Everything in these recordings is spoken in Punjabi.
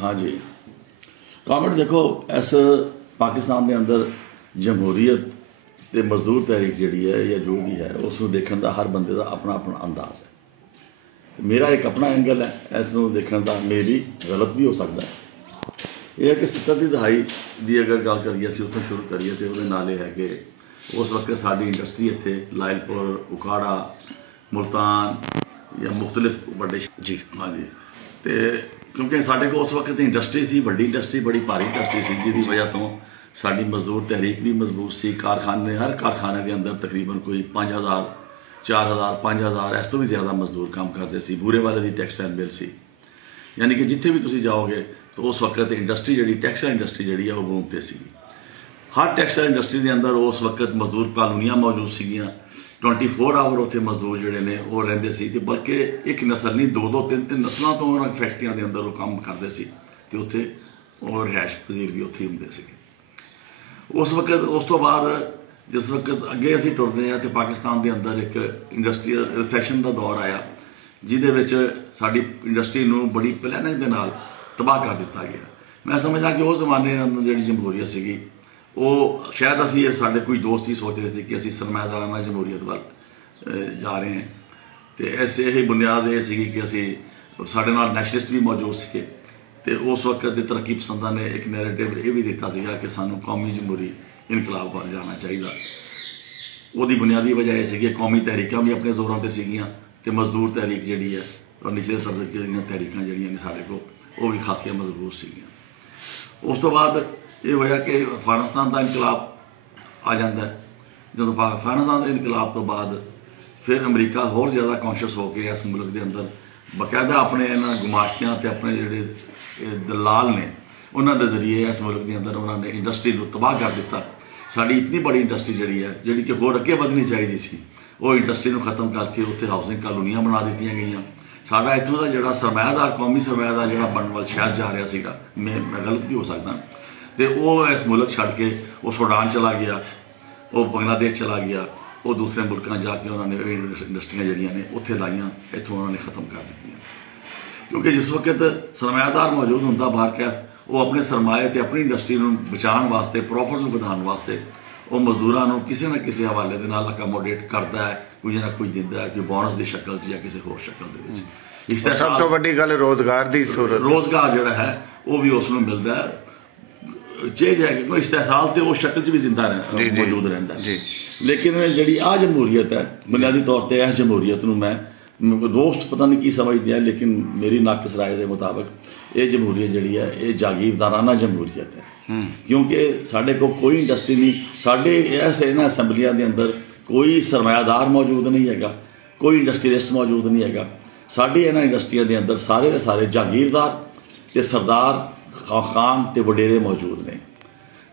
हाँ जी, कॉमेंट देखो, इस पाकिस्तान के अंदर जमहूरीयत ते मजदूर तहरीक जी है या जो भी है उसको देखने का हर बंदे का अपना अपना अंदाज है। मेरा एक अपना एंगल है, इस देखने का मे भी गलत भी हो सकता है। यह है कि 70 की दहाई की अगर गल करिए असीं उत्थों शुरू करिए तो वो नाल है कि उस वक्त साड़ी इंडस्ट्री इत्थे लायलपुर, उकाड़ा, मुल्तान या मुख्तलिफ बड़े जी हाँ जी, तो क्योंकि साढ़े को उस वक्त इंडस्ट्री सी, बड़ी इंडस्ट्री, बड़ी भारी इंडस्ट्री सी, जिसकी वजह तो साड़ी मजदूर तहरीक भी मजबूत सी। कारखाने, हर कारखाने के अंदर तकरीबन कोई 5000, 4000, 5000 इस तो भी ज़्यादा मजदूर काम करते सी। बूरे वाले की टैक्सटाइल मिल सी, यानी कि जिथे भी तुम जाओगे तो उस वक्त इंडस्ट्री जी टैक्सटाइल इंडस्ट्री जी है वो बूम पर सी। हर टैक्सटाइल इंडस्ट्री के अंदर उस वक्त मजदूर कॉलोनियां मौजूद सगियां। 24 आवर उत्थे मजदूर जोड़े ने वो रहिंदे सी, ते बल्कि एक नस्ल नहीं, 2-2, 3-3 नस्लों तो उन्होंने फैक्ट्रियां के अंदर वो काम करते सी, ते उत्थे और रिहायश पजीर भी उत्थे हुंदे सी। उस वक्त उस तो बाद जिस वक्त अगे असीं टुरदे हैं तो पाकिस्तान के अंदर एक इंडस्ट्रीयल रिसैशन का दौर आया, जिहदे विच साडी इंडस्ट्री नूं बड़ी प्लैनिंग दे नाल तबाह कर दिता गया। मैं समझदा कि उस जमाने अंदर जिहड़ी जमहूरीयत सीगी वो शायद असी साढ़े कोई दोस्त ही सोच रहे थे कि असी सरमायादाराना जमहूरीयत वाल जा रहे हैं, तो ऐसे ही बुनियाद ये सी कि असी साढ़े नाल नैशनलिस्ट भी मौजूद थे। तो उस वक्त के तरक्की पसंदा ने एक नैरेटिव ये भी दिता कि सानू कौमी जमहूरी इनकलाब वाल जाना चाहिए। वो बुनियादी वजह यह सी कौमी तहरीकां भी अपने जोरों पर सीगियां, तो मजदूर तहरीक जी है और निचले तबके दी तहरीकां जी साढ़े को वो भी खासियां मजबूत सीगियां। उस तो बाद ये होया कि अफगानिस्तान का इनकलाब आ जाता है। जो अफगानिस्तान के इनकलाब तो बाद फिर अमरीका होर ज़्यादा कॉन्शियस होकर इस मुल्क के अंदर बकायदा अपने इन्होंने गुमाश्तियां ते अपने जोड़े दलाल ने उन्होंने जरिए इस मुल्क के अंदर उन्होंने इंडस्ट्री को तबाह कर दिता। साड़ी इतनी बड़ी इंडस्ट्री जी है जी कि होर अगे वधनी चाहिए सी, वो इंडस्ट्री को खत्म करके उत्थे हाउसिंग कॉलोनियां बना दी गई। साडा इत्थों का जो सरमायादार, कौमी सरमायादार जो बनने वाल शायद जा रहा सीगा, मैं गलत भी हो सकता, तो वो इस मुल्क छड़ के वो सूडान चला गया, वो बांग्लादेश चला गया, वो दूसरे मुल्कों जाके उन्होंने इंडस्ट्रियां जड़ियाँ ने उत्थे लाइया, इतों उन्होंने खत्म कर दी। क्योंकि जिस वक्त सरमायादार मौजूद होंदा बाहर कैफ, वो अपने सरमाए तो अपनी इंडस्ट्री को बचाने वास्ते, प्रॉफिट को बढ़ाने वास्ते वो मजदूरों को किसी न किसी हवाले के नाल अकोमोडेट करता है, कोई ना कोई दिंदा है, कोई बोनस की शक्ल या किसी होर शक्ल दे। सब तो वड्डी गल रोजगार की सूरत, रोजगार जोड़ा है वो भी उसमें मिलता है। चेंज है कि इस्तेसाल तो उस शक्ल भी जिंदा मौजूद रहता है। लेकिन जी आ जमहूरीयत है, बुनियादी तौर पर इस जमहूरीयत को मैं दोस्त पता नहीं की समझते हैं, लेकिन मेरी नाकिस राय के मुताबिक ये जमहूरीयत जी है ये जागीरदाराना जमहूरीयत है। क्योंकि साढ़े को कोई इंडस्ट्री नहीं, साढ़े इस इन्हां असैंबलियां के अंदर कोई सरमायादार मौजूद नहीं है, कोई इंडस्ट्रीलिस्ट मौजूद नहीं है। साढ़ी इन्हां इंडस्ट्रियां के अंदर सारे के सारे जागीरदार ते सरदार, खान ते वडेरे मौजूद ने।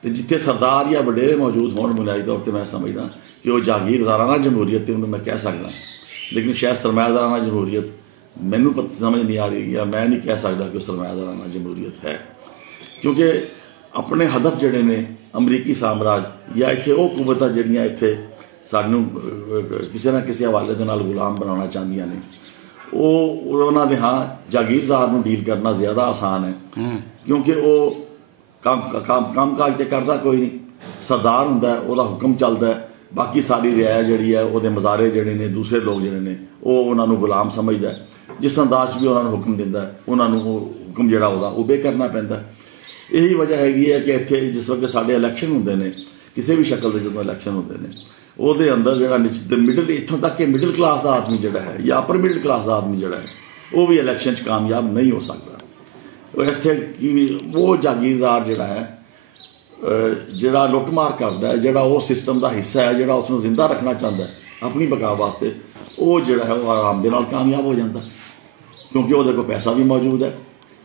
तो जिथे सरदार या वडेरे मौजूद होने बुनियादी तौर पर मैं समझदा कि वह जागीरदाराना जमहूरीयत उन्होंने मैं कह सकदा, लेकिन शायद सरमायादाराना जमहूरीयत मैनू समझ नहीं आ रही, या मैं नहीं कह सकता कि सरमायादाराना जमहूरीयत है। क्योंकि अपने हदफ जड़े ने अमरीकी साम्राज या इत्थे वो कुवतां जिहड़ियां इत्थे सानू किसी ना किसी हवाले दे नाल गुलाम बनाना चाहदियां ने, वो उन्होंने हाँ जागीरदार नूं डील करना ज़्यादा आसान है। क्योंकि वो काम काज तो करता कोई नहीं, सरदार हुंदा है, उहदा हुक्म चलता है, बाकी सारी रियाया जी है वो मज़ारे जोड़े ने दूसरे लोग जोड़े ने वो उन्होंने गुलाम समझता है, जिस अंदाज भी उन्होंने हुक्म दिता है उन्होंने हुक्म जोड़ा वह ओबे करना पैंदा। यही वजह हैगी है कि इत्थे जिस वक्त साढ़े इलैक्शन होंदे ने, किसी भी शक्ल के जो इलैक्शन होंदे ने, वो अंदर जो मिडल इत्थों तक कि मिडल क्लास का आदमी जोड़ा है या अपर मिडल क्लास का आदमी जोड़ा है वो भी इलैक्शन कामयाब नहीं हो सकता। इत्थे वो जागीरदार जोड़ा है जोड़ा लुटमार करता है, जोड़ा वो सिस्टम का हिस्सा है, जोड़ा उसमें जिंदा रखना चाहता है अपनी बका वास्ते, वो जोड़ा है वो आराम के नाल कामयाब हो जाता, क्योंकि वो को पैसा भी मौजूद है,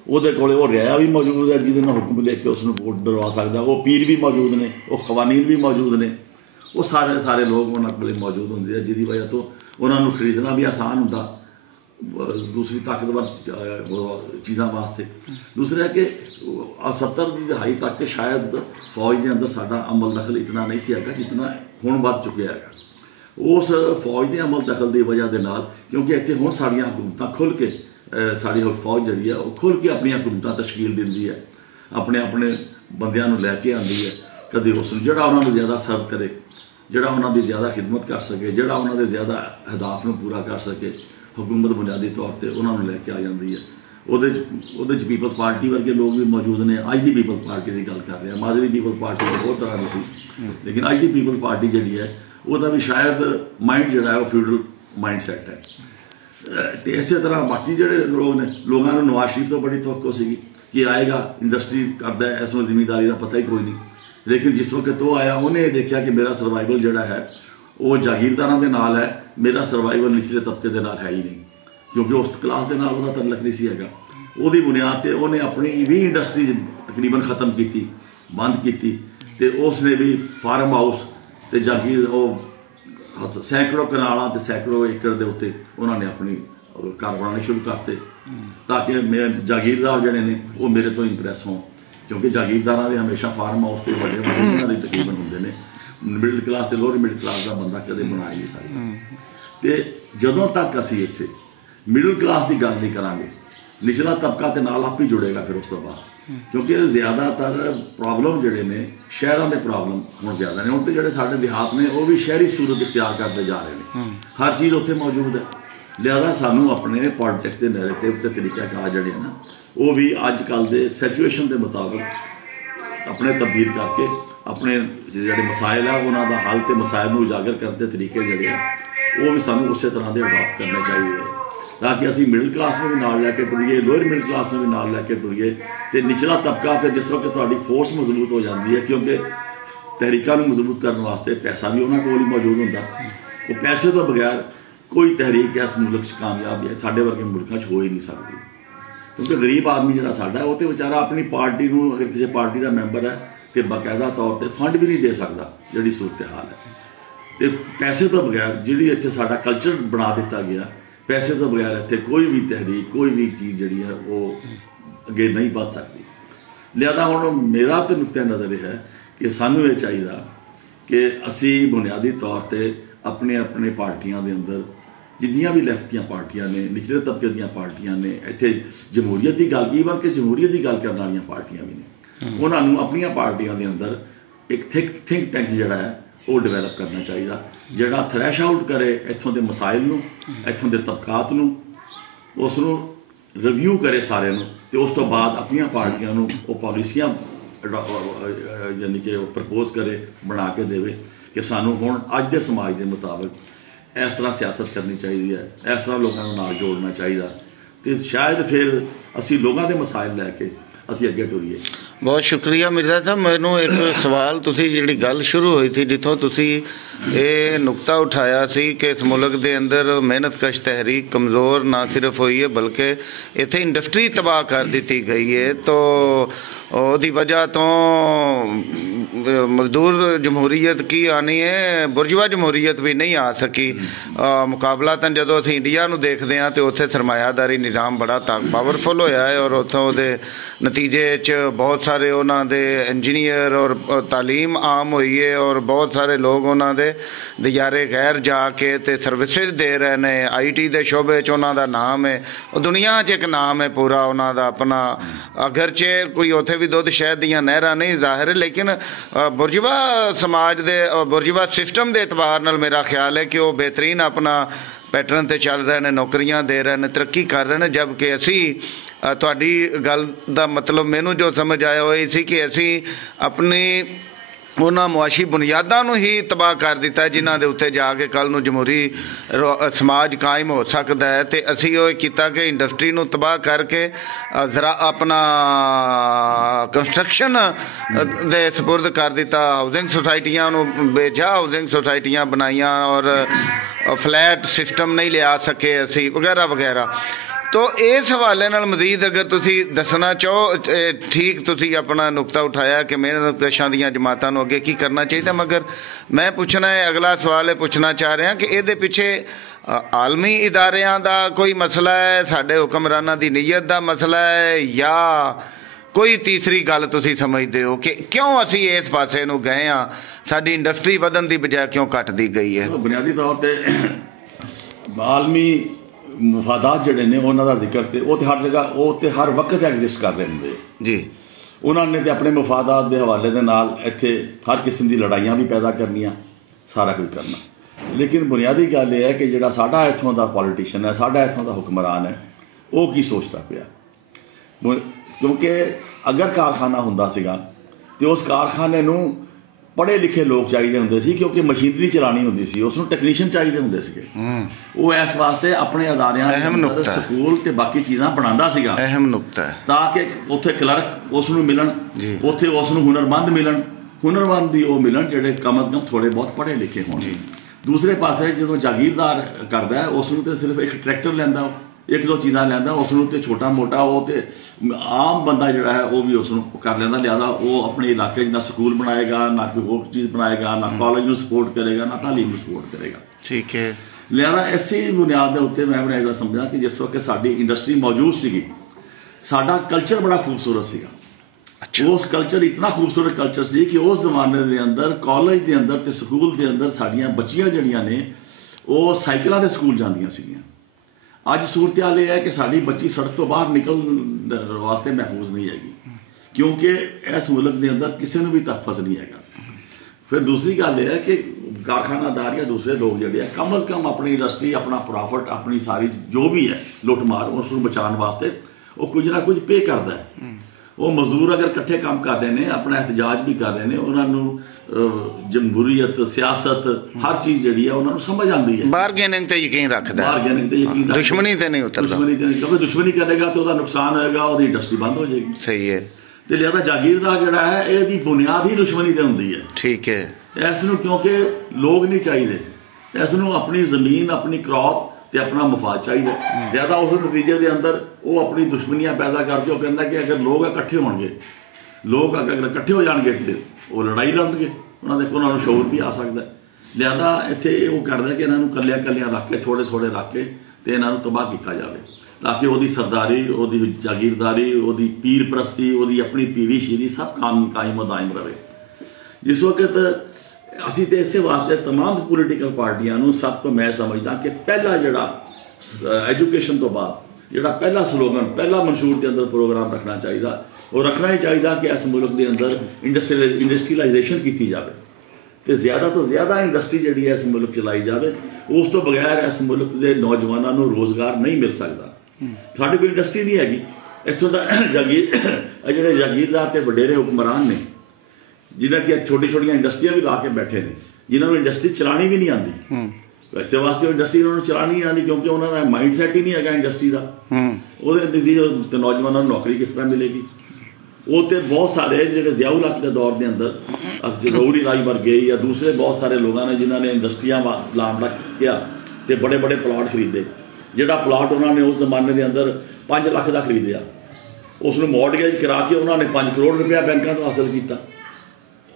वो रियाया भी मौजूद है जिहदे नाल हुक्म दे के उसनूं वोट डरवा सकता, वो पीर भी मौजूद ने, वो खवानीन भी मौजूद ने, वो सारे सारे लोग उन्होंने कोल मौजूद होंगे, जिहदी वजह तो उन्होंने खरीदना भी आसान होंदा दूसरी ताकतवर चीज़ों वास्ते। दूसरा है कि 70 की दहाई तक शायद फौज के अंदर साडा अमल दखल इतना नहीं सी हैगा जितना हुण वध चुकिया है। उस फौज के अमल दखल की वजह के नाल, क्योंकि इत्थे हुण साड़ियां हुकूमतां खुल के ਸਾਡੀ ਫੌਜ ਜਿਹੜੀ ਹੈ ਉਹ ਖੁੱਲ੍ਹ ਕੇ ਆਪਣੀਆਂ ਹਕੂਮਤਾਂ ਤਸ਼ਕੀਲ ਦਿੰਦੀ ਹੈ, ਆਪਣੇ ਆਪਣੇ ਬੰਦਿਆਂ ਨੂੰ ਲੈ ਕੇ ਆਉਂਦੀ ਹੈ। ਕਦੇ ਉਸ ਨੂੰ ਜਿਹੜਾ ਉਹਨਾਂ ਨੂੰ ਜ਼ਿਆਦਾ ਸਰਵ ਕਰੇ, ਜਿਹੜਾ ਉਹਨਾਂ ਦੀ ਜ਼ਿਆਦਾ ਖਿਦਮਤ ਕਰ ਸਕੇ, ਜਿਹੜਾ ਉਹਨਾਂ ਦੇ ਜ਼ਿਆਦਾ ਅਹਿਦਾਫ ਨੂੰ ਪੂਰਾ ਕਰ ਸਕੇ, ਹਕੂਮਤ ਬੁਨਿਆਦੀ ਤੌਰ ਤੇ ਉਹਨਾਂ ਨੂੰ ਲੈ ਕੇ ਆ ਜਾਂਦੀ ਹੈ। ਉਹਦੇ 'ਚ ਪੀਪਲਸ ਪਾਰਟੀ ਵਰਗੇ ਲੋਕ ਵੀ ਮੌਜੂਦ ਨੇ। ਅੱਜ ਦੀ ਪੀਪਲਸ ਪਾਰਟੀ ਦੀ ਗੱਲ ਕਰ ਰਿਹਾ, ਮਾਜ਼ੀ ਦੀ ਪੀਪਲਸ ਪਾਰਟੀ ਬਹੁਤ ਤਰ੍ਹਾਂ ਦੀ ਸੀ, ਲੇਕਿਨ ਅੱਜ ਦੀ ਪੀਪਲਸ ਪਾਰਟੀ ਜਿਹੜੀ ਹੈ ਉਹਦਾ ਵੀ ਸ਼ਾਇਦ ਮਾਈਂਡ ਜਿਹੜਾ ਹੈ ਉਹ ਫਿਊਡਲ ਮਾਈਂਡ ਸੈਟ ਹੈ। ਤੇ ਇਸੇ ਤਰ੍ਹਾਂ ਬਾਕੀ ਜਿਹੜੇ ਲੋਕ ਨੇ, ਲੋਕਾਂ ਨੂੰ ਨਵਾਜ਼ ਸ਼ਰੀਫ ਤੋਂ ਬੜੀ ਤਵੱਕੋ ਸੀਗੀ ਕਿ ਆਏਗਾ, ਇੰਡਸਟਰੀ ਕਰਦਾ ਹੈ, ਇਸ ਨੂੰ ਜ਼ਿਮੀਂਦਾਰੀ ਦਾ ਪਤਾ ਹੀ ਕੋਈ ਨਹੀਂ। ਲੇਕਿਨ ਜਿਸ ਵਕਤ ਉਹ ਆਇਆ ਉਹਨੇ ਦੇਖਿਆ ਕਿ ਮੇਰਾ ਸਰਵਾਈਵਲ ਜਿਹੜਾ ਹੈ ਉਹ ਜਾਗੀਰਦਾਰਾਂ ਦੇ ਨਾਲ ਹੈ, ਮੇਰਾ ਸਰਵਾਈਵਲ ਨਿਚਲੇ ਤਬਕੇ ਦੇ ਨਾਲ ਹੈ ਹੀ ਨਹੀਂ, ਕਿਉਂਕਿ ਉਸ ਕਲਾਸ ਦੇ ਨਾਲ ਉਹਦਾ ਤਾਲੁਕ ਨਹੀਂ ਸੀ ਹੈਗਾ। ਉਹਦੀ ਬੁਨਿਆਦ 'ਤੇ ਉਹਨੇ ਆਪਣੀ ਵੀ ਇੰਡਸਟਰੀ ਤਕਰੀਬਨ ਖਤਮ ਕੀਤੀ, ਬੰਦ ਕੀਤੀ, ਤੇ ਉਸ ਨੇ ਵੀ ਫਾਰਮ ਹਾਊਸ ਤੇ ਜਾਗੀਰ ਉਹ ਸੈਂਕੜੋ ਕਨਾਲਾਂ ਤੇ ਸੈਂਕੜੋ ਏਕੜ ਦੇ ਉੱਤੇ ਉਹਨਾਂ ਨੇ ਆਪਣੀ ਘਰ ਬਣਾਉਣੇ ਸ਼ੁਰੂ ਕਰਤੇ, ਤਾਂ ਕਿ ਮੈਂ ਜਾਗੀਰਦਾਰ ਜਿਹੜੇ ਨੇ ਉਹ ਮੇਰੇ ਤੋਂ ਇੰਪ੍ਰੈਸ ਹੋਣ, ਕਿਉਂਕਿ ਜਾਗੀਰਦਾਰਾਂ ਦੇ ਹਮੇਸ਼ਾ ਫਾਰਮ ਹਾਊਸ ਤੇ ਵੱਡੇ ਉਹਨਾਂ ਦੇ ਤਕਰੀਬਨ ਹੁੰਦੇ ਨੇ। ਮਿਡਲ ਕਲਾਸ ਤੇ ਲੋਅਰ ਮਿਡਲ ਕਲਾਸ ਦਾ ਬੰਦਾ ਕਦੇ ਬਣਾ ਹੀ ਨਹੀਂ ਸਕਦਾ। ਤੇ ਜਦੋਂ ਤੱਕ ਅਸੀਂ ਇੱਥੇ ਮਿਡਲ ਕਲਾਸ ਦੀ ਗੱਲ ਨਹੀਂ ਕਰਾਂਗੇ, ਨਿਚਲਾ ਤਬਕਾ ਤੇ ਨਾਲ ਆਪ ਹੀ ਜੁੜੇਗਾ ਫਿਰ ਉਸ ਤੋਂ ਬਾਅਦ, ਕਿਉਂਕਿ ਜ਼ਿਆਦਾਤਰ ਪ੍ਰੋਬਲਮ ਜਿਹੜੇ ਨੇ ਸ਼ਹਿਰਾਂ ਦੇ ਪ੍ਰੋਬਲਮ ਹੁਣ ਜ਼ਿਆਦਾ ਨੇ। ਹੁਣ ਤੇ ਜਿਹੜੇ ਸਾਡੇ ਦਿਹਾਤ ਨੇ ਉਹ ਵੀ ਸ਼ਹਿਰੀ ਸੂਰਤ ਇਖਤਿਆਰ ਕਰਦੇ ਜਾ ਰਹੇ ਨੇ, ਹਰ ਚੀਜ਼ ਉੱਥੇ ਮੌਜੂਦ ਹੈ। ਲਿਹਾਜ਼ਾ ਸਾਨੂੰ ਆਪਣੇ ਪੋਲੀਟਿਕਸ ਦੇ ਨੈਰੇਟਿਵ ਤੇ ਤਰੀਕਾਕਾਰ ਜਿਹੜੇ ਨਾ ਉਹ ਵੀ ਅੱਜ ਕੱਲ੍ਹ ਦੇ ਸਿਚੁਏਸ਼ਨ ਦੇ ਮੁਤਾਬਕ ਆਪਣੇ ਤਬਦੀਲ ਕਰਕੇ ਆਪਣੇ ਜਿਹੜੇ ਮਸਾਇਲ ਆ ਉਹਨਾਂ ਦਾ ਹੱਲ ਤੇ ਮਸਾਇਲ ਨੂੰ ਉਜਾਗਰ ਕਰਨ ਦੇ ਤਰੀਕੇ ਜਿਹੜੇ ਆ ਉਹ ਵੀ ਸਾਨੂੰ ਉਸੇ ਤਰ੍ਹਾਂ ਦੇ ਅਡਾਪਟ ਕਰਨੇ ਚਾਹੀਦੇ ਆ, ਤਾਂ ਕਿ ਅਸੀਂ ਮਿਡਲ ਕਲਾਸ ਨੂੰ ਵੀ ਨਾਲ ਲੈ ਕੇ ਟੁਰੀਏ, ਲੋਅਰ ਮਿਡਲ ਕਲਾਸ ਨੂੰ ਵੀ ਨਾਲ ਲੈ ਕੇ ਟੁਰੀਏ, ਤੇ ਨਿਚਲਾ ਤਬਕਾ ਫਿਰ ਜਿਸ ਵਕਤ ਤੁਹਾਡੀ ਫੋਰਸ ਮਜ਼ਬੂਤ ਹੋ ਜਾਂਦੀ ਹੈ, ਕਿਉਂਕਿ ਤਹਿਰੀਕਾਂ ਨੂੰ ਮਜ਼ਬੂਤ ਕਰਨ ਵਾਸਤੇ ਪੈਸਾ ਵੀ ਉਹਨਾਂ ਕੋਲ ਹੀ ਮੌਜੂਦ ਹੁੰਦਾ। ਉਹ ਪੈਸੇ ਤੋਂ ਬਗੈਰ ਕੋਈ ਤਹਿਰੀਕ ਇਸ ਮੁਲਕ 'ਚ ਕਾਮਯਾਬ ਹੈ ਸਾਡੇ ਵਰਗੇ ਮੁਲਕਾਂ 'ਚ ਹੋ ਹੀ ਨਹੀਂ ਸਕਦੀ, ਕਿਉਂਕਿ ਗਰੀਬ ਆਦਮੀ ਜਿਹੜਾ ਸਾਡਾ ਉਹ ਤੇ ਵਿਚਾਰਾ ਆਪਣੀ ਪਾਰਟੀ ਨੂੰ ਅਗਰ ਕਿਸੇ ਪਾਰਟੀ ਦਾ ਮੈਂਬਰ ਹੈ ਤੇ ਬਾਕਾਇਦਾ ਤੌਰ ਤੇ ਫੰਡ ਵੀ ਨਹੀਂ ਦੇ ਸਕਦਾ, ਜਿਹੜੀ ਸੂਰਤ ਹਾਲ ਹੈ। ਤੇ ਪੈਸੇ ਤੋਂ ਬਗੈਰ ਜਿਹੜੀ ਇੱਥੇ ਸਾਡਾ ਕਲਚਰ ਬਣਾ ਦਿੱਤਾ ਗਿਆ, ਪੈਸੇ ਤੋਂ ਬਗੈਰ ਇੱਥੇ ਕੋਈ ਵੀ ਤਹਿਰੀਕ, ਕੋਈ ਵੀ ਚੀਜ਼ ਜਿਹੜੀ ਹੈ ਉਹ ਅੱਗੇ ਨਹੀਂ ਵੱਧ ਸਕਦੀ। ਲਿਹਾਜ਼ਾ ਹੁਣ ਮੇਰਾ ਤਾਂ ਨੁਕਤਾ ਨਜ਼ਰ ਇਹ ਹੈ ਕਿ ਸਾਨੂੰ ਇਹ ਚਾਹੀਦਾ ਕਿ ਅਸੀਂ ਬੁਨਿਆਦੀ ਤੌਰ ਤੇ ਆਪਣੇ ਆਪਣੇ ਪਾਰਟੀਆਂ ਦੇ ਅੰਦਰ ਜਿੰਨੀਆਂ ਵੀ ਲੈਫਟ ਦੀਆਂ ਪਾਰਟੀਆਂ ਨੇ, ਨਿਚਲੇ ਤਬਕੇ ਦੀਆਂ ਪਾਰਟੀਆਂ ਨੇ, ਇੱਥੇ ਜਮਹੂਰੀਅਤ ਦੀ ਗੱਲ, ਈਵਨ ਕਿ ਜਮਹੂਰੀਅਤ ਦੀ ਗੱਲ ਕਰਨ ਵਾਲੀਆਂ ਪਾਰਟੀਆਂ ਵੀ ਨੇ, ਉਹਨਾਂ ਨੂੰ ਆਪਣੀਆਂ ਪਾਰਟੀਆਂ ਦੇ ਅੰਦਰ ਇੱਕ ਥਿੰਕ ਟੈਂਕ ਜਿਹੜਾ ਹੈ ਉਹ ਡਿਵੈਲਪ ਕਰਨਾ ਚਾਹੀਦਾ, ਜਿਹੜਾ ਥ੍ਰੈਸ਼ ਆਊਟ ਕਰੇ ਇੱਥੋਂ ਦੇ ਮਸਾਇਲ ਨੂੰ, ਇੱਥੋਂ ਦੇ ਤਬਕਾਤ ਨੂੰ, ਉਸ ਨੂੰ ਰਿਵਿਊ ਕਰੇ ਸਾਰੇ ਨੂੰ, ਤੇ ਉਸ ਤੋਂ ਬਾਅਦ ਆਪਣੀਆਂ ਪਾਰਟੀਆਂ ਨੂੰ ਉਹ ਪਾਲਿਸੀਆਂ ਯਾਨੀ ਕਿ ਉਹ ਪ੍ਰਪੋਜ਼ ਕਰੇ, ਬਣਾ ਕੇ ਦੇਵੇ ਕਿ ਸਾਨੂੰ ਹੁਣ ਅੱਜ ਦੇ ਸਮਾਜ ਦੇ ਮੁਤਾਬਕ ਇਸ ਤਰ੍ਹਾਂ ਸਿਆਸਤ ਕਰਨੀ ਚਾਹੀਦੀ ਹੈ, ਇਸ ਤਰ੍ਹਾਂ ਲੋਕਾਂ ਨੂੰ ਨਾਲ ਜੋੜਨਾ ਚਾਹੀਦਾ, ਤੇ ਸ਼ਾਇਦ ਫਿਰ ਅਸੀਂ ਲੋਕਾਂ ਦੇ ਮਸਾਇਲ ਲੈ ਕੇ ਅਸੀਂ ਅੱਗੇ ਟੁਰੀਏ। ਬਹੁਤ ਸ਼ੁਕਰੀਆ ਮਿਰਜ਼ਾ ਸਾਹਿਬ। ਮੈਨੂੰ ਇੱਕ ਸਵਾਲ, ਤੁਸੀਂ ਜਿਹੜੀ ਗੱਲ ਸ਼ੁਰੂ ਹੋਈ ਸੀ ਜਿੱਥੋਂ ਤੁਸੀਂ ਇਹ ਨੁਕਤਾ ਉਠਾਇਆ ਸੀ ਕਿ ਇਸ ਮੁਲਕ ਦੇ ਅੰਦਰ ਮਿਹਨਤਕਸ਼ ਤਹਿਰੀਕ ਕਮਜ਼ੋਰ ਨਾ ਸਿਰਫ ਹੋਈ ਹੈ ਬਲਕਿ ਇੱਥੇ ਇੰਡਸਟਰੀ ਤਬਾਹ ਕਰ ਦਿੱਤੀ ਗਈ ਹੈ, ਤਾਂ ਉਹਦੀ ਵਜ੍ਹਾ ਤੋਂ ਮਜ਼ਦੂਰ ਜਮਹੂਰੀਅਤ ਕੀ ਆਣੀ ਹੈ, ਬੁਰਜਵਾ ਜਮਹੂਰੀਅਤ ਵੀ ਨਹੀਂ ਆ ਸਕੀ। ਮੁਕਾਬਲਾਤਨ ਜਦੋਂ ਅਸੀਂ ਇੰਡੀਆ ਨੂੰ ਦੇਖਦੇ ਹਾਂ ਤਾਂ ਉੱਥੇ ਸਰਮਾਇਆਦਾਰੀ ਨਿਜ਼ਾਮ ਬੜਾ ਪਾਵਰਫੁਲ ਹੋਇਆ ਹੈ, ਔਰ ਉੱਥੋਂ ਉਹਦੇ ਨਤੀਜੇ 'ਚ ਬਹੁਤ ਸਾਰੇ ਉਹਨਾਂ ਦੇ ਇੰਜੀਨੀਅਰ ਔਰ ਤਾਲੀਮ ਆਮ ਹੋਈ ਹੈ, ਔਰ ਬਹੁਤ ਸਾਰੇ ਲੋਕ ਉਹਨਾਂ ਦੇ ਦਿਆਰੇ ਗੈਰ ਜਾ ਕੇ ਤੇ ਸਰਵਿਸਿਜ਼ ਦੇ ਰਹੇ ਨੇ। IT ਦੇ ਸ਼ੋਬੇ 'ਚ ਉਹਨਾਂ ਦਾ ਨਾਮ ਹੈ, ਉਹ ਦੁਨੀਆ 'ਚ ਇੱਕ ਨਾਮ ਹੈ ਪੂਰਾ ਉਹਨਾਂ ਦਾ ਆਪਣਾ, ਅਗਰਚੇ ਕੋਈ ਉੱਥੇ ਵੀ ਦੁੱਧ ਸ਼ਹਿਦ ਦੀਆਂ ਨਹਿਰਾਂ ਨਹੀਂ ਜ਼ਾਹਿਰ ਹੈ, ਲੇਕਿਨ ਬੁਰਜਵਾ ਸਮਾਜ ਦੇ ਬੁਰਜਵਾ ਸਿਸਟਮ ਦੇ ਇਤਬਾਰ ਨਾਲ ਮੇਰਾ ਖਿਆਲ ਹੈ ਕਿ ਉਹ ਬਿਹਤਰੀਨ ਆਪਣਾ ਪੈਟਰਨ ਤੇ ਚੱਲ ਰਹੇ ਨੇ, ਨੌਕਰੀਆਂ ਦੇ ਰਹੇ ਨੇ, ਤਰੱਕੀ ਕਰ ਰਹੇ ਨੇ। ਜਦਕਿ ਅਸੀਂ, ਤੁਹਾਡੀ ਗੱਲ ਦਾ ਮਤਲਬ ਮੈਨੂੰ ਜੋ ਸਮਝ ਆਇਆ ਉਹ ਇਹ ਸੀ ਕਿ ਅਸੀਂ ਆਪਣੀ ਉਹਨਾਂ ਮੁਆਸ਼ੀ ਬੁਨਿਆਦਾਂ ਨੂੰ ਹੀ ਤਬਾਹ ਕਰ ਦਿੱਤਾ ਜਿਨ੍ਹਾਂ ਦੇ ਉੱਤੇ ਜਾ ਕੇ ਕੱਲ੍ਹ ਨੂੰ ਜਮਹੂਰੀ ਸਮਾਜ ਕਾਇਮ ਹੋ ਸਕਦਾ ਹੈ, ਤੇ ਅਸੀਂ ਉਹ ਕੀਤਾ ਕਿ ਇੰਡਸਟਰੀ ਨੂੰ ਤਬਾਹ ਕਰਕੇ ਜ਼ਰਾ ਆਪਣਾ ਕੰਸਟਰਕਸ਼ਨ ਦੇ ਸਪੁਰਦ ਕਰ ਦਿੱਤਾ, ਹਾਊਸਿੰਗ ਸੁਸਾਇਟੀਆਂ ਨੂੰ ਬੇਜਾ ਹਾਊਸਿੰਗ ਸੁਸਾਇਟੀਆਂ ਬਣਾਈਆਂ, ਔਰ ਫਲੈਟ ਸਿਸਟਮ ਨਹੀਂ ਲਿਆ ਸਕੇ ਅਸੀਂ, ਵਗੈਰਾ ਵਗੈਰਾ। ਤੋ ਇਸ ਹਵਾਲੇ ਨਾਲ ਮਜ਼ੀਦ ਅਗਰ ਤੁਸੀਂ ਦੱਸਣਾ ਚਾਹੋ, ਠੀਕ ਤੁਸੀਂ ਆਪਣਾ ਨੁਕਤਾ ਉਠਾਇਆ ਕਿ ਮਿਹਨਤਕਸ਼ਾਂ ਦੀਆਂ ਜਮਾਤਾਂ ਨੂੰ ਅੱਗੇ ਕੀ ਕਰਨਾ ਚਾਹੀਦਾ, ਮਗਰ ਮੈਂ ਪੁੱਛਣਾ ਹੈ, ਅਗਲਾ ਸਵਾਲ ਇਹ ਪੁੱਛਣਾ ਚਾਹ ਰਿਹਾ ਕਿ ਇਹਦੇ ਪਿੱਛੇ ਆਲਮੀ ਇਦਾਰਿਆਂ ਦਾ ਕੋਈ ਮਸਲਾ ਹੈ, ਸਾਡੇ ਹੁਕਮਰਾਨਾਂ ਦੀ ਨੀਅਤ ਦਾ ਮਸਲਾ ਹੈ, ਜਾਂ ਕੋਈ ਤੀਸਰੀ ਗੱਲ ਤੁਸੀਂ ਸਮਝਦੇ ਹੋ ਕਿ ਕਿਉਂ ਅਸੀਂ ਇਸ ਪਾਸੇ ਨੂੰ ਗਏ ਹਾਂ, ਸਾਡੀ ਇੰਡਸਟਰੀ ਵਧਣ ਦੀ ਬਜਾਏ ਕਿਉਂ ਘਟਦੀ ਗਈ ਹੈ? ਬੁਨਿਆਦੀ ਤੌਰ ਤੇ ਆਲਮੀ ਮਫਾਦਾਤ ਜਿਹੜੇ ਨੇ ਉਹਨਾਂ ਦਾ ਜ਼ਿਕਰ ਤੇ ਉਹ ਤੇ ਹਰ ਜਗ੍ਹਾ ਉਹ ਤੇ ਹਰ ਵਕਤ ਐਗਜ਼ਿਸਟ ਕਰ ਰਹੇ ਹੁੰਦੇ ਜੀ। ਉਹਨਾਂ ਨੇ ਤੇ ਆਪਣੇ ਮਫਾਦਾਤ ਦੇ ਹਵਾਲੇ ਦੇ ਨਾਲ ਇੱਥੇ ਹਰ ਕਿਸਮ ਦੀ ਲੜਾਈਆਂ ਵੀ ਪੈਦਾ ਕਰਨੀਆਂ, ਸਾਰਾ ਕੁਝ ਕਰਨਾ। ਲੇਕਿਨ ਬੁਨਿਆਦੀ ਗੱਲ ਇਹ ਹੈ ਕਿ ਜਿਹੜਾ ਸਾਡਾ ਇੱਥੋਂ ਦਾ ਪੋਲੀਟੀਸ਼ੀਅਨ ਹੈ, ਸਾਡਾ ਇੱਥੋਂ ਦਾ ਹੁਕਮਰਾਨ ਹੈ, ਉਹ ਕੀ ਸੋਚਦਾ ਪਿਆ। ਕਿਉਂਕਿ ਅਗਰ ਕਾਰਖਾਨਾ ਹੁੰਦਾ ਸੀਗਾ ਤੇ ਉਸ ਕਾਰਖਾਨੇ ਨੂੰ ਪੜ੍ਹੇ ਲਿਖੇ ਲੋਕ ਚਾਹੀਦੇ ਹੁੰਦੇ ਸੀ, ਕਿਉਂਕਿ ਮਸ਼ੀਨਰੀ ਚਲਾਉਣੀ ਹੁੰਦੀ ਸੀ, ਉਸ ਨੂੰ ਟੈਕਨੀਸ਼ੀਅਨ ਚਾਹੀਦੇ ਹੁੰਦੇ ਸੀਗੇ। ਉਹ ਇਸ ਵਾਸਤੇ ਆਪਣੇ ਅਦਾਰਿਆਂ ਦੇ ਸਕੂਲ ਤੇ ਬਾਕੀ ਚੀਜ਼ਾਂ ਬਣਾਉਂਦਾ ਸੀਗਾ। ਅਹਿਮ ਨੁਕਤਾ ਹੈ, ਤਾਂ ਕਿ ਉੱਥੇ ਕਲਰਕ ਉਸ ਨੂੰ ਮਿਲਣ, ਉੱਥੇ ਉਸ ਨੂੰ ਹੁਨਰਮੰਦ ਮਿਲਣ, ਹੁਨਰਮੰਦ ਵੀ ਉਹ ਮਿਲਣ ਜਿਹੜੇ ਕਮ ਅਜ਼ ਕਮ ਥੋੜ੍ਹੇ ਬਹੁਤ ਪੜ੍ਹੇ ਲਿਖੇ ਹੋਣ। ਦੂਸਰੇ ਪਾਸੇ ਜਦੋਂ ਜਾਗੀਰਦਾਰ ਕਰਦਾ ਉਸ ਨੂੰ ਤੇ ਸਿਰਫ ਇੱਕ ਟਰੈਕਟਰ ਲੈਂਦਾ, ਇੱਕ ਦੋ ਚੀਜ਼ਾਂ ਲੈਂਦਾ, ਉਸ ਨੂੰ ਤੇ ਛੋਟਾ ਮੋਟਾ ਉਹ ਤੇ ਆਮ ਬੰਦਾ ਜਿਹੜਾ ਹੈ ਉਹ ਵੀ ਉਸ ਨੂੰ ਕਰ ਲੈਂਦਾ। ਲਿਆਦਾ ਉਹ ਆਪਣੇ ਇਲਾਕੇ 'ਚ ਨਾ ਸਕੂਲ ਬਣਾਏਗਾ, ਨਾ ਕੋਈ ਹੋਰ ਚੀਜ਼ ਬਣਾਏਗਾ, ਨਾ ਕਾਲਜ ਨੂੰ ਸਪੋਰਟ ਕਰੇਗਾ, ਨਾ ਤਾਲੀਮ ਨੂੰ ਸਪੋਰਟ ਕਰੇਗਾ। ਠੀਕ ਹੈ। ਲਿਆਦਾ ਇਸੇ ਬੁਨਿਆਦ ਦੇ ਉੱਤੇ ਮੈਂ ਬਣਾਏਗਾ ਸਮਝਿਆ ਕਿ ਜਿਸ ਵਕਤ ਸਾਡੀ ਇੰਡਸਟਰੀ ਮੌਜੂਦ ਸੀਗੀ, ਸਾਡਾ ਕਲਚਰ ਬੜਾ ਖੂਬਸੂਰਤ ਸੀਗਾ। ਉਸ ਕਲਚਰ ਇਤਨਾ ਖੂਬਸੂਰਤ ਕਲਚਰ ਸੀ ਕਿ ਉਸ ਜ਼ਮਾਨੇ ਦੇ ਅੰਦਰ ਕਾਲਜ ਦੇ ਅੰਦਰ ਤੇ ਸਕੂਲ ਦੇ ਅੰਦਰ ਸਾਡੀਆਂ ਬੱਚੀਆਂ ਜਿਹੜੀਆਂ ਨੇ ਉਹ ਸਾਈਕਲਾਂ ਦੇ ਸਕੂਲ ਜਾਂਦੀਆਂ ਸੀਗੀਆਂ। ਅੱਜ ਸੂਰਤ ਹਾਲ ਇਹ ਹੈ ਕਿ ਸਾਡੀ ਬੱਚੀ ਸੜਕ ਤੋਂ ਬਾਹਰ ਨਿਕਲਣ ਵਾਸਤੇ ਮਹਿਫੂਜ਼ ਨਹੀਂ ਹੈਗੀ, ਕਿਉਂਕਿ ਇਸ ਮੁਲਕ ਦੇ ਅੰਦਰ ਕਿਸੇ ਨੂੰ ਵੀ ਤਹਫਜ਼ ਨਹੀਂ ਹੈਗਾ। ਫਿਰ ਦੂਸਰੀ ਗੱਲ ਇਹ ਹੈ ਕਿ ਕਾਰਖਾਨਾਦਾਰ ਜਾਂ ਦੂਸਰੇ ਲੋਕ ਜਿਹੜੇ ਆ ਕਮ ਅਜ਼ ਕਮ ਆਪਣੀ ਇੰਡਸਟਰੀ, ਆਪਣਾ ਪ੍ਰੋਫਿਟ, ਆਪਣੀ ਸਾਰੀ ਜੋ ਵੀ ਹੈ ਲੁੱਟਮਾਰ, ਉਸ ਨੂੰ ਬਚਾਉਣ ਵਾਸਤੇ ਉਹ ਕੁਝ ਨਾ ਕੁਝ ਪੇ ਕਰਦਾ ਹੈ। ਉਹ ਮਜ਼ਦੂਰ ਅਗਰ ਇਕੱਠੇ ਕੰਮ ਕਰ ਰਹੇ ਨੇ, ਆਪਣਾ ਇhtਜਾਜ ਵੀ ਕਰ ਰਹੇ ਨੇ, ਉਹਨਾਂ ਨੂੰ ਜਮਹੂਰੀਅਤ, ਸਿਆਸਤ, ਹਰ ਚੀਜ਼ ਜਿਹੜੀ ਹੈ ਉਹਨਾਂ ਨੂੰ ਸਮਝ ਆਉਂਦੀ ਹੈ। ਬਾਰਗੇਨਿੰਗ ਤੇ ਯਕੀਨ ਰੱਖਦਾ, ਬਾਰਗੇਨਿੰਗ ਤੇ ਯਕੀਨ, ਦੁਸ਼ਮਣੀ ਤੇ ਨਹੀਂ ਉਤਰਦਾ। ਦੁਸ਼ਮਣੀ ਤੇ ਨਹੀਂ, ਕਿਉਂਕਿ ਦੁਸ਼ਮਣੀ ਕਰੇਗਾ ਤਾਂ ਉਹਦਾ ਨੁਕਸਾਨ ਹੋਏਗਾ, ਉਹਦੀ ਇੰਡਸਟਰੀ ਬੰਦ ਹੋ ਜਾਏਗੀ। ਸਹੀ ਹੈ। ਤੇ ਲਿਆਦਾ ਜਾਗੀਰਦਾਰ ਜਿਹੜਾ ਹੈ ਇਹਦੀ ਬੁਨਿਆਦ ਹੀ ਦੁਸ਼ਮਣੀ ਤੇ ਹੁੰਦੀ ਹੈ। ਠੀਕ ਹੈ। ਇਸ ਨੂੰ ਕਿਉਂਕਿ ਲੋਕ ਨਹੀਂ ਚਾਹੀਦੇ, ਇਸ ਨੂੰ ਆਪਣੀ ਜ਼ਮੀਨ, ਆਪਣੀ ਕ੍ਰੌਪ ਤੇ ਆਪਣਾ ਮਫਾਦ ਚਾਹੀਦਾ। ਜ਼ਿਆਦਾ ਉਸ ਨਤੀਜੇ ਦੇ ਅੰਦਰ ਉਹ ਆਪਣੀ ਦੁਸ਼ਮਣੀਆਂ ਪੈਦਾ ਕਰਕੇ ਉਹ ਕਹਿੰਦਾ ਕਿ ਅਗਰ ਲੋਕ ਇਕੱਠੇ ਹੋਣਗੇ, ਲੋਕ ਅਗਰ ਇਕੱਠੇ ਹੋ ਜਾਣਗੇ ਤੇ ਉਹ ਲੜਾਈ ਲੜਨਗੇ, ਉਹਨਾਂ ਨੂੰ ਸ਼ੌਰ ਵੀ ਆ ਸਕਦਾ। ਲਿਆਦਾ ਇੱਥੇ ਉਹ ਕਰਦਾ ਕਿ ਇਹਨਾਂ ਨੂੰ ਕੱਲਿਆਂ ਰੱਖ ਕੇ, ਥੋੜ੍ਹੇ ਰੱਖ ਕੇ ਤੇ ਇਹਨਾਂ ਨੂੰ ਤਬਾਹ ਕੀਤਾ ਜਾਵੇ, ਤਾਂ ਕਿ ਉਹਦੀ ਸਰਦਾਰੀ, ਉਹਦੀ ਜਾਗੀਰਦਾਰੀ, ਉਹਦੀ ਪੀਰ ਪ੍ਰਸਤੀ, ਉਹਦੀ ਆਪਣੀ ਪੀਰੀ ਸ਼ੀਰੀ ਸਭ ਕਾਇਮ ਦਾਇਮ ਰਹੇ। ਜਿਸ ਵਕਤ ਅਸੀਂ ਤੇ ਇਸੇ ਵਾਸਤੇ ਤਮਾਮ ਪੋਲੀਟੀਕਲ ਪਾਰਟੀਆਂ ਨੂੰ ਸਭ ਤੋਂ ਮੈਂ ਸਮਝਦਾ ਕਿ ਪਹਿਲਾ ਜਿਹੜਾ ਐਜੂਕੇਸ਼ਨ ਤੋਂ ਬਾਅਦ ਜਿਹੜਾ ਪਹਿਲਾ ਸਲੋਗਨ, ਪਹਿਲਾ ਮਨਸ਼ੂਰ ਦੇ ਅੰਦਰ ਪ੍ਰੋਗਰਾਮ ਰੱਖਣਾ ਚਾਹੀਦਾ, ਉਹ ਰੱਖਣਾ ਹੀ ਚਾਹੀਦਾ ਕਿ ਇਸ ਮੁਲਕ ਦੇ ਅੰਦਰ ਇੰਡਸਟਰੀਲਾਈਜੇਸ਼ਨ ਕੀਤੀ ਜਾਵੇ ਤੇ ਜ਼ਿਆਦਾ ਤੋਂ ਜ਼ਿਆਦਾ ਇੰਡਸਟਰੀ ਜਿਹੜੀ ਹੈ ਇਸ ਮੁਲਕ ਚਲਾਈ ਜਾਵੇ। ਉਸ ਤੋਂ ਬਗੈਰ ਇਸ ਮੁਲਕ ਦੇ ਨੌਜਵਾਨਾਂ ਨੂੰ ਰੋਜ਼ਗਾਰ ਨਹੀਂ ਮਿਲ ਸਕਦਾ। ਸਾਡੇ ਕੋਲ ਇੰਡਸਟਰੀ ਨਹੀਂ ਹੈਗੀ। ਇੱਥੋਂ ਦਾ ਜਿਹੜੇ ਜਾਗੀਰਦਾਰ ਤੇ ਵਡੇਰੇ ਹੁਕਮਰਾਨ ਨੇ, ਜਿਨ੍ਹਾਂ ਦੀਆਂ ਛੋਟੀਆਂ ਇੰਡਸਟਰੀਆਂ ਵੀ ਲਾ ਕੇ ਬੈਠੇ ਨੇ, ਜਿਨ੍ਹਾਂ ਨੂੰ ਇੰਡਸਟਰੀ ਚਲਾਉਣੀ ਵੀ ਨਹੀਂ ਆਉਂਦੀ। ਵੈਸੇ ਵਾਸਤੇ ਉਹ ਇੰਡਸਟਰੀ ਉਹਨਾਂ ਨੂੰ ਚਲਾਉਣੀ ਨਹੀਂ ਆਉਂਦੀ, ਕਿਉਂਕਿ ਉਹਨਾਂ ਦਾ ਮਾਈਂਡ ਸੈਟ ਹੀ ਨਹੀਂ ਹੈਗਾ ਇੰਡਸਟਰੀ ਦਾ। ਉਹਦੇ ਨਤੀਜੇ ਨੌਜਵਾਨਾਂ ਨੂੰ ਨੌਕਰੀ ਕਿਸ ਤਰ੍ਹਾਂ ਮਿਲੇਗੀ। ਉਹ ਤੇ ਬਹੁਤ ਸਾਰੇ ਜਿਹੜੇ ਜ਼ਿਆਉਲ ਹਕ ਦੇ ਦੌਰ ਦੇ ਅੰਦਰ ਜ਼ਹੂਰੀ ਰਾਜ ਵਰਗੇ ਜਾਂ ਦੂਸਰੇ ਬਹੁਤ ਸਾਰੇ ਲੋਕਾਂ ਨੇ ਜਿਨ੍ਹਾਂ ਨੇ ਇੰਡਸਟਰੀਆਂ ਲਾਉਣ ਦਾ ਕਿਹਾ ਤੇ ਬੜੇ ਪਲਾਟ ਖਰੀਦੇ। ਜਿਹੜਾ ਪਲਾਟ ਉਹਨਾਂ ਨੇ ਉਸ ਜ਼ਮਾਨੇ ਦੇ ਅੰਦਰ 5 ਲੱਖ ਦਾ ਖਰੀਦਿਆ, ਉਸ ਨੂੰ ਮੌਰਟਗੇਜ ਕਰਾ ਕੇ ਉਹਨਾਂ ਨੇ 5 ਕਰੋੜ ਰੁਪਇਆ ਬੈਂਕਾਂ ਤੋਂ ਹਾਸਲ ਕੀਤਾ।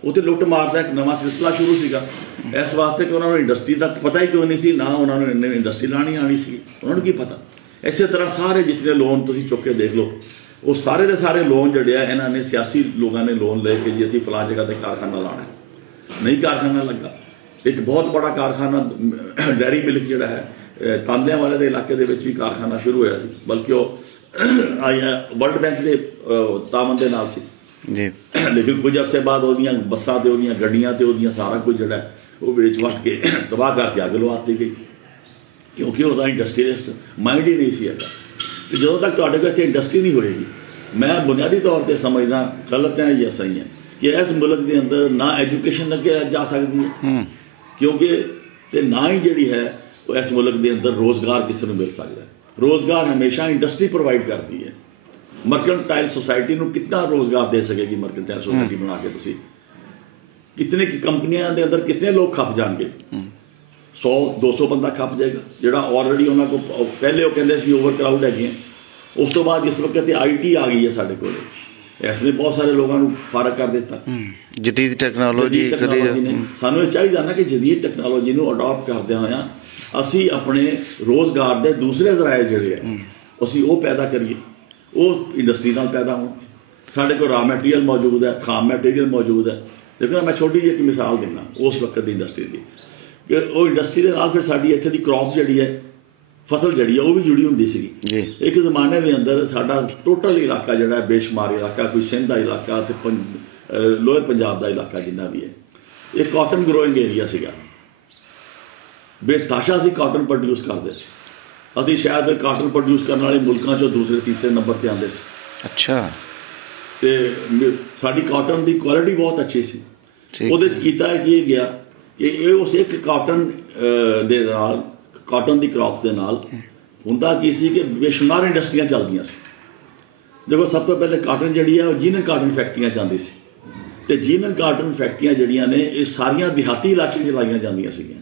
ਉਹ ਤੇ ਲੁੱਟ ਮਾਰ ਦਾ ਇੱਕ ਨਵਾਂ ਸਿਲਸਿਲਾ ਸ਼ੁਰੂ ਸੀਗਾ, ਇਸ ਵਾਸਤੇ ਕਿ ਉਹਨਾਂ ਨੂੰ ਇੰਡਸਟਰੀ ਦਾ ਪਤਾ ਹੀ ਕਿਉਂ ਨਹੀਂ ਸੀ, ਨਾ ਉਹਨਾਂ ਨੂੰ ਇੰਡਸਟਰੀ ਲਾਉਣੀ ਆਉਣੀ ਸੀ, ਉਹਨਾਂ ਨੂੰ ਕੀ ਪਤਾ। ਇਸੇ ਤਰ੍ਹਾਂ ਸਾਰੇ ਜਿਤਨੇ ਲੋਨ ਤੁਸੀਂ ਚੁੱਕ ਕੇ ਦੇਖ ਲਓ, ਉਹ ਸਾਰੇ ਦੇ ਸਾਰੇ ਲੋਨ ਜਿਹੜੇ ਆ ਇਹਨਾਂ ਨੇ ਸਿਆਸੀ ਲੋਕਾਂ ਨੇ ਲੋਨ ਲੈ ਕੇ ਜੀ ਅਸੀਂ ਫਲਾਂ ਜਗ੍ਹਾ 'ਤੇ ਕਾਰਖਾਨਾ ਲਾਉਣਾ, ਨਹੀਂ ਕਾਰਖਾਨਾ ਲੱਗਾ। ਇੱਕ ਬਹੁਤ ਬੜਾ ਕਾਰਖਾਨਾ ਡੈਰੀ ਮਿਲਕ ਜਿਹੜਾ ਹੈ ਤਾਂਦਿਆਂ ਵਾਲੇ ਦੇ ਇਲਾਕੇ ਦੇ ਵਿੱਚ ਵੀ ਕਾਰਖਾਨਾ ਸ਼ੁਰੂ ਹੋਇਆ ਸੀ, ਬਲਕਿ ਉਹ ਵਰਲਡ ਬੈਂਕ ਦੇ ਤਾਮਨ ਦੇ ਨਾਲ ਸੀ ਜੀ। ਲੇਕਿਨ ਕੁਝ ਅਰਸੇ ਬਾਅਦ ਉਹਦੀਆਂ ਬੱਸਾਂ ਤੇ ਉਹਦੀਆਂ ਗੱਡੀਆਂ ਤੇ ਉਹਦੀਆਂ ਸਾਰਾ ਕੁਝ ਜਿਹੜਾ ਉਹ ਵੇਚ ਵੱਟ ਕੇ ਤਬਾਹ ਕਰਕੇ ਅੱਗ ਲਵਾਤੀ ਗਈ, ਕਿਉਂਕਿ ਉਹਦਾ ਇੰਡਸਟਰੀਅਲਿਸਟ ਮਾਈਂਡ ਹੀ ਨਹੀਂ ਸੀ ਹੈਗਾ। ਤੇ ਜਦੋਂ ਤੱਕ ਤੁਹਾਡੇ ਕੋਲ ਇੱਥੇ ਇੰਡਸਟਰੀ ਨਹੀਂ ਹੋਏਗੀ, ਮੈਂ ਬੁਨਿਆਦੀ ਤੌਰ 'ਤੇ ਸਮਝਦਾ ਗਲਤ ਹੈ ਜਾਂ ਸਹੀ ਹੈ ਕਿ ਇਸ ਮੁਲਕ ਦੇ ਅੰਦਰ ਨਾ ਐਜੂਕੇਸ਼ਨ ਅੱਗੇ ਜਾ ਸਕਦੀ ਹੈ, ਕਿਉਂਕਿ ਤੇ ਨਾ ਹੀ ਜਿਹੜੀ ਹੈ ਉਹ ਇਸ ਮੁਲਕ ਦੇ ਅੰਦਰ ਰੋਜ਼ਗਾਰ ਕਿਸੇ ਨੂੰ ਮਿਲ ਸਕਦਾ ਹੈ। ਰੋਜ਼ਗਾਰ ਹਮੇਸ਼ਾ ਇੰਡਸਟਰੀ ਪ੍ਰੋਵਾਈਡ ਕਰਦੀ ਹੈ। ਮਰਕੈਂਟਾਈਲ ਸੋਸਾਇਟੀ ਨੂੰ ਕਿੰਨਾ ਰੋਜ਼ਗਾਰ ਦੇ ਸਕੇਗੀ ਮਰਕੈਂਟਾਈਲ ਸੋਸਾਇਟੀ ਬਣਾ ਕੇ? ਤੁਸੀਂ ਕਿਤਨੇ ਕੰਪਨੀਆਂ ਦੇ ਅੰਦਰ ਕਿਤਨੇ ਲੋਕ ਖੱਪ ਜਾਣਗੇ? 100-200 ਬੰਦਾ ਖੱਪ ਜਾਏਗਾ, ਜਿਹੜਾ ਆਲਰੇਡੀ ਉਹਨਾਂ ਕੋਲ ਪਹਿਲੇ ਉਹ ਕਹਿੰਦੇ ਸੀ ਓਵਰ ਕਰਾਊਡ ਹੈਗੀਆਂ। ਉਸ ਤੋਂ ਬਾਅਦ ਜਿਸ ਵਕਤ IT ਆ ਗਈ ਹੈ ਸਾਡੇ ਕੋਲ, ਇਸ ਨੇ ਬਹੁਤ ਸਾਰੇ ਲੋਕਾਂ ਨੂੰ ਫਰਕ ਕਰ ਦਿੱਤਾ। ਜਦੀਦ ਟੈਕਨੋਲੋਜੀ ਨੇ ਸਾਨੂੰ ਇਹ ਚਾਹੀਦਾ ਨਾ ਕਿ ਜਦੀਦ ਟੈਕਨੋਲੋਜੀ ਨੂੰ ਅਡਾਪਟ ਕਰਦਿਆਂ ਹੋਇਆਂ ਅਸੀਂ ਆਪਣੇ ਰੋਜ਼ਗਾਰ ਦੇ ਦੂਸਰੇ ਜ਼ਰਾਏ ਜਿਹੜੇ ਆ ਅਸੀਂ ਉਹ ਪੈਦਾ ਕਰੀਏ, ਉਹ ਇੰਡਸਟਰੀ ਨਾਲ ਪੈਦਾ ਹੋਣ। ਸਾਡੇ ਕੋਲ ਰਾ ਮੈਟੀਰੀਅਲ ਮੌਜੂਦ ਹੈ, ਖਾਮ ਮੈਟੀਰੀਅਲ ਮੌਜੂਦ ਹੈ। ਦੇਖੋ ਮੈਂ ਛੋਟੀ ਜਿਹੀ ਇੱਕ ਮਿਸਾਲ ਦਿੰਦਾ ਉਸ ਵਕਤ ਦੀ ਇੰਡਸਟਰੀ ਦੀ, ਕਿ ਉਹ ਇੰਡਸਟਰੀ ਦੇ ਨਾਲ ਫਿਰ ਸਾਡੀ ਇੱਥੇ ਦੀ ਕ੍ਰੌਪ ਜਿਹੜੀ ਹੈ ਫਸਲ ਜਿਹੜੀ ਆ ਉਹ ਵੀ ਜੁੜੀ ਹੁੰਦੀ ਸੀਗੀ ਜੀ। ਇੱਕ ਜ਼ਮਾਨੇ ਦੇ ਅੰਦਰ ਸਾਡਾ ਟੋਟਲ ਇਲਾਕਾ ਜਿਹੜਾ ਬੇਸ਼ੁਮਾਰ ਇਲਾਕਾ, ਕੋਈ ਸਿੰਧ ਦਾ ਇਲਾਕਾ ਤੇ ਲੋਅਰ ਪੰਜਾਬ ਦਾ ਇਲਾਕਾ ਜਿੰਨਾ ਵੀ ਹੈ, ਇਹ ਕਾਟਨ ਗਰੋਇੰਗ ਏਰੀਆ ਸੀਗਾ। ਬੇਤਾਸ਼ਾ ਸੀ ਕਾਟਨ ਪ੍ਰੋਡਿਊਸ ਕਰਦੇ ਸੀ। ਅਸੀਂ ਸ਼ਾਇਦ ਕਾਟਨ ਪ੍ਰੋਡਿਊਸ ਕਰਨ ਵਾਲੇ ਮੁਲਕਾਂ 'ਚੋਂ ਦੂਸਰੇ ਤੀਸਰੇ ਨੰਬਰ 'ਤੇ ਆਉਂਦੇ ਸੀ। ਅੱਛਾ। ਤੇ ਸਾਡੀ ਕਾਟਨ ਦੀ ਕੁਆਲਿਟੀ ਬਹੁਤ ਅੱਛੀ ਸੀ। ਉਹਦੇ 'ਚ ਕੀਤਾ ਕੀ ਗਿਆ ਕਿ ਇਹ ਉਸ ਇੱਕ ਕਾਟਨ ਦੇ ਨਾਲ, ਕਾਟਨ ਦੀ ਕ੍ਰੌਪ ਦੇ ਨਾਲ ਹੁੰਦਾ ਕੀ ਸੀ ਕਿ ਬੇਸ਼ੁਮਾਰ ਇੰਡਸਟਰੀਆਂ ਚੱਲਦੀਆਂ ਸੀ। ਦੇਖੋ ਸਭ ਤੋਂ ਪਹਿਲੇ ਕਾਟਨ ਜਿਹੜੀ ਹੈ ਉਹ ਜੀਨਨ ਕਾਟਨ ਫੈਕਟਰੀਆਂ ਚੱਲਦੀ ਸੀ, ਤੇ ਜੀਨਨ ਕਾਟਨ ਫੈਕਟਰੀਆਂ ਜਿਹੜੀਆਂ ਨੇ ਇਹ ਸਾਰੀਆਂ ਦਿਹਾਤੀ ਇਲਾਕੇ 'ਚ ਲਾਈਆਂ ਜਾਂਦੀਆਂ ਸੀਗੀਆਂ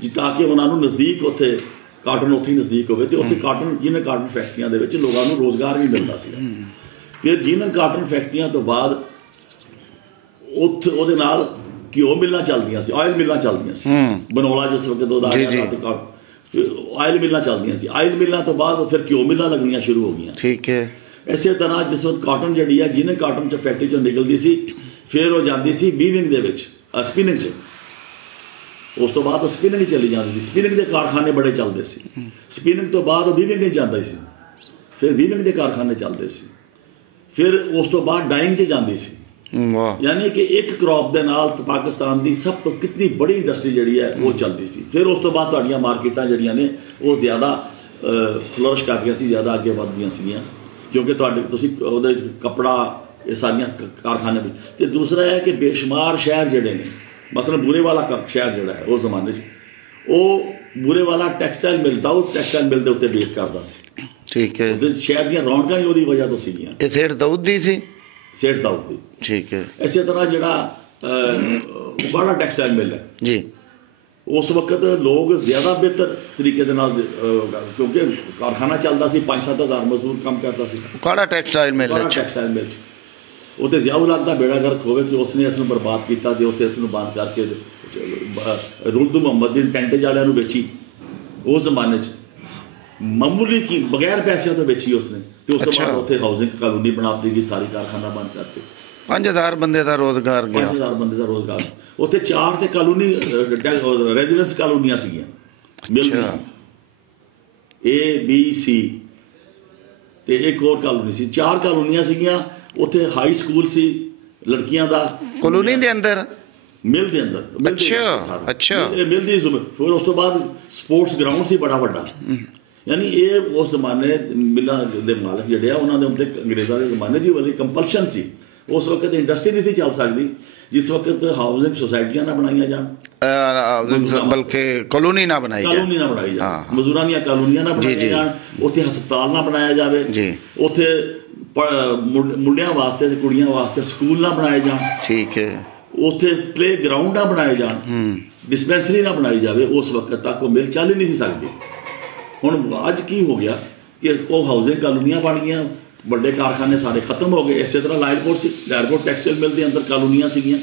ਜੀ, ਤਾਂ ਕਿ ਉਹਨਾਂ ਨੂੰ ਨਜ਼ਦੀਕ ਉੱਥੇ ਕਾਟਨ ਉੱਥੇ ਹੀ ਨਜ਼ਦੀਕ ਹੋਵੇ ਤੇ ਉੱਥੇ ਕਾਟਨ ਜੀਨਨ ਕਾਟਨ ਫੈਕਟਰੀਆਂ ਦੇ ਵਿੱਚ ਲੋਕਾਂ ਨੂੰ ਰੋਜ਼ਗਾਰ ਵੀ ਮਿਲਦਾ ਸੀਗਾ। ਫਿਰ ਜੀਨਨ ਕਾਟਨ ਫੈਕਟਰੀਆਂ ਤੋਂ ਬਾਅਦ ਉੱਥੇ ਉਹਦੇ ਨਾਲ ਘਿਓ ਮਿਲਾਂ ਚੱਲਦੀਆਂ ਸੀ, ਆਇਲ ਮਿਲਾਂ ਚੱਲਦੀਆਂ ਸੀ। ਬਨੋਲਾ ਜਿਸ ਵਕਤ ਉਹਦਾ ਆਇਲ ਮਿਲਾਂ ਚੱਲਦੀਆਂ ਸੀ। ਆਇਲ ਮਿਲਾਂ ਤੋਂ ਬਾਅਦ ਫਿਰ ਘਿਓ ਮਿਲਾਂ ਲੱਗਣੀਆਂ ਸ਼ੁਰੂ ਹੋ ਗਈਆਂ। ਠੀਕ ਹੈ। ਇਸੇ ਤਰ੍ਹਾਂ ਜਿਸ ਵਕਤ ਕਾਟਨ ਜਿਹੜੀ ਹੈ ਜੀਨਨ ਕਾਟਨ 'ਚ ਫੈਕਟਰੀ 'ਚੋਂ ਨਿਕਲਦੀ ਸੀ, ਫਿਰ ਉਹ ਜਾਂਦੀ ਸੀ ਵੀਵਿੰਗ ਦੇ ਵਿੱਚ, ਸਪਿਨਿੰਗ 'ਚ। ਉਸ ਤੋਂ ਬਾਅਦ ਉਹ ਸਪਿਨਿੰਗ ਚਲੀ ਜਾਂਦੀ ਸੀ। ਸਪਿਨਿੰਗ ਦੇ ਕਾਰਖਾਨੇ ਬੜੇ ਚੱਲਦੇ ਸੀ। ਸਪਿਨਿੰਗ ਤੋਂ ਬਾਅਦ ਉਹ ਵੀਵਿੰਗ ਹੀ ਜਾਂਦਾ ਸੀ, ਫਿਰ ਵੀਵਿੰਗ ਦੇ ਕਾਰਖਾਨੇ ਚੱਲਦੇ ਸੀ। ਫਿਰ ਉਸ ਤੋਂ ਬਾਅਦ ਡਾਈਂਗ 'ਚ ਜਾਂਦੀ ਸੀ। ਯਾਨੀ ਕਿ ਇੱਕ ਕ੍ਰੌਪ ਦੇ ਨਾਲ ਪਾਕਿਸਤਾਨ ਦੀ ਸਭ ਤੋਂ ਕਿਤਨੀ ਬੜੀ ਇੰਡਸਟਰੀ ਜਿਹੜੀ ਹੈ ਉਹ ਚੱਲਦੀ ਸੀ। ਫਿਰ ਉਸ ਤੋਂ ਬਾਅਦ ਤੁਹਾਡੀਆਂ ਮਾਰਕੀਟਾਂ ਜਿਹੜੀਆਂ ਨੇ ਉਹ ਜ਼ਿਆਦਾ ਫਲੋਰਿਸ਼ ਕਰ ਰਹੀਆਂ ਸੀ, ਜ਼ਿਆਦਾ ਅੱਗੇ ਵੱਧਦੀਆਂ ਸੀਗੀਆਂ, ਕਿਉਂਕਿ ਤੁਸੀਂ ਉਹਦੇ ਕੱਪੜਾ ਇਹ ਸਾਰੀਆਂ ਕਾਰਖਾਨੇ ਵਿੱਚ। ਤੇ ਦੂਸਰਾ ਹੈ ਕਿ ਬੇਸ਼ੁਮਾਰ ਸ਼ਹਿਰ ਜਿਹੜੇ ਨੇ, ਮਸਲਨ ਬੂਰੇਵਾਲਾ ਸ਼ਹਿਰ ਜਿਹੜਾ ਹੈ ਉਸ ਜ਼ਮਾਨੇ 'ਚ, ਉਹ ਬੂਰੇਵਾਲਾ ਟੈਕਸਟਾਈਲ ਮਿਲ ਦਾ, ਉਹ ਟੈਕਸਟਾਈਲ ਮਿਲ ਦੇ ਉੱਤੇ ਬੇਸ ਕਰਦਾ ਸੀ। ਠੀਕ ਹੈ। ਉਹਦੇ ਸ਼ਹਿਰ ਦੀਆਂ ਰੌਣਕਾਂ ਹੀ ਉਹਦੀ ਵਜ੍ਹਾ ਤੋਂ ਸੀਗੀਆਂ। ਇਹ ਸੇਠ ਦਾਊਦ ਦੀ ਸੀ? ਸੇਠ ਦਾਊਦ ਦੀ। ਠੀਕ ਹੈ। ਇਸੇ ਤਰ੍ਹਾਂ ਜਿਹੜਾ ਉਗਾੜਾ ਟੈਕਸਟਾਈਲ ਮਿਲ ਹੈ ਜੀ, ਉਸ ਵਕਤ ਲੋਕ ਜ਼ਿਆਦਾ ਬਿਹਤਰ ਤਰੀਕੇ ਦੇ ਨਾਲ, ਕਿਉਂਕਿ ਕਾਰਖਾਨਾ ਚੱਲਦਾ ਸੀ, 5-7 ਹਜ਼ਾਰ ਮਜ਼ਦੂਰ ਕੰਮ ਕਰਦਾ ਸੀ। ਉਗਾੜਾ ਟੈਕਸਟਾਈਲ ਮਿਲ ਉੱਥੇ ਜ਼ਿਆਉਲ ਹਕ ਦਾ ਬੇੜਾ ਗਰਕ ਹੋਵੇ ਕਿ ਉਸਨੇ ਇਸ ਨੂੰ ਬਰਬਾਦ ਕੀਤਾ ਤੇ ਉਸੇ ਇਸ ਨੂੰ ਬੰਦ ਕਰਕੇ ਰੁਲਦੂ ਮੁਹੰਮਦ ਦੀ ਟੈਂਟੇਜ ਵਾਲਿਆਂ ਨੂੰ ਵੇਚੀ। ਉਸ ਜ਼ਮਾਨੇ 'ਚ ਮਾਮੂਲੀ ਕੀ ਬਗੈਰ ਪੈਸਿਆਂ ਤੋਂ ਵੇਚੀ ਉਸਨੇ, ਤੇ ਉਸ ਤੋਂ ਬਾਅਦ ਉੱਥੇ ਹਾਊਸਿੰਗ ਕਾਲੋਨੀ ਬਣਾ ਦਿੱਤੀ ਗਈ, ਸਾਰੀ ਕਾਰਖਾਨਾ ਬੰਦ ਕਰਕੇ 5000 ਬੰਦੇ ਦਾ ਰੋਜ਼ਗਾਰ ਗਿਆ। 5000 ਬੰਦੇ ਦਾ ਰੋਜ਼ਗਾਰ। ਉੱਥੇ 4 ਤੇ ਕਾਲੋਨੀ ਰੈਜ਼ੀਡੈਂਸ ਕਾਲੋਨੀਆਂ ਸੀਗੀਆਂ, ਮਿਲ ABC, ਤੇ ਇੱਕ ਹੋਰ ਕਾਲੋਨੀ ਸੀ। 4 ਕਾਲੋਨੀਆਂ ਸੀਗੀਆਂ। ਉੱਥੇ ਹਾਈ ਸਕੂਲ ਸੀ ਲੜਕੀਆਂ ਦਾ, ਕਲੋਨੀ ਦੇ ਅੰਦਰ, ਮਿਲ ਦੇ ਅੰਦਰ। ਅੱਛਾ। ਮਿਲ ਦੀ ਫਿਰ ਉਸ ਤੋਂ ਬਾਅਦ ਸਪੋਰਟਸ ਗਰਾਊਂਡ ਸੀ ਬੜਾ ਵੱਡਾ। ਯਾਨੀ ਇਹ ਉਸ ਜ਼ਮਾਨੇ ਮਿਲਾਂ ਦੇ ਮਾਲਕ ਜਿਹੜੇ ਆ ਉਹਨਾਂ ਦੇ ਉੱਤੇ ਅੰਗਰੇਜ਼ਾਂ ਦੇ ਜ਼ਮਾਨੇ 'ਚ ਵਾਲੀ ਕੰਪਲਸ਼ਨ ਸੀ। ਉਸ ਵਕਤ ਇੰਡਸਟਰੀ ਨਹੀਂ ਸੀ ਚੱਲ ਸਕਦੀ ਜਿਸ ਵਕਤ ਹਾਊਸਿੰਗ ਸੁਸਾਇਟੀਆਂ ਨਾ ਬਣਾਈਆਂ ਜਾਣ, ਬਲਕਿ ਕਲੋਨੀ ਨਾ ਬਣਾਈ ਜਾਣ, ਮਜ਼ਦੂਰਾਂ ਦੀਆਂ ਕਾਲੋਨੀਆਂ ਨਾ ਬਣਾਈਆਂ ਜਾਣ, ਉੱਥੇ ਹਸਪਤਾਲ ਨਾ ਬਣਾਇਆ ਜਾਵੇ, ਉੱਥੇ ਮੁੰਡਿਆਂ ਵਾਸਤੇ ਤੇ ਕੁੜੀਆਂ ਵਾਸਤੇ ਸਕੂਲ ਨਾ ਬਣਾਏ ਜਾਣ। ਠੀਕ ਹੈ। ਉੱਥੇ ਪਲੇ ਗਰਾਊਂਡ ਨਾ ਬਣਾਏ ਜਾਣ, ਡਿਸਪੈਂਸਰੀ ਨਾ ਬਣਾਈ ਜਾਵੇ। ਉਸ ਵਕਤ ਤੱਕ ਉਹ ਮਿਲ ਚੱਲ ਹੀ ਨਹੀਂ ਸੀ ਸਕਦੀ। ਹੁਣ ਅੱਜ ਕੀ ਹੋ ਗਿਆ ਕਿ ਉਹ ਹਾਊਸਿੰਗ ਕਾਲੋਨੀਆਂ ਬਣ ਗਈਆਂ, ਵੱਡੇ ਕਾਰਖਾਨੇ ਸਾਰੇ ਖਤਮ ਹੋ ਗਏ। ਇਸੇ ਤਰ੍ਹਾਂ ਲਾਇਰਪੋਰਟ ਟੈਕਸਟਾਈਲ ਮਿਲ ਦੇ ਅੰਦਰ ਕਾਲੋਨੀਆਂ ਸੀਗੀਆਂ।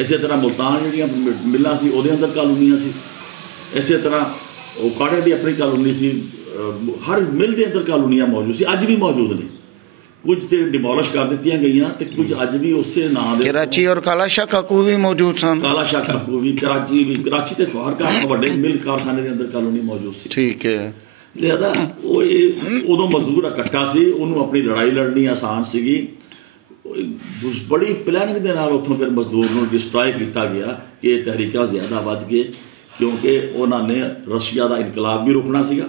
ਇਸੇ ਤਰ੍ਹਾਂ ਮੁਲਤਾਨ ਜਿਹੜੀਆਂ ਮਿਲਾਂ ਸੀ ਉਹਦੇ ਅੰਦਰ ਕਾਲੋਨੀਆਂ ਸੀ। ਇਸੇ ਤਰ੍ਹਾਂ ਉਹ ਕਾੜੇ ਦੀ ਆਪਣੀ ਕਾਲੋਨੀ ਸੀ। ਹਰ ਮਿਲ ਦੇ ਅੰਦਰ ਕਾਲੋਨੀਆਂ ਮੌਜੂਦ ਸੀ, ਅੱਜ ਵੀ ਮੌਜੂਦ ਨੇ। ਕੁਝ ਤੇ ਡਿਮੋਲਿਸ਼ ਕਰ ਦਿੱਤੀਆਂ ਗਈਆਂ ਤੇ ਕੁਝ ਅੱਜ ਵੀ ਉਸੇ ਨਾਂ ਦੇ। ਕਰਾਚੀ ਔਰ ਕਾਲਾ ਸ਼ਾਹ ਕਾਕੂ ਵੀ ਮੌਜੂਦ ਸਨ। ਕਾਲਾ ਸ਼ਾਹ ਕਾਕੂ ਵੀ, ਕਰਾਚੀ ਤੇ ਹਰ ਵੱਡੇ ਮਿਲ ਕਾਰਖਾਨੇ ਦੇ ਅੰਦਰ ਕਾਲੋਨੀ ਮੌਜੂਦ ਸੀ। ਠੀਕ ਹੈ। ਲਿਆਦਾ ਉਹ ਉਦੋਂ ਮਜ਼ਦੂਰ ਇਕੱਠਾ ਸੀ, ਉਹਨੂੰ ਆਪਣੀ ਲੜਾਈ ਲੜਨੀ ਆਸਾਨ ਸੀਗੀ। ਬੜੀ ਪਲੈਨਿੰਗ ਦੇ ਨਾਲ ਉੱਥੋਂ ਫਿਰ ਮਜ਼ਦੂਰ ਨੂੰ ਡਿਸਟਰਾਏ ਕੀਤਾ ਗਿਆ ਕਿ ਇਹ ਤਹਿਰੀਕਾਂ ਜ਼ਿਆਦਾ ਵੱਧ ਗਏ, ਕਿਉਂਕਿ ਉਹਨਾਂ ਨੇ ਰਸ਼ੀਆ ਦਾ ਇਨਕਲਾਬ ਵੀ ਰੋਕਣਾ ਸੀਗਾ।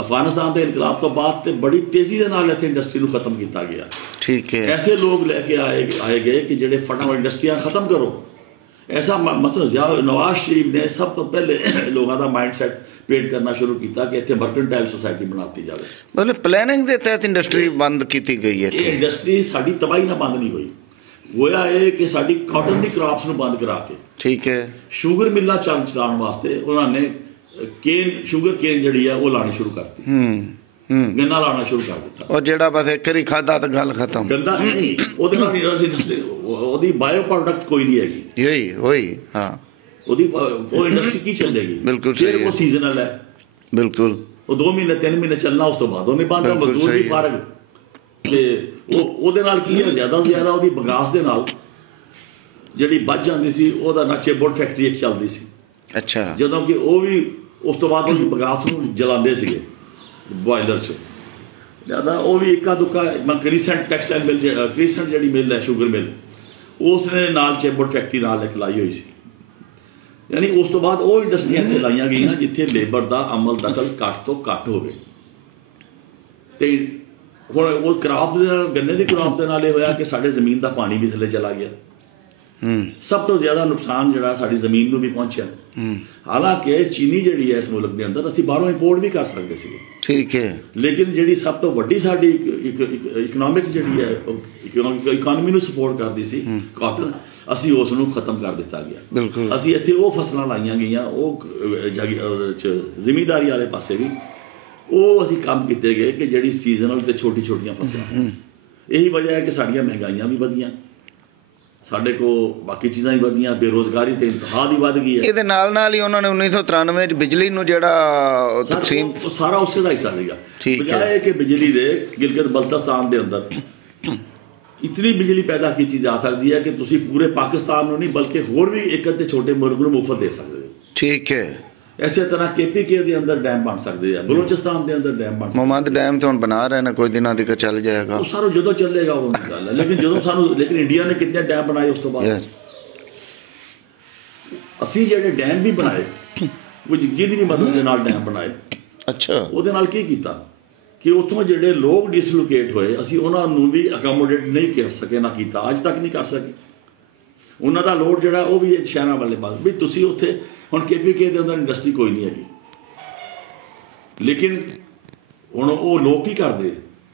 ਅਫਗਾਨਿਸਤਾਨ ਦੇ ਇਨਕਲਾਬ ਤੋਂ ਬਾਅਦ ਤੇ ਬੜੀ ਤੇਜ਼ੀ ਦੇ ਨਾਲ ਇੱਥੇ ਇੰਡਸਟਰੀ ਨੂੰ ਖਤਮ ਕੀਤਾ ਗਿਆ। ਠੀਕ ਹੈ। ਐਸੇ ਲੋਕ ਲੈ ਕੇ ਆਏ ਗਏ ਕਿ ਜਿਹੜੇ ਫਟਾਫਟ ਇੰਡਸਟਰੀਆਂ ਖਤਮ ਕਰੋ। ਐਸਾ ਮਸਲਨ ਨਵਾਜ਼ ਸ਼ਰੀਫ ਨੇ ਸਭ ਤੋਂ ਪਹਿਲੇ ਲੋਕਾਂ ਦਾ ਮਾਈਂਡ ਸੈਟ ਪੇਂਟ ਕਰਨਾ ਸ਼ੁਰੂ ਕੀਤਾ ਕਿ ਇੱਥੇ ਮਰਕੈਂਟਾਈਲ ਸੁਸਾਇਟੀ ਬਣਾਤੀ ਜਾਵੇ। ਮਤਲਬ ਪਲੈਨਿੰਗ ਦੇ ਤਹਿਤ ਇੰਡਸਟਰੀ ਬੰਦ ਕੀਤੀ ਗਈ ਹੈ। ਇਹ ਇੰਡਸਟਰੀ ਸਾਡੀ ਤਬਾਹੀ ਨਾਲ ਬੰਦ ਨਹੀਂ ਹੋਈ। ਹੋਇਆ ਇਹ ਕਿ ਸਾਡੀ ਕਾਟਨ ਦੀ ਕ੍ਰਾਪਸ ਨੂੰ ਬੰਦ ਕਰਾ ਕੇ, ਠੀਕ ਹੈ, ਸ਼ੂਗਰ ਮਿੱਲਾਂ ਚਲਾਉਣ ਵਾਸਤੇ ਉਹਨਾਂ ਨੇ ਸ਼ੂਗਰ ਕੇਨ ਜਿਹੜੀ ਆ ਉਹ ਲਾਣੀ ਸ਼ੁਰੂ ਕਰਤੀ। ਗੰਨਾ ਲਾਣਾ ਸ਼ੁਰੂ ਕਰ ਦਿੱਤਾ। ਉਹ ਜਿਹੜਾ ਬਸ ਇੱਕ ਵਾਰੀ ਖਾਦਾ ਤਾਂ ਗੱਲ ਖਤਮ। ਗੰਦਾ ਨਹੀਂ, ਉਹਦੇ ਨਾਲ ਉਹਦੀ ਬਾਇਓ ਪ੍ਰੋਡਕਟ ਕੋਈ ਨਹੀਂ ਹੈਗੀ। ਉਹੀ ਹਾਂ, ਉਹਦੀ ਉਹ ਇੰਡਸਟਰੀ ਕੀ ਚੱਲੇਗੀ? ਬਿਲਕੁਲ ਫਿਰ ਉਹ ਸੀਜ਼ਨਲ ਹੈ। ਬਿਲਕੁਲ ਉਹ 2 ਮਹੀਨੇ 3 ਮਹੀਨੇ ਚੱਲਣਾ, ਉਸ ਤੋਂ ਬਾਅਦ ਉਹਨੇ ਬੰਦ। ਮਜ਼ਦੂਰ ਦੀ ਫਰਕ ਤੇ ਉਹਦੇ ਨਾਲ ਕੀ ਹੈ, ਜ਼ਿਆਦਾ ਤੋਂ ਜ਼ਿਆਦਾ ਉਹਦੀ ਬਗਾਸ ਦੇ ਨਾਲ ਜਿਹੜੀ ਵੱਜ ਜਾਂਦੀ ਸੀ। ਉਹਦਾ ਨਾਚੇ ਬੋਰਡ ਫੈਕਟਰੀ ਇੱਕ ਚੱਲਦੀ ਸੀ। ਅੱਛਾ। ਜਦੋਂ ਕਿ ਉਹ ਵੀ ਉਸ ਤੋਂ ਬਾਅਦ ਉਹ ਬਗਾਸ ਨੂੰ ਜਲਾਉਂਦੇ ਸੀਗੇ ਬੋਇਲਰ 'ਚ ਜ਼ਿਆਦਾ। ਉਹ ਵੀ ਇੱਕਾ ਦੁੱਕਾ ਕ੍ਰਿਸੈਂਟ ਟੈਕਸਟਾਈਲ ਮਿਲ, ਕ੍ਰਿਸੈਂਟ ਜਿਹੜੀ ਮਿਲ ਹੈ ਸ਼ੂਗਰ ਮਿਲ, ਉਸ ਨੇ ਨਾਲ ਚੈਂਬਰ ਫੈਕਟਰੀ ਨਾਲ ਇੱਕ ਲਾਈ ਹੋਈ ਸੀ। ਯਾਨੀ ਉਸ ਤੋਂ ਬਾਅਦ ਉਹ ਇੰਡਸਟਰੀਆਂ ਇੱਥੇ ਲਾਈਆਂ ਗਈਆਂ ਜਿੱਥੇ ਲੇਬਰ ਦਾ ਅਮਲ ਦਖਲ ਘੱਟ ਤੋਂ ਘੱਟ ਹੋਵੇ। ਤੇ ਹੁਣ ਉਹ ਕ੍ਰਾਪ ਦੇ ਨਾਲ, ਗੰਨੇ ਦੀ ਕ੍ਰਾਪ ਦੇ ਨਾਲ ਇਹ ਹੋਇਆ ਕਿ ਸਾਡੇ ਜ਼ਮੀਨ ਦਾ ਪਾਣੀ ਵੀ ਥੱਲੇ ਚਲਾ ਗਿਆ। ਸਭ ਤੋਂ ਜ਼ਿਆਦਾ ਨੁਕਸਾਨ ਜਿਹੜਾ ਸਾਡੀ ਜ਼ਮੀਨ ਨੂੰ ਵੀ ਪਹੁੰਚਿਆ। ਹਾਲਾਂਕਿ ਚੀਨੀ ਜਿਹੜੀ ਹੈ ਇਸ ਮੁਲਕ ਦੇ ਅੰਦਰ ਅਸੀਂ ਬਾਹਰੋਂ ਇੰਪੋਰਟ ਵੀ ਕਰ ਸਕਦੇ ਸੀਗੇ, ਠੀਕ ਹੈ, ਲੇਕਿਨ ਜਿਹੜੀ ਸਭ ਤੋਂ ਵੱਡੀ ਸਾਡੀ ਇਕਨੋਮਿਕ ਜਿਹੜੀ ਹੈ ਇਕਨੋਮੀ ਨੂੰ ਸਪੋਰਟ ਕਰਦੀ ਸੀ ਕਾਟਨ, ਅਸੀਂ ਉਸ ਨੂੰ ਖਤਮ ਕਰ ਦਿੱਤਾ ਗਿਆ। ਅਸੀਂ ਇੱਥੇ ਉਹ ਫਸਲਾਂ ਲਾਈਆਂ ਗਈਆਂ, ਉਹ ਜ਼ਿਮੀਂਦਾਰੀ ਵਾਲੇ ਪਾਸੇ ਵੀ ਉਹ ਅਸੀਂ ਕੰਮ ਕੀਤੇ ਗਏ ਕਿ ਜਿਹੜੀ ਸੀਜ਼ਨਲ ਤੇ ਛੋਟੀ ਛੋਟੀਆਂ ਫਸਲਾਂ। ਇਹੀ ਵਜ੍ਹਾ ਹੈ ਕਿ ਸਾਡੀਆਂ ਮਹਿੰਗਾਈਆਂ ਵੀ ਵਧੀਆਂ, ਸਾਡੇ ਕੋਲ ਬਾਕੀ ਚੀਜ਼ਾਂ ਹੀ ਵਧੀਆਂ, ਬੇਰੁਜ਼ਗਾਰੀ ਤੇ ਇੰਤਹਾ ਦੀ ਵੱਧ ਗਈ ਹੈ। ਇਹਦੇ ਨਾਲ ਨਾਲ ਹੀ ਉਹਨਾਂ ਨੇ 1993 ਚ ਬਿਜਲੀ ਨੂੰ ਜਿਹੜਾ ਤਕਸੀਮ, ਉਹ ਸਾਰਾ ਉਸੇ ਦਾ ਹਿੱਸਾ ਸੀਗਾ। ਬਜਾਏ ਕਿ ਬਿਜਲੀ ਦੇ ਗਿਲਗਿਤ ਬਲਤਿਸਤਾਨ ਦੇ ਅੰਦਰ ਇਤਨੀ ਬਿਜਲੀ ਪੈਦਾ ਕੀਤੀ ਜਾ ਸਕਦੀ ਹੈ ਕਿ ਤੁਸੀਂ ਪੂਰੇ ਪਾਕਿਸਤਾਨ ਨੂੰ ਨਹੀਂ ਬਲਕਿ ਹੋਰ ਵੀ ਇੱਕ ਅੱਧੇ ਛੋਟੇ ਮੁਲਕ ਨੂੰ ਮੁਫਤ ਦੇ ਸਕਦੇ ਹੋ। ਠੀਕ ਹੈ। ਇਸੇ ਤਰ੍ਹਾਂ KPK ਦੇ ਅੰਦਰ ਡੈਮ ਬਣ ਸਕਦੇ ਆ, ਬਲੋਚਿਸਤਾਨ ਦੇ ਅੰਦਰ ਡੈਮ ਬਣ ਸਕਦੇ। ਮੁਹੰਮਦ ਡੈਮ ਤਾਂ ਹੁਣ ਬਣਾ ਰਹੇ ਨੇ, ਕੋਈ ਦਿਨਾਂ ਤੱਕ ਚੱਲ ਜਾਏਗਾ। ਉਹ ਸਾਰਾ ਜਦੋਂ ਚੱਲੇਗਾ ਉਹ ਗੱਲ ਹੈ, ਲੇਕਿਨ ਜਦੋਂ ਲੇਕਿਨ ਇੰਡੀਆ ਨੇ ਕਿੰਨੇ ਡੈਮ ਬਣਾਏ ਉਸ ਤੋਂ ਬਾਅਦ। ਅਸੀਂ ਜਿਹੜੇ ਡੈਮ ਵੀ ਬਣਾਏ, ਉਹ ਜਿਹਦੀ ਵੀ ਮਦਦ ਦੇ ਨਾਲ ਡੈਮ ਬਣਾਏ, ਅੱਛਾ, ਉਹਦੇ ਨਾਲ ਕੀ ਕੀਤਾ ਕਿ ਉੱਥੋਂ ਜਿਹੜੇ ਲੋਕ ਡਿਸਲੋਕੇਟ ਹੋਏ, ਅਸੀਂ ਉਹਨਾਂ ਨੂੰ ਵੀ ਅਕੋਮੋਡੇਟ ਨਹੀਂ ਕਰ ਸਕੇ, ਨਾ ਕੀਤਾ, ਅੱਜ ਤੱਕ ਨਹੀਂ ਕਰ ਸਕੇ। ਉਹਨਾਂ ਦਾ ਲੋਡ ਜਿਹੜਾ ਉਹ ਵੀ ਸ਼ਹਿਰਾਂ ਵਾਲੇ ਪਾਸ ਵੀ ਤੁਸੀਂ ਉੱਥੇ ਹੁਣ KPK ਦੇ ਅੰਦਰ ਇੰਡਸਟਰੀ ਕੋਈ ਨਹੀਂ ਹੈਗੀ, ਲੇਕਿਨ ਹੁਣ ਉਹ ਲੋਕ ਕੀ ਕਰਦੇ,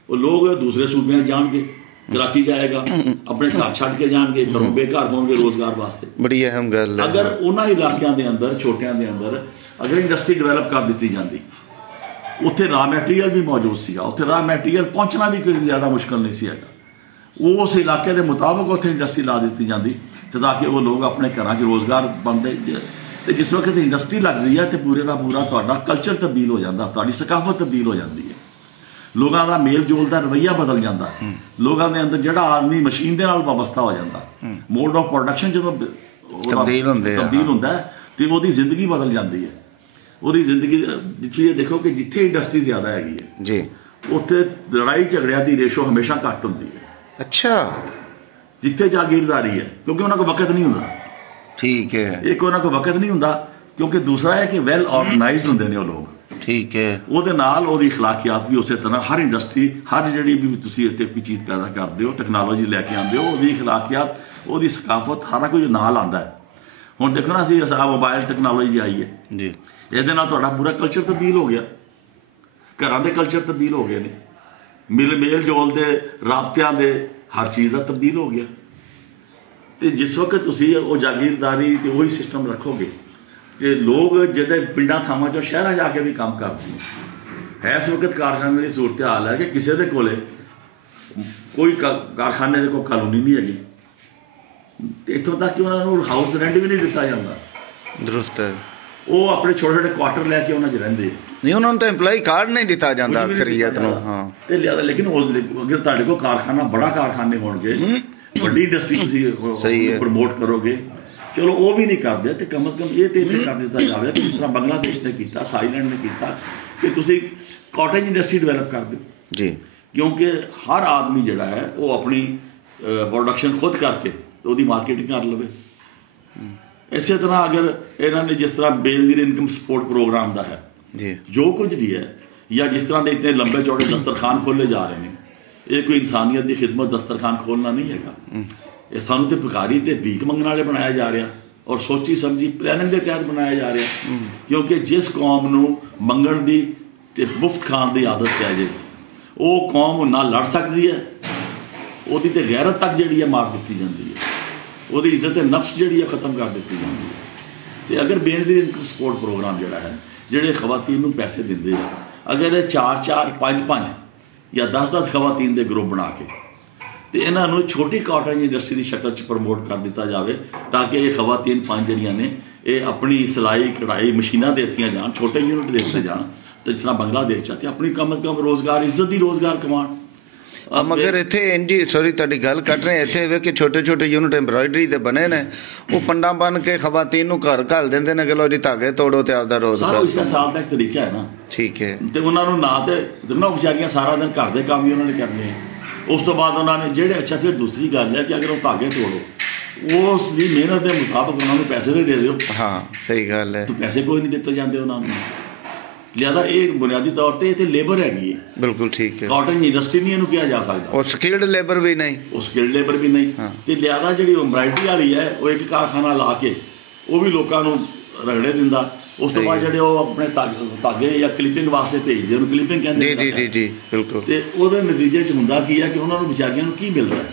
ਉਹ ਲੋਕ ਦੂਸਰੇ ਸੂਬਿਆਂ ਜਾਣਗੇ, ਕਰਾਚੀ ਜਾਏਗਾ, ਆਪਣੇ ਘਰ ਛੱਡ ਕੇ ਜਾਣਗੇ, ਘਰੋਂ ਬੇਘਰ ਹੋਣਗੇ ਰੋਜ਼ਗਾਰ ਵਾਸਤੇ। ਬੜੀ ਅਹਿਮ ਗੱਲ ਹੈ। ਅਗਰ ਉਹਨਾਂ ਇਲਾਕਿਆਂ ਦੇ ਅੰਦਰ ਛੋਟਿਆਂ ਦੇ ਅੰਦਰ ਅਗਰ ਇੰਡਸਟਰੀ ਡਿਵੈਲਪ ਕਰ ਦਿੱਤੀ ਜਾਂਦੀ, ਉੱਥੇ ਰਾ ਮੈਟੀਰੀਅਲ ਵੀ ਮੌਜੂਦ ਸੀਗਾ, ਉੱਥੇ ਰਾ ਮੈਟੀਰੀਅਲ ਪਹੁੰਚਣਾ ਵੀ ਕੋਈ ਜ਼ਿਆਦਾ ਮੁਸ਼ਕਲ ਨਹੀਂ ਸੀ ਹੈਗਾ, ਉਸ ਇਲਾਕੇ ਦੇ ਮੁਤਾਬਕ ਉੱਥੇ ਇੰਡਸਟਰੀ ਲਾ ਦਿੱਤੀ ਜਾਂਦੀ ਤੇ ਤਾਂ ਕਿ ਉਹ ਲੋਕ ਆਪਣੇ ਘਰਾਂ 'ਚ ਰੋਜ਼ਗਾਰ ਬਣਦੇ। ਤੇ ਜਿਸ ਵਕਤ ਇੰਡਸਟਰੀ ਲੱਗਦੀ ਹੈ ਤੇ ਪੂਰੇ ਦਾ ਪੂਰਾ ਤੁਹਾਡਾ ਕਲਚਰ ਤਬਦੀਲ ਹੋ ਜਾਂਦਾ, ਤੁਹਾਡੀ ਸਕਾਫਤ ਤਬਦੀਲ ਹੋ ਜਾਂਦੀ ਹੈ, ਲੋਕਾਂ ਦਾ ਮੇਲ ਜੋਲ ਦਾ ਰਵੱਈਆ ਬਦਲ ਜਾਂਦਾ, ਲੋਕਾਂ ਦੇ ਅੰਦਰ ਜਿਹੜਾ ਆਦਮੀ ਮਸ਼ੀਨ ਦੇ ਨਾਲ ਵਾਬਸਤਾ ਹੋ ਜਾਂਦਾ, ਮੋਡ ਆਫ ਪ੍ਰੋਡਕਸ਼ਨ ਜਦੋਂ ਤਬਦੀਲ ਹੁੰਦਾ ਤੇ ਉਹਦੀ ਜ਼ਿੰਦਗੀ ਬਦਲ ਜਾਂਦੀ ਹੈ। ਉਹਦੀ ਜ਼ਿੰਦਗੀ ਜਿੱਥੇ ਇਹ ਦੇਖੋ ਕਿ ਜਿੱਥੇ ਇੰਡਸਟਰੀ ਜ਼ਿਆਦਾ ਹੈਗੀ ਹੈ ਜੀ, ਉੱਥੇ ਲੜਾਈ ਝਗੜਿਆਂ ਦੀ ਰੇਸ਼ੋ ਹਮੇਸ਼ਾ ਘੱਟ ਹੁੰਦੀ ਹੈ। ਅੱਛਾ, ਜਿੱਥੇ ਜਾਗੀਰਦਾਰੀ ਹੈ, ਕਿਉਂਕਿ ਉਹਨਾਂ ਕੋਲ ਵਕਤ ਨਹੀਂ ਹੁੰਦਾ। ਠੀਕ ਹੈ। ਇੱਕ ਉਹਨਾਂ ਕੋਲ ਵਕਤ ਨਹੀਂ ਹੁੰਦਾ, ਕਿਉਂਕਿ ਦੂਸਰਾ ਹੈ ਕਿ ਵੈਲ ਆਰਗੇਨਾਈਜ਼ਡ ਹੁੰਦੇ ਨੇ ਉਹ ਲੋਕ। ਠੀਕ ਹੈ। ਉਹਦੇ ਨਾਲ ਉਹਦੀ ਅਖਲਾਕੀਆਤ ਵੀ ਉਸੇ ਤਰ੍ਹਾਂ, ਹਰ ਇੰਡਸਟਰੀ, ਹਰ ਜਿਹੜੀ ਵੀ ਤੁਸੀਂ ਇੱਥੇ ਕੋਈ ਚੀਜ਼ ਪੈਦਾ ਕਰਦੇ ਹੋ, ਟੈਕਨੋਲੋਜੀ ਲੈ ਕੇ ਆਉਂਦੇ ਹੋ, ਉਹਦੀ ਅਖਲਾਕੀਆਤ, ਉਹਦੀ ਸਕਾਫਤ, ਸਾਰਾ ਕੁਝ ਨਾਲ ਆਉਂਦਾ ਹੈ। ਹੁਣ ਦੇਖੋ ਨਾ, ਅਸੀਂ ਮੋਬਾਈਲ ਟੈਕਨੋਲੋਜੀ ਆਈ ਹੈ ਜੀ, ਇਹਦੇ ਨਾਲ ਤੁਹਾਡਾ ਪੂਰਾ ਕਲਚਰ ਤਬਦੀਲ ਹੋ ਗਿਆ, ਘਰਾਂ ਦੇ ਕਲਚਰ ਤਬਦੀਲ ਹੋ ਗਏ ਨੇ, ਮੇਲ ਜੋਲ ਦੇ, ਰਾਬਤਿਆਂ ਦੇ, ਹਰ ਚੀਜ਼ ਦਾ ਤਬਦੀਲ ਹੋ ਗਿਆ। ਤੇ ਜਿਸ ਵਕਤ ਤੁਸੀਂ ਉਹ ਜਾਗੀਰਦਾਰੀ ਤੇ ਉਹੀ ਸਿਸਟਮ ਰੱਖੋਗੇ ਤੇ ਲੋਕ ਜਿਹੜੇ ਪਿੰਡਾਂ ਥਾਵਾਂ 'ਚੋਂ ਸ਼ਹਿਰਾਂ ਜਾ ਕੇ ਵੀ ਕੰਮ ਕਰਦੇ ਨੇ। ਇਸ ਵਕਤ ਕਾਰਖਾਨੇ ਦੀ ਸੂਰਤ ਹਾਲ ਹੈ ਕਿ ਕਿਸੇ ਦੇ ਕੋਲੇ ਕੋਈ ਕਾਰਖਾਨੇ ਦੇ ਕੋਲ ਕਾਨੂੰਨੀ ਨਹੀਂ ਹੈਗੀ, ਇੱਥੋਂ ਤੱਕ ਕਿ ਉਹਨਾਂ ਨੂੰ ਹਾਊਸ ਰੈਂਟ ਵੀ ਨਹੀਂ ਦਿੱਤਾ ਜਾਂਦਾ। ਦਰੁਸਤ ਹੈ। ਉਹ ਆਪਣੇ ਛੋਟੇ ਛੋਟੇ ਕੁਆਟਰ ਲੈ ਕੇ ਉਹਨਾਂ 'ਚ ਰਹਿੰਦੇ ਨਹੀਂ, ਉਹਨਾਂ ਨੂੰ ਤਾਂ ਏਮਪਲਾਈ ਕਾਰਡ ਨਹੀਂ ਦਿੱਤਾ ਜਾਂਦਾ ਅਕਸਰੀਅਤ ਨੂੰ। ਹਾਂ, ਤੇ ਲੇਕਿਨ ਅਗਰ ਤੁਹਾਡੇ ਕੋਲ ਕਾਰਖਾਨਾ, ਬੜਾ ਕਾਰਖਾਨੇ ਹੋਣਗੇ, ਵੱਡੀ ਇੰਡਸਟਰੀ ਤੁਸੀਂ ਪ੍ਰਮੋਟ ਕਰੋਗੇ, ਚਲੋ ਉਹ ਵੀ ਨਹੀਂ ਕਰਦੇ ਤੇ ਕਮ ਸੇ ਕਮ ਇਹ ਤੇ ਇੱਥੇ ਕਰ ਦਿੱਤਾ ਜਾਵੇ ਕਿ ਜਿਸ ਤਰ੍ਹਾਂ ਬੰਗਲਾਦੇਸ਼ ਨੇ ਕੀਤਾ, ਥਾਈਲੈਂਡ ਨੇ ਕੀਤਾ, ਕਿ ਤੁਸੀਂ ਕਾਟੇਜ ਇੰਡਸਟਰੀ ਡਿਵੈਲਪ ਕਰ ਦਿਓ ਜੀ, ਕਿਉਂਕਿ ਹਰ ਆਦਮੀ ਜਿਹੜਾ ਹੈ ਉਹ ਆਪਣੀ ਪ੍ਰੋਡਕਸ਼ਨ ਖੁਦ ਕਰਕੇ ਉਹਦੀ ਮਾਰਕੀਟਿੰਗ ਕਰ ਲਵੇ। ਇਸੇ ਤਰ੍ਹਾਂ ਅਗਰ ਇਹਨਾਂ ਨੇ ਜਿਸ ਤਰ੍ਹਾਂ ਬੇਨਜ਼ੀਰ ਇਨਕਮ ਸਪੋਰਟ ਪ੍ਰੋਗਰਾਮ ਦਾ ਹੈ ਜੀ, ਜੋ ਕੁਝ ਵੀ ਹੈ, ਜਾਂ ਜਿਸ ਤਰ੍ਹਾਂ ਦੇ ਇਤਨੇ ਲੰਬੇ ਚੌੜੇ ਦਸਤਰਖਾਨ ਖੋਲ੍ਹੇ ਜਾ ਰਹੇ ਨੇ, ਇਹ ਕੋਈ ਇਨਸਾਨੀਅਤ ਦੀ ਖਿਦਮਤ ਦਸਤਰਖਾਨ ਖੋਲ੍ਹਣਾ ਨਹੀਂ ਹੈਗਾ। ਇਹ ਸਾਨੂੰ ਤੇ ਭਿਖਾਰੀ ਤੇ ਭੀਖ ਮੰਗਣ ਵਾਲੇ ਬਣਾਇਆ ਜਾ ਰਿਹਾ, ਔਰ ਸੋਚੀ ਸਮਝੀ ਪਲੈਨਿੰਗ ਦੇ ਤਹਿਤ ਬਣਾਇਆ ਜਾ ਰਿਹਾ, ਕਿਉਂਕਿ ਜਿਸ ਕੌਮ ਨੂੰ ਮੰਗਣ ਦੀ ਤੇ ਮੁਫਤ ਖਾਣ ਦੀ ਆਦਤ ਪੈ ਜੇ, ਉਹ ਕੌਮ ਨਾ ਲੜ ਸਕਦੀ ਹੈ, ਉਹਦੀ ਤੇ ਗੈਰਤ ਤੱਕ ਜਿਹੜੀ ਹੈ ਮਾਰ ਦਿੱਤੀ ਜਾਂਦੀ ਹੈ, ਉਹਦੀ ਇੱਜ਼ਤ ਨਫਸ ਜਿਹੜੀ ਹੈ ਖਤਮ ਕਰ ਦਿੱਤੀ ਜਾਂਦੀ ਹੈ। ਤੇ ਅਗਰ ਬੇਨਜ਼ੀਰ ਇਨਕਮ ਸਪੋਰਟ ਪ੍ਰੋਗਰਾਮ ਜਿਹੜਾ ਹੈ, ਜਿਹੜੇ ਖਵਾਤੀਨ ਨੂੰ ਪੈਸੇ ਦਿੰਦੇ ਆ, ਅਗਰ ਇਹ 4-4, 5-5 ਜਾਂ 10-10 ਖਵਾਤੀਨ ਦੇ ਗਰੁੱਪ ਬਣਾ ਕੇ ਤੇ ਇਹਨਾਂ ਨੂੰ ਛੋਟੀ ਕਾਟੇਜ ਇੰਡਸਟਰੀ ਦੀ ਸ਼ਕਲ 'ਚ ਪ੍ਰਮੋਟ ਕਰ ਦਿੱਤਾ ਜਾਵੇ, ਤਾਂ ਕਿ ਇਹ ਖਵਾਤੀਨ 5 ਜਿਹੜੀਆਂ ਨੇ ਇਹ ਆਪਣੀ ਸਿਲਾਈ ਕਢਾਈ ਮਸ਼ੀਨਾਂ ਦੇ ਦਿੱਤੀਆਂ ਜਾਣ, ਛੋਟੇ ਯੂਨਿਟ ਦੇ ਦਿੱਤੇ ਜਾਣ, ਤੇ ਜਿਸ ਤਰ੍ਹਾਂ ਬੰਗਲਾਦੇਸ਼ 'ਚ ਤੇ ਆਪਣੀ ਕਮ ਅਜ਼ ਕਮ ਰੋਜ਼ਗਾਰ, ਇੱਜ਼ਤ ਦੀ ਰੋਜ਼ਗਾਰ ਕਮਾਉਣ। मगर इत्थे इंजी सॉरी तुहाडी गल कट रहे इत्थे वे कि छोटे छोटे यूनिट एम्ब्रॉयडरी दे बने ने वो पंडा बन के खवातीन नूं घर घल दिंदे ने कि लो जी धागे तोड़ो ते आपदा रोजगार सारा इस साल ਦਾ ਇੱਕ ਤਰੀਕਾ ਹੈ ਨਾ। ठीक है ਤੇ ਉਹਨਾਂ ਨੂੰ ਨਾ ਤੇ ਦੋਨੋਂ ਵਿਚਾਰੀਆਂ ਸਾਰਾ ਦਿਨ ਘਰ ਦੇ ਕੰਮ ਹੀ ਉਹਨਾਂ ਨੇ ਕਰਨੇ ਉਸ ਤੋਂ ਬਾਅਦ ਉਹਨਾਂ ਨੇ ਜਿਹੜੇ ਅੱਛਾ ਫਿਰ ਦੂਸਰੀ ਗੱਲ ਹੈ ਕਿ ਅਗਰ ਉਹ ਧਾਗੇ ਤੋੜੋ ਉਸ ਦੀ ਮਿਹਨਤ ਦੇ ਮੁਤਾਬਕ ਉਹਨਾਂ ਨੂੰ ਪੈਸੇ ਦੇ ਦਿਓ। हाँ सही गल है तो पैसे कोई नहीं ਦਿੱਤੇ ਜਾਂਦੇ ਉਹਨਾਂ ਨੂੰ ਲਿਆਦਾ ਇਹ ਬੁਨਿਆਦੀ ਤੌਰ ਤੇ ਇਹ ਤੇ ਲੇਬਰ ਹੈਗੀ ਹੈ बिल्कुल ठीक है ਕਾਟਨ ਇੰਡਸਟਰੀ ਨਹੀਂ ਇਹਨੂੰ ਕਿਹਾ ਜਾ ਸਕਦਾ और स्किल्ड लेबर भी नहीं ਉਹ ਸਕਿਲਡ ਲੇਬਰ ਵੀ ਨਹੀਂ ਹਾਂ। ਤੇ ਲਿਆਦਾ ਜਿਹੜੀ ਐਮਬਰਾਇਡਰੀ ਵਾਲੀ ਹੈ ਉਹ ਇੱਕ ਕਾਰਖਾਨਾ ਲਾ ਕੇ ਉਹ ਵੀ ਲੋਕਾਂ ਨੂੰ ਰਗੜੇ ਦਿੰਦਾ ਉਸ ਤੋਂ ਬਾਅਦ ਜਿਹੜੇ ਉਹ ਆਪਣੇ ਧਾਗੇ ਜਾਂ ਕਲਿੱਪਿੰਗ ਵਾਸਤੇ ਭੇਜਦੇ ਉਹਨੂੰ ਕਲਿੱਪਿੰਗ ਕਹਿੰਦੇ जी जी जी जी बिल्कुल ਤੇ ਉਹਦੇ ਨਤੀਜੇ 'ਚ ਹੁੰਦਾ ਕੀ ਹੈ ਕਿ ਉਹਨਾਂ ਨੂੰ ਵਿਚਾਰੀਆਂ ਨੂੰ ਕੀ ਮਿਲਦਾ ਹੈ?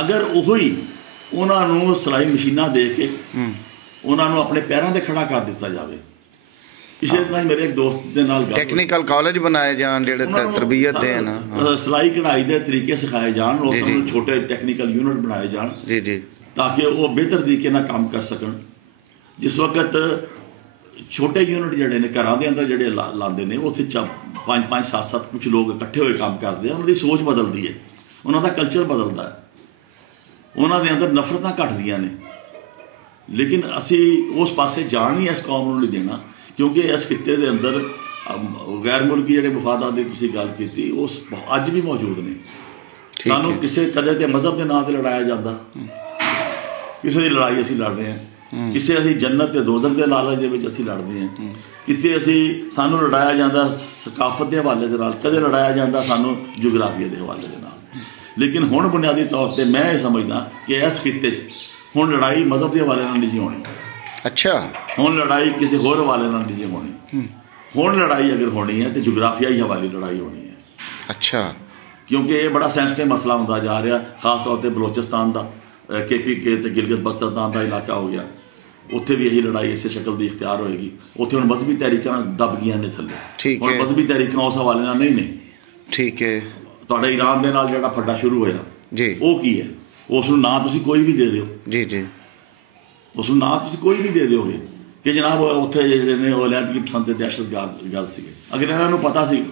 ਅਗਰ ਉਹ ਹੀ ਉਹਨਾਂ ਨੂੰ ਸਿਲਾਈ ਮਸ਼ੀਨਾਂ ਦੇ ਕੇ ਉਹਨਾਂ ਨੂੰ ਆਪਣੇ ਪੈਰਾਂ 'ਤੇ ਖੜਾ ਕਰ ਦਿੱਤਾ ਜਾਵੇ। ਇਸੇ ਤਰ੍ਹਾਂ ਹੀ ਮੇਰੇ ਇੱਕ ਦੋਸਤ ਦੇ ਨਾਲ ਗੱਲ टेक्निकल कॉलेज बनाए जान जेड़े तरबियत देन ਸਿਲਾਈ ਕਢਾਈ ਦੇ ਤਰੀਕੇ ਸਿਖਾਏ ਜਾਣ ਲੋਕਾਂ ਨੂੰ ਛੋਟੇ ਟੈਕਨੀਕਲ ਯੂਨਿਟ ਬਣਾਏ ਜਾਣ जी जी ਤਾਂ ਕਿ ਉਹ ਬਿਹਤਰ ਤਰੀਕੇ ਨਾਲ ਕੰਮ ਕਰ ਸਕਣ। ਜਿਸ ਵਕਤ ਛੋਟੇ ਯੂਨਿਟ ਜਿਹੜੇ ਨੇ ਘਰਾਂ ਦੇ ਅੰਦਰ ਜਿਹੜੇ ਲਾਉਂਦੇ ਨੇ ਉੱਥੇ 5-5 7-7 ਕੁਝ ਲੋਕ ਇਕੱਠੇ ਹੋਏ ਕੰਮ ਕਰਦੇ ਆ ਉਹਨਾਂ ਦੀ ਸੋਚ ਬਦਲਦੀ ਹੈ ਉਹਨਾਂ ਦਾ ਕਲਚਰ ਬਦਲਦਾ ਹੈ ਉਹਨਾਂ ਦੇ ਅੰਦਰ ਨਫ਼ਰਤਾਂ ਘਟਦੀਆਂ ਨੇ। ਲੇਕਿਨ ਅਸੀਂ ਉਸ ਪਾਸੇ ਜਾਣ ਹੀ ਇਸ ਕੌਮ ਨੂੰ ਨਹੀਂ ਦੇਣਾ ਕਿਉਂਕਿ ਇਸ ਖਿੱਤੇ ਦੇ ਅੰਦਰ ਗੈਰ ਮੁਲਕੀ ਜਿਹੜੇ ਵਫਾਦਾਰ ਦੀ ਤੁਸੀਂ ਗੱਲ ਕੀਤੀ ਉਸ ਅੱਜ ਵੀ ਮੌਜੂਦ ਨੇ। ਸਾਨੂੰ ਕਿਸੇ ਕਦੇ ਤੇ ਮਜ਼ਹਬ ਦੇ ਨਾਂ ਤੇ ਲੜਾਇਆ ਜਾਂਦਾ ਕਿਸੇ ਦੀ ਲੜਾਈ ਅਸੀਂ ਲੜ ਰਹੇ ਹਾਂ ਕਿਸੇ ਅਸੀਂ ਜੰਨਤ ਤੇ ਦੋਜ਼ਖ ਦੇ ਲਾਲਚ ਦੇ ਵਿੱਚ ਅਸੀਂ ਲੜਦੇ ਹਾਂ ਕਿਸੇ ਅਸੀਂ ਸਾਨੂੰ ਲੜਾਇਆ ਜਾਂਦਾ ਸਕਾਫਤ ਦੇ ਹਵਾਲੇ ਦੇ ਨਾਲ ਕਦੇ ਲੜਾਇਆ ਜਾਂਦਾ ਸਾਨੂੰ ਜੁਗਰਾਫੀਆ ਦੇ ਹਵਾਲੇ ਦੇ ਨਾਲ। ਲੇਕਿਨ ਹੁਣ ਬੁਨਿਆਦੀ ਤੌਰ ਤੇ ਮੈਂ ਇਹ ਸਮਝਦਾ ਕਿ ਇਸ ਖਿੱਤੇ 'ਚ ਹੁਣ ਲੜਾਈ ਮਜ਼ਹਬ ਦੇ ਹਵਾਲੇ ਨਾਲ ਨਹੀਂ ਹੋਣੀ। अच्छा ਹੁਣ ਲੜਾਈ ਕਿਸੇ ਹੋਰ ਹਵਾਲੇ ਨਾਲ ਨਹੀਂ ਹੋਣੀ। ਹੁਣ ਲੜਾਈ ਅਗਰ ਹੋਣੀ ਹੈ ਤੇ ਜੁਗਰਾਫੀਆਈ ਹਵਾਲੇ ਲੜਾਈ ਹੋਣੀ ਹੈ। अच्छा ਕਿਉਂਕਿ ਇਹ ਬੜਾ ਸੈਂਸਿਟਿਵ ਮਸਲਾ ਹੁੰਦਾ ਜਾ ਰਿਹਾ ਖਾਸ ਤੌਰ ਤੇ ਬਲੋਚਿਸਤਾਨ ਦਾ KPK ਤੇ ਗਿਲਗਿਤ ਬਲਤਿਸਤਾਨ ਦਾ ਇਲਾਕਾ ਹੋ ਗਿਆ ਉੱਥੇ ਵੀ ਇਹੀ ਲੜਾਈ ਇਸੇ ਸ਼ਕਲ ਦੀ ਇਖਤਿਆਰ ਹੋਏਗੀ। ਉੱਥੇ ਹੁਣ ਮਜ਼ਹਬੀ ਤਹਿਰੀਕਾਂ ਦਬ ਗਈਆਂ ਨੇ ਥੱਲੇ ठीक ਹੁਣ है ਮਜ਼ਹਬੀ ਤਹਿਰੀਕਾਂ ਉਸ ਹਵਾਲੇ ਨਾਲ ਨਹੀਂ ਨੇ। ठीक है ਤੁਹਾਡਾ ਈਰਾਨ ਦੇ ਨਾਲ ਜਿਹੜਾ ਫੱਡਾ ਸ਼ੁਰੂ ਹੋਇਆ जी ਉਹ ਕੀ ਹੈ? ਉਸ ਨੂੰ ਨਾਂ ਤੁਸੀਂ ਕੋਈ ਵੀ ਦੇ ਦਿਓ जी जी ਉਸ ਨੂੰ ਨਾਂ ਤੁਸੀਂ ਕੋਈ ਵੀ ਦੇ ਦਿਓਗੇ ਕਿ ਜਨਾਬ ਉੱਥੇ ਜਿਹੜੇ ਨੇ ਉਹ ਅਲੈਦਗੀ ਪਸੰਦ ਤੇ ਦਹਿਸ਼ਤਗਰਦ ਸੀਗੇ। ਅਗਰ ਇਹਨਾਂ ਨੂੰ ਪਤਾ ਸੀ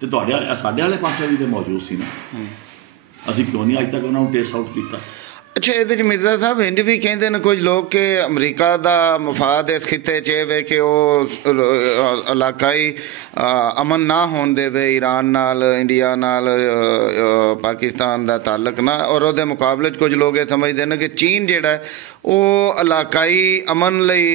ਤੇ ਤੁਹਾਡੇ ਸਾਡੇ ਵਾਲੇ ਪਾਸੇ ਵੀ ਤੇ ਮੌਜੂਦ ਸੀ ਨਾ ਅਸੀਂ ਕਿਉਂ ਨਹੀਂ ਅੱਜ ਤੱਕ ਉਹਨਾਂ ਨੂੰ ਟੇਸ ਆਊਟ ਕੀਤਾ? ਅੱਛਾ ਇਹਦੇ 'ਚ ਮਿਰਜ਼ਾ ਸਾਹਿਬ ਇੰਜ ਵੀ ਕਹਿੰਦੇ ਨੇ ਕੁਝ ਲੋਕ ਕਿ ਅਮਰੀਕਾ ਦਾ ਮਫਾਦ ਇਸ ਖਿੱਤੇ 'ਚ ਇਹ ਵੇ ਕਿ ਉਹ ਇਲਾਕਾਈ ਅਮਨ ਨਾ ਹੋਣ ਦੇਵੇ ਈਰਾਨ ਨਾਲ ਇੰਡੀਆ ਨਾਲ ਪਾਕਿਸਤਾਨ ਦਾ ਤਾਲੁਕ ਨਾ ਔਰ ਉਹਦੇ ਮੁਕਾਬਲੇ 'ਚ ਕੁਝ ਲੋਕ ਇਹ ਸਮਝਦੇ ਨੇ ਕਿ ਚੀਨ ਜਿਹੜਾ ਉਹ ਇਲਾਕਾਈ ਅਮਨ ਲਈ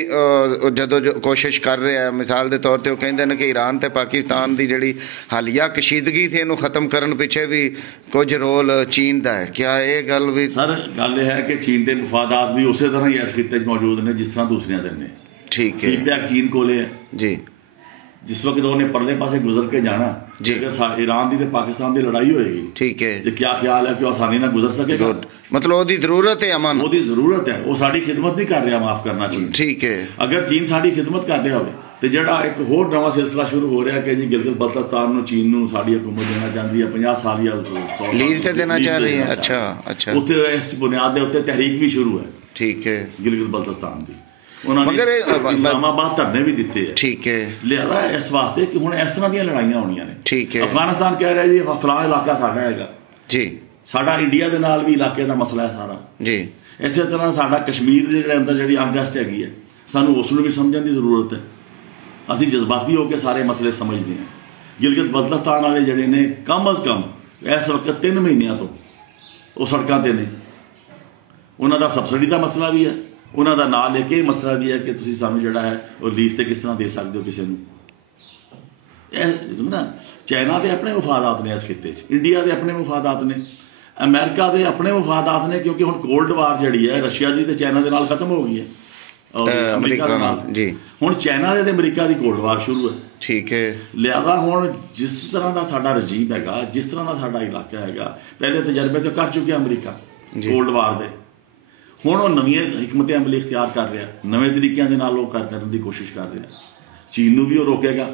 ਜਦੋਂ ਕੋਸ਼ਿਸ਼ ਕਰ ਰਿਹਾ ਹੈ। ਮਿਸਾਲ ਦੇ ਤੌਰ ਤੇ ਉਹ ਕਹਿੰਦੇ ਨੇ ਕਿ ਈਰਾਨ ਤੇ ਪਾਕਿਸਤਾਨ ਦੀ ਜਿਹੜੀ ਹਾਲੀਆ ਕਸ਼ੀਦਗੀ ਸੀ ਇਹਨੂੰ ਖਤਮ ਕਰਨ ਪਿੱਛੇ ਵੀ ਕੁਝ ਰੋਲ ਚੀਨ ਦਾ ਹੈ। ਕਿਆ ਇਹ ਗੱਲ ਵੀ ਸਰ ਗੱਲ ਇਹ ਹੈ ਕਿ ਚੀਨ ਦੇ ਮਫਾਦਾਤ ਵੀ ਉਸੇ ਤਰ੍ਹਾਂ ਹੀ ਇਸ ਖਿੱਤੇ 'ਚ ਮੌਜੂਦ ਨੇ ਜਿਸ ਤਰ੍ਹਾਂ ਦੂਸਰਿਆਂ ਦੇ ਨੇ। ਠੀਕ ਹੈ ਸੀਪੈਕ ਚੀਨ ਕੋਲੇ ਹੈ ਜੀ ਜਿਸ ਵਕਤ ਉਹਨੇ ਪਰਲੇ ਪਾਸੇ ਗੁਜ਼ਰ ਕੇ ਜਾਣਾ ਜੇਕਰ ਈਰਾਨ ਦੀ ਤੇ ਪਾਕਿਸਤਾਨ ਦੀ ਲੜਾਈ ਹੋਏਗੀ ਠੀਕ ਹੈ ਤੇ ਕਿਆ ਖਿਆਲ ਹੈ ਕਿ ਉਹ ਆਸਾਨੀ ਨਾਲ ਗੁਜ਼ਰ ਸਕੇਗਾ? ਮਤਲਬ ਉਹਦੀ ਜ਼ਰੂਰਤ ਹੈ ਅਮਨ ਉਹਦੀ ਜ਼ਰੂਰਤ ਹੈ ਉਹ ਸਾਡੀ ਖਿਦਮਤ ਨਹੀਂ ਕਰ ਰਿਹਾ ਮਾਫ ਕਰਨਾ ਚੀਨ। ਠੀਕ ਹੈ ਅਗਰ ਚੀਨ ਸਾਡੀ ਖਿਦਮਤ ਕਰ ਰਿਹਾ ਹੋਵੇ ਤੇ ਜਿਹੜਾ ਇੱਕ ਹੋਰ ਨਵਾਂ ਸਿਲਸਿਲਾ ਸ਼ੁਰੂ ਹੋ ਰਿਹਾ ਕਿ ਜੀ ਗਿਲਗਿਤ ਬਲਤਿਸਤਾਨ ਨੂੰ ਚੀਨ ਨੂੰ ਸਾਡੀ ਹਕੂਮਤ ਦੇਣਾ ਚਾਹੁੰਦੀ ਹੈ 50 ਸਾਲ ਜਾਂ 100 ਲੀਜ਼ ਤੇ ਦੇਣਾ ਚਾਹ ਰਹੀ ਹੈ। ਅੱਛਾ ਅੱਛਾ ਉੱਥੇ ਇਸ ਬੁਨਿਆਦ ਦੇ ਉੱਤੇ ਤਹਿਰੀਕ ਵੀ ਸ਼ੁਰੂ ਹੈ ਠੀਕ ਹੈ ਗਿਲਗਿਤ ਬਲਤਿਸਤਾਨ ਦੀ। ਉਹਨਾਂ ਨੇ ਮਗਰ ਇਸਲਾਮਾਬਾਦ ਧਰਨੇ ਵੀ ਦਿੱਤੇ ਹੈ। ਠੀਕ ਹੈ ਲਿਆਦਾ ਇਸ ਵਾਸਤੇ ਕਿ ਹੁਣ ਇਸ ਤਰ੍ਹਾਂ ਦੀਆਂ ਲੜਾਈਆਂ ਹੋਣੀਆਂ ਨੇ। ਠੀਕ ਹੈ ਅਫਗਾਨਿਸਤਾਨ ਕਹਿ ਰਿਹਾ ਜੀ ਫਲਾਣਾ ਇਲਾਕਾ ਸਾਡਾ ਹੈਗਾ ਜੀ ਸਾਡਾ ਇੰਡੀਆ ਦੇ ਨਾਲ ਵੀ ਇਲਾਕੇ ਦਾ ਮਸਲਾ ਹੈ ਸਾਰਾ ਜੀ। ਇਸੇ ਤਰ੍ਹਾਂ ਸਾਡਾ ਕਸ਼ਮੀਰ ਦੇ ਜਿਹੜੇ ਅੰਦਰ ਜਿਹੜੀ ਅਨਰੈਸਟ ਹੈਗੀ ਹੈ ਸਾਨੂੰ ਉਸ ਨੂੰ ਵੀ ਸਮਝਣ ਦੀ ਜ਼ਰੂਰਤ ਹੈ। ਅਸੀਂ ਜਜ਼ਬਾਤੀ ਹੋ ਕੇ ਸਾਰੇ ਮਸਲੇ ਸਮਝਦੇ ਹਾਂ। ਗਿਲਗਿਤ ਬਲਤਿਸਤਾਨ ਵਾਲੇ ਜਿਹੜੇ ਨੇ ਕਮ ਅਜ਼ ਕਮ ਇਸ ਵਕਤ 3 ਮਹੀਨਿਆਂ ਤੋਂ ਉਹ ਸੜਕਾਂ ਤੇ ਨੇ। ਉਹਨਾਂ ਦਾ ਸਬਸਿਡੀ ਦਾ ਮਸਲਾ ਵੀ ਹੈ ਉਹਨਾਂ ਦਾ ਨਾਂ ਲੈ ਕੇ ਮਸਲਾ ਵੀ ਹੈ ਕਿ ਤੁਸੀਂ ਸਾਨੂੰ ਜਿਹੜਾ ਹੈ ਉਹ ਲੀਜ਼ ਤੇ ਕਿਸ ਤਰ੍ਹਾਂ ਦੇ ਸਕਦੇ ਹੋ ਕਿਸੇ ਨੂੰ। ਇਹ ਨਾ ਚਾਈਨਾ ਦੇ ਆਪਣੇ ਮਫਾਦਾਤ ਨੇ ਇਸ ਖਿੱਤੇ 'ਚ ਇੰਡੀਆ ਦੇ ਆਪਣੇ ਮਫਾਦਾਤ ਨੇ ਅਮਰੀਕਾ ਦੇ ਆਪਣੇ ਮਫਾਦਾਤ ਨੇ ਕਿਉਂਕਿ ਹੁਣ ਕੋਲਡ ਵਾਰ ਜਿਹੜੀ ਹੈ ਰਸ਼ੀਆ ਦੀ ਤੇ ਚਾਈਨਾ ਦੇ ਨਾਲ ਖਤਮ ਹੋ ਗਈ ਹੈ ਅਮਰੀਕਾ ਦੇ ਨਾਲ ਜੀ। ਹੁਣ ਚਾਈਨਾ ਦੇ ਤੇ ਅਮਰੀਕਾ ਦੀ ਕੋਲਡ ਵਾਰ ਸ਼ੁਰੂ ਹੈ। ਠੀਕ ਹੈ ਲਿਆਦਾ ਹੁਣ ਜਿਸ ਤਰ੍ਹਾਂ ਦਾ ਸਾਡਾ ਰਜੀਮ ਹੈਗਾ ਜਿਸ ਤਰ੍ਹਾਂ ਦਾ ਸਾਡਾ ਇਲਾਕਾ ਹੈਗਾ ਪਹਿਲੇ ਤਜਰਬੇ ਤੇ ਕਰ ਚੁੱਕਿਆ ਅਮਰੀਕਾ ਕੋਲਡ ਵਾਰ ਦੇ। ਹੁਣ ਉਹ ਨਵੀਆਂ ਹਕਮਤ ਅਮਲੀ ਇਖਤਿਆਰ ਕਰ ਰਿਹਾ ਨਵੇਂ ਤਰੀਕਿਆਂ ਦੇ ਨਾਲ ਉਹ ਕਰਨ ਦੀ ਕੋਸ਼ਿਸ਼ ਕਰ ਰਿਹਾ। ਚੀਨ ਨੂੰ ਵੀ ਉਹ ਰੋਕੇਗਾ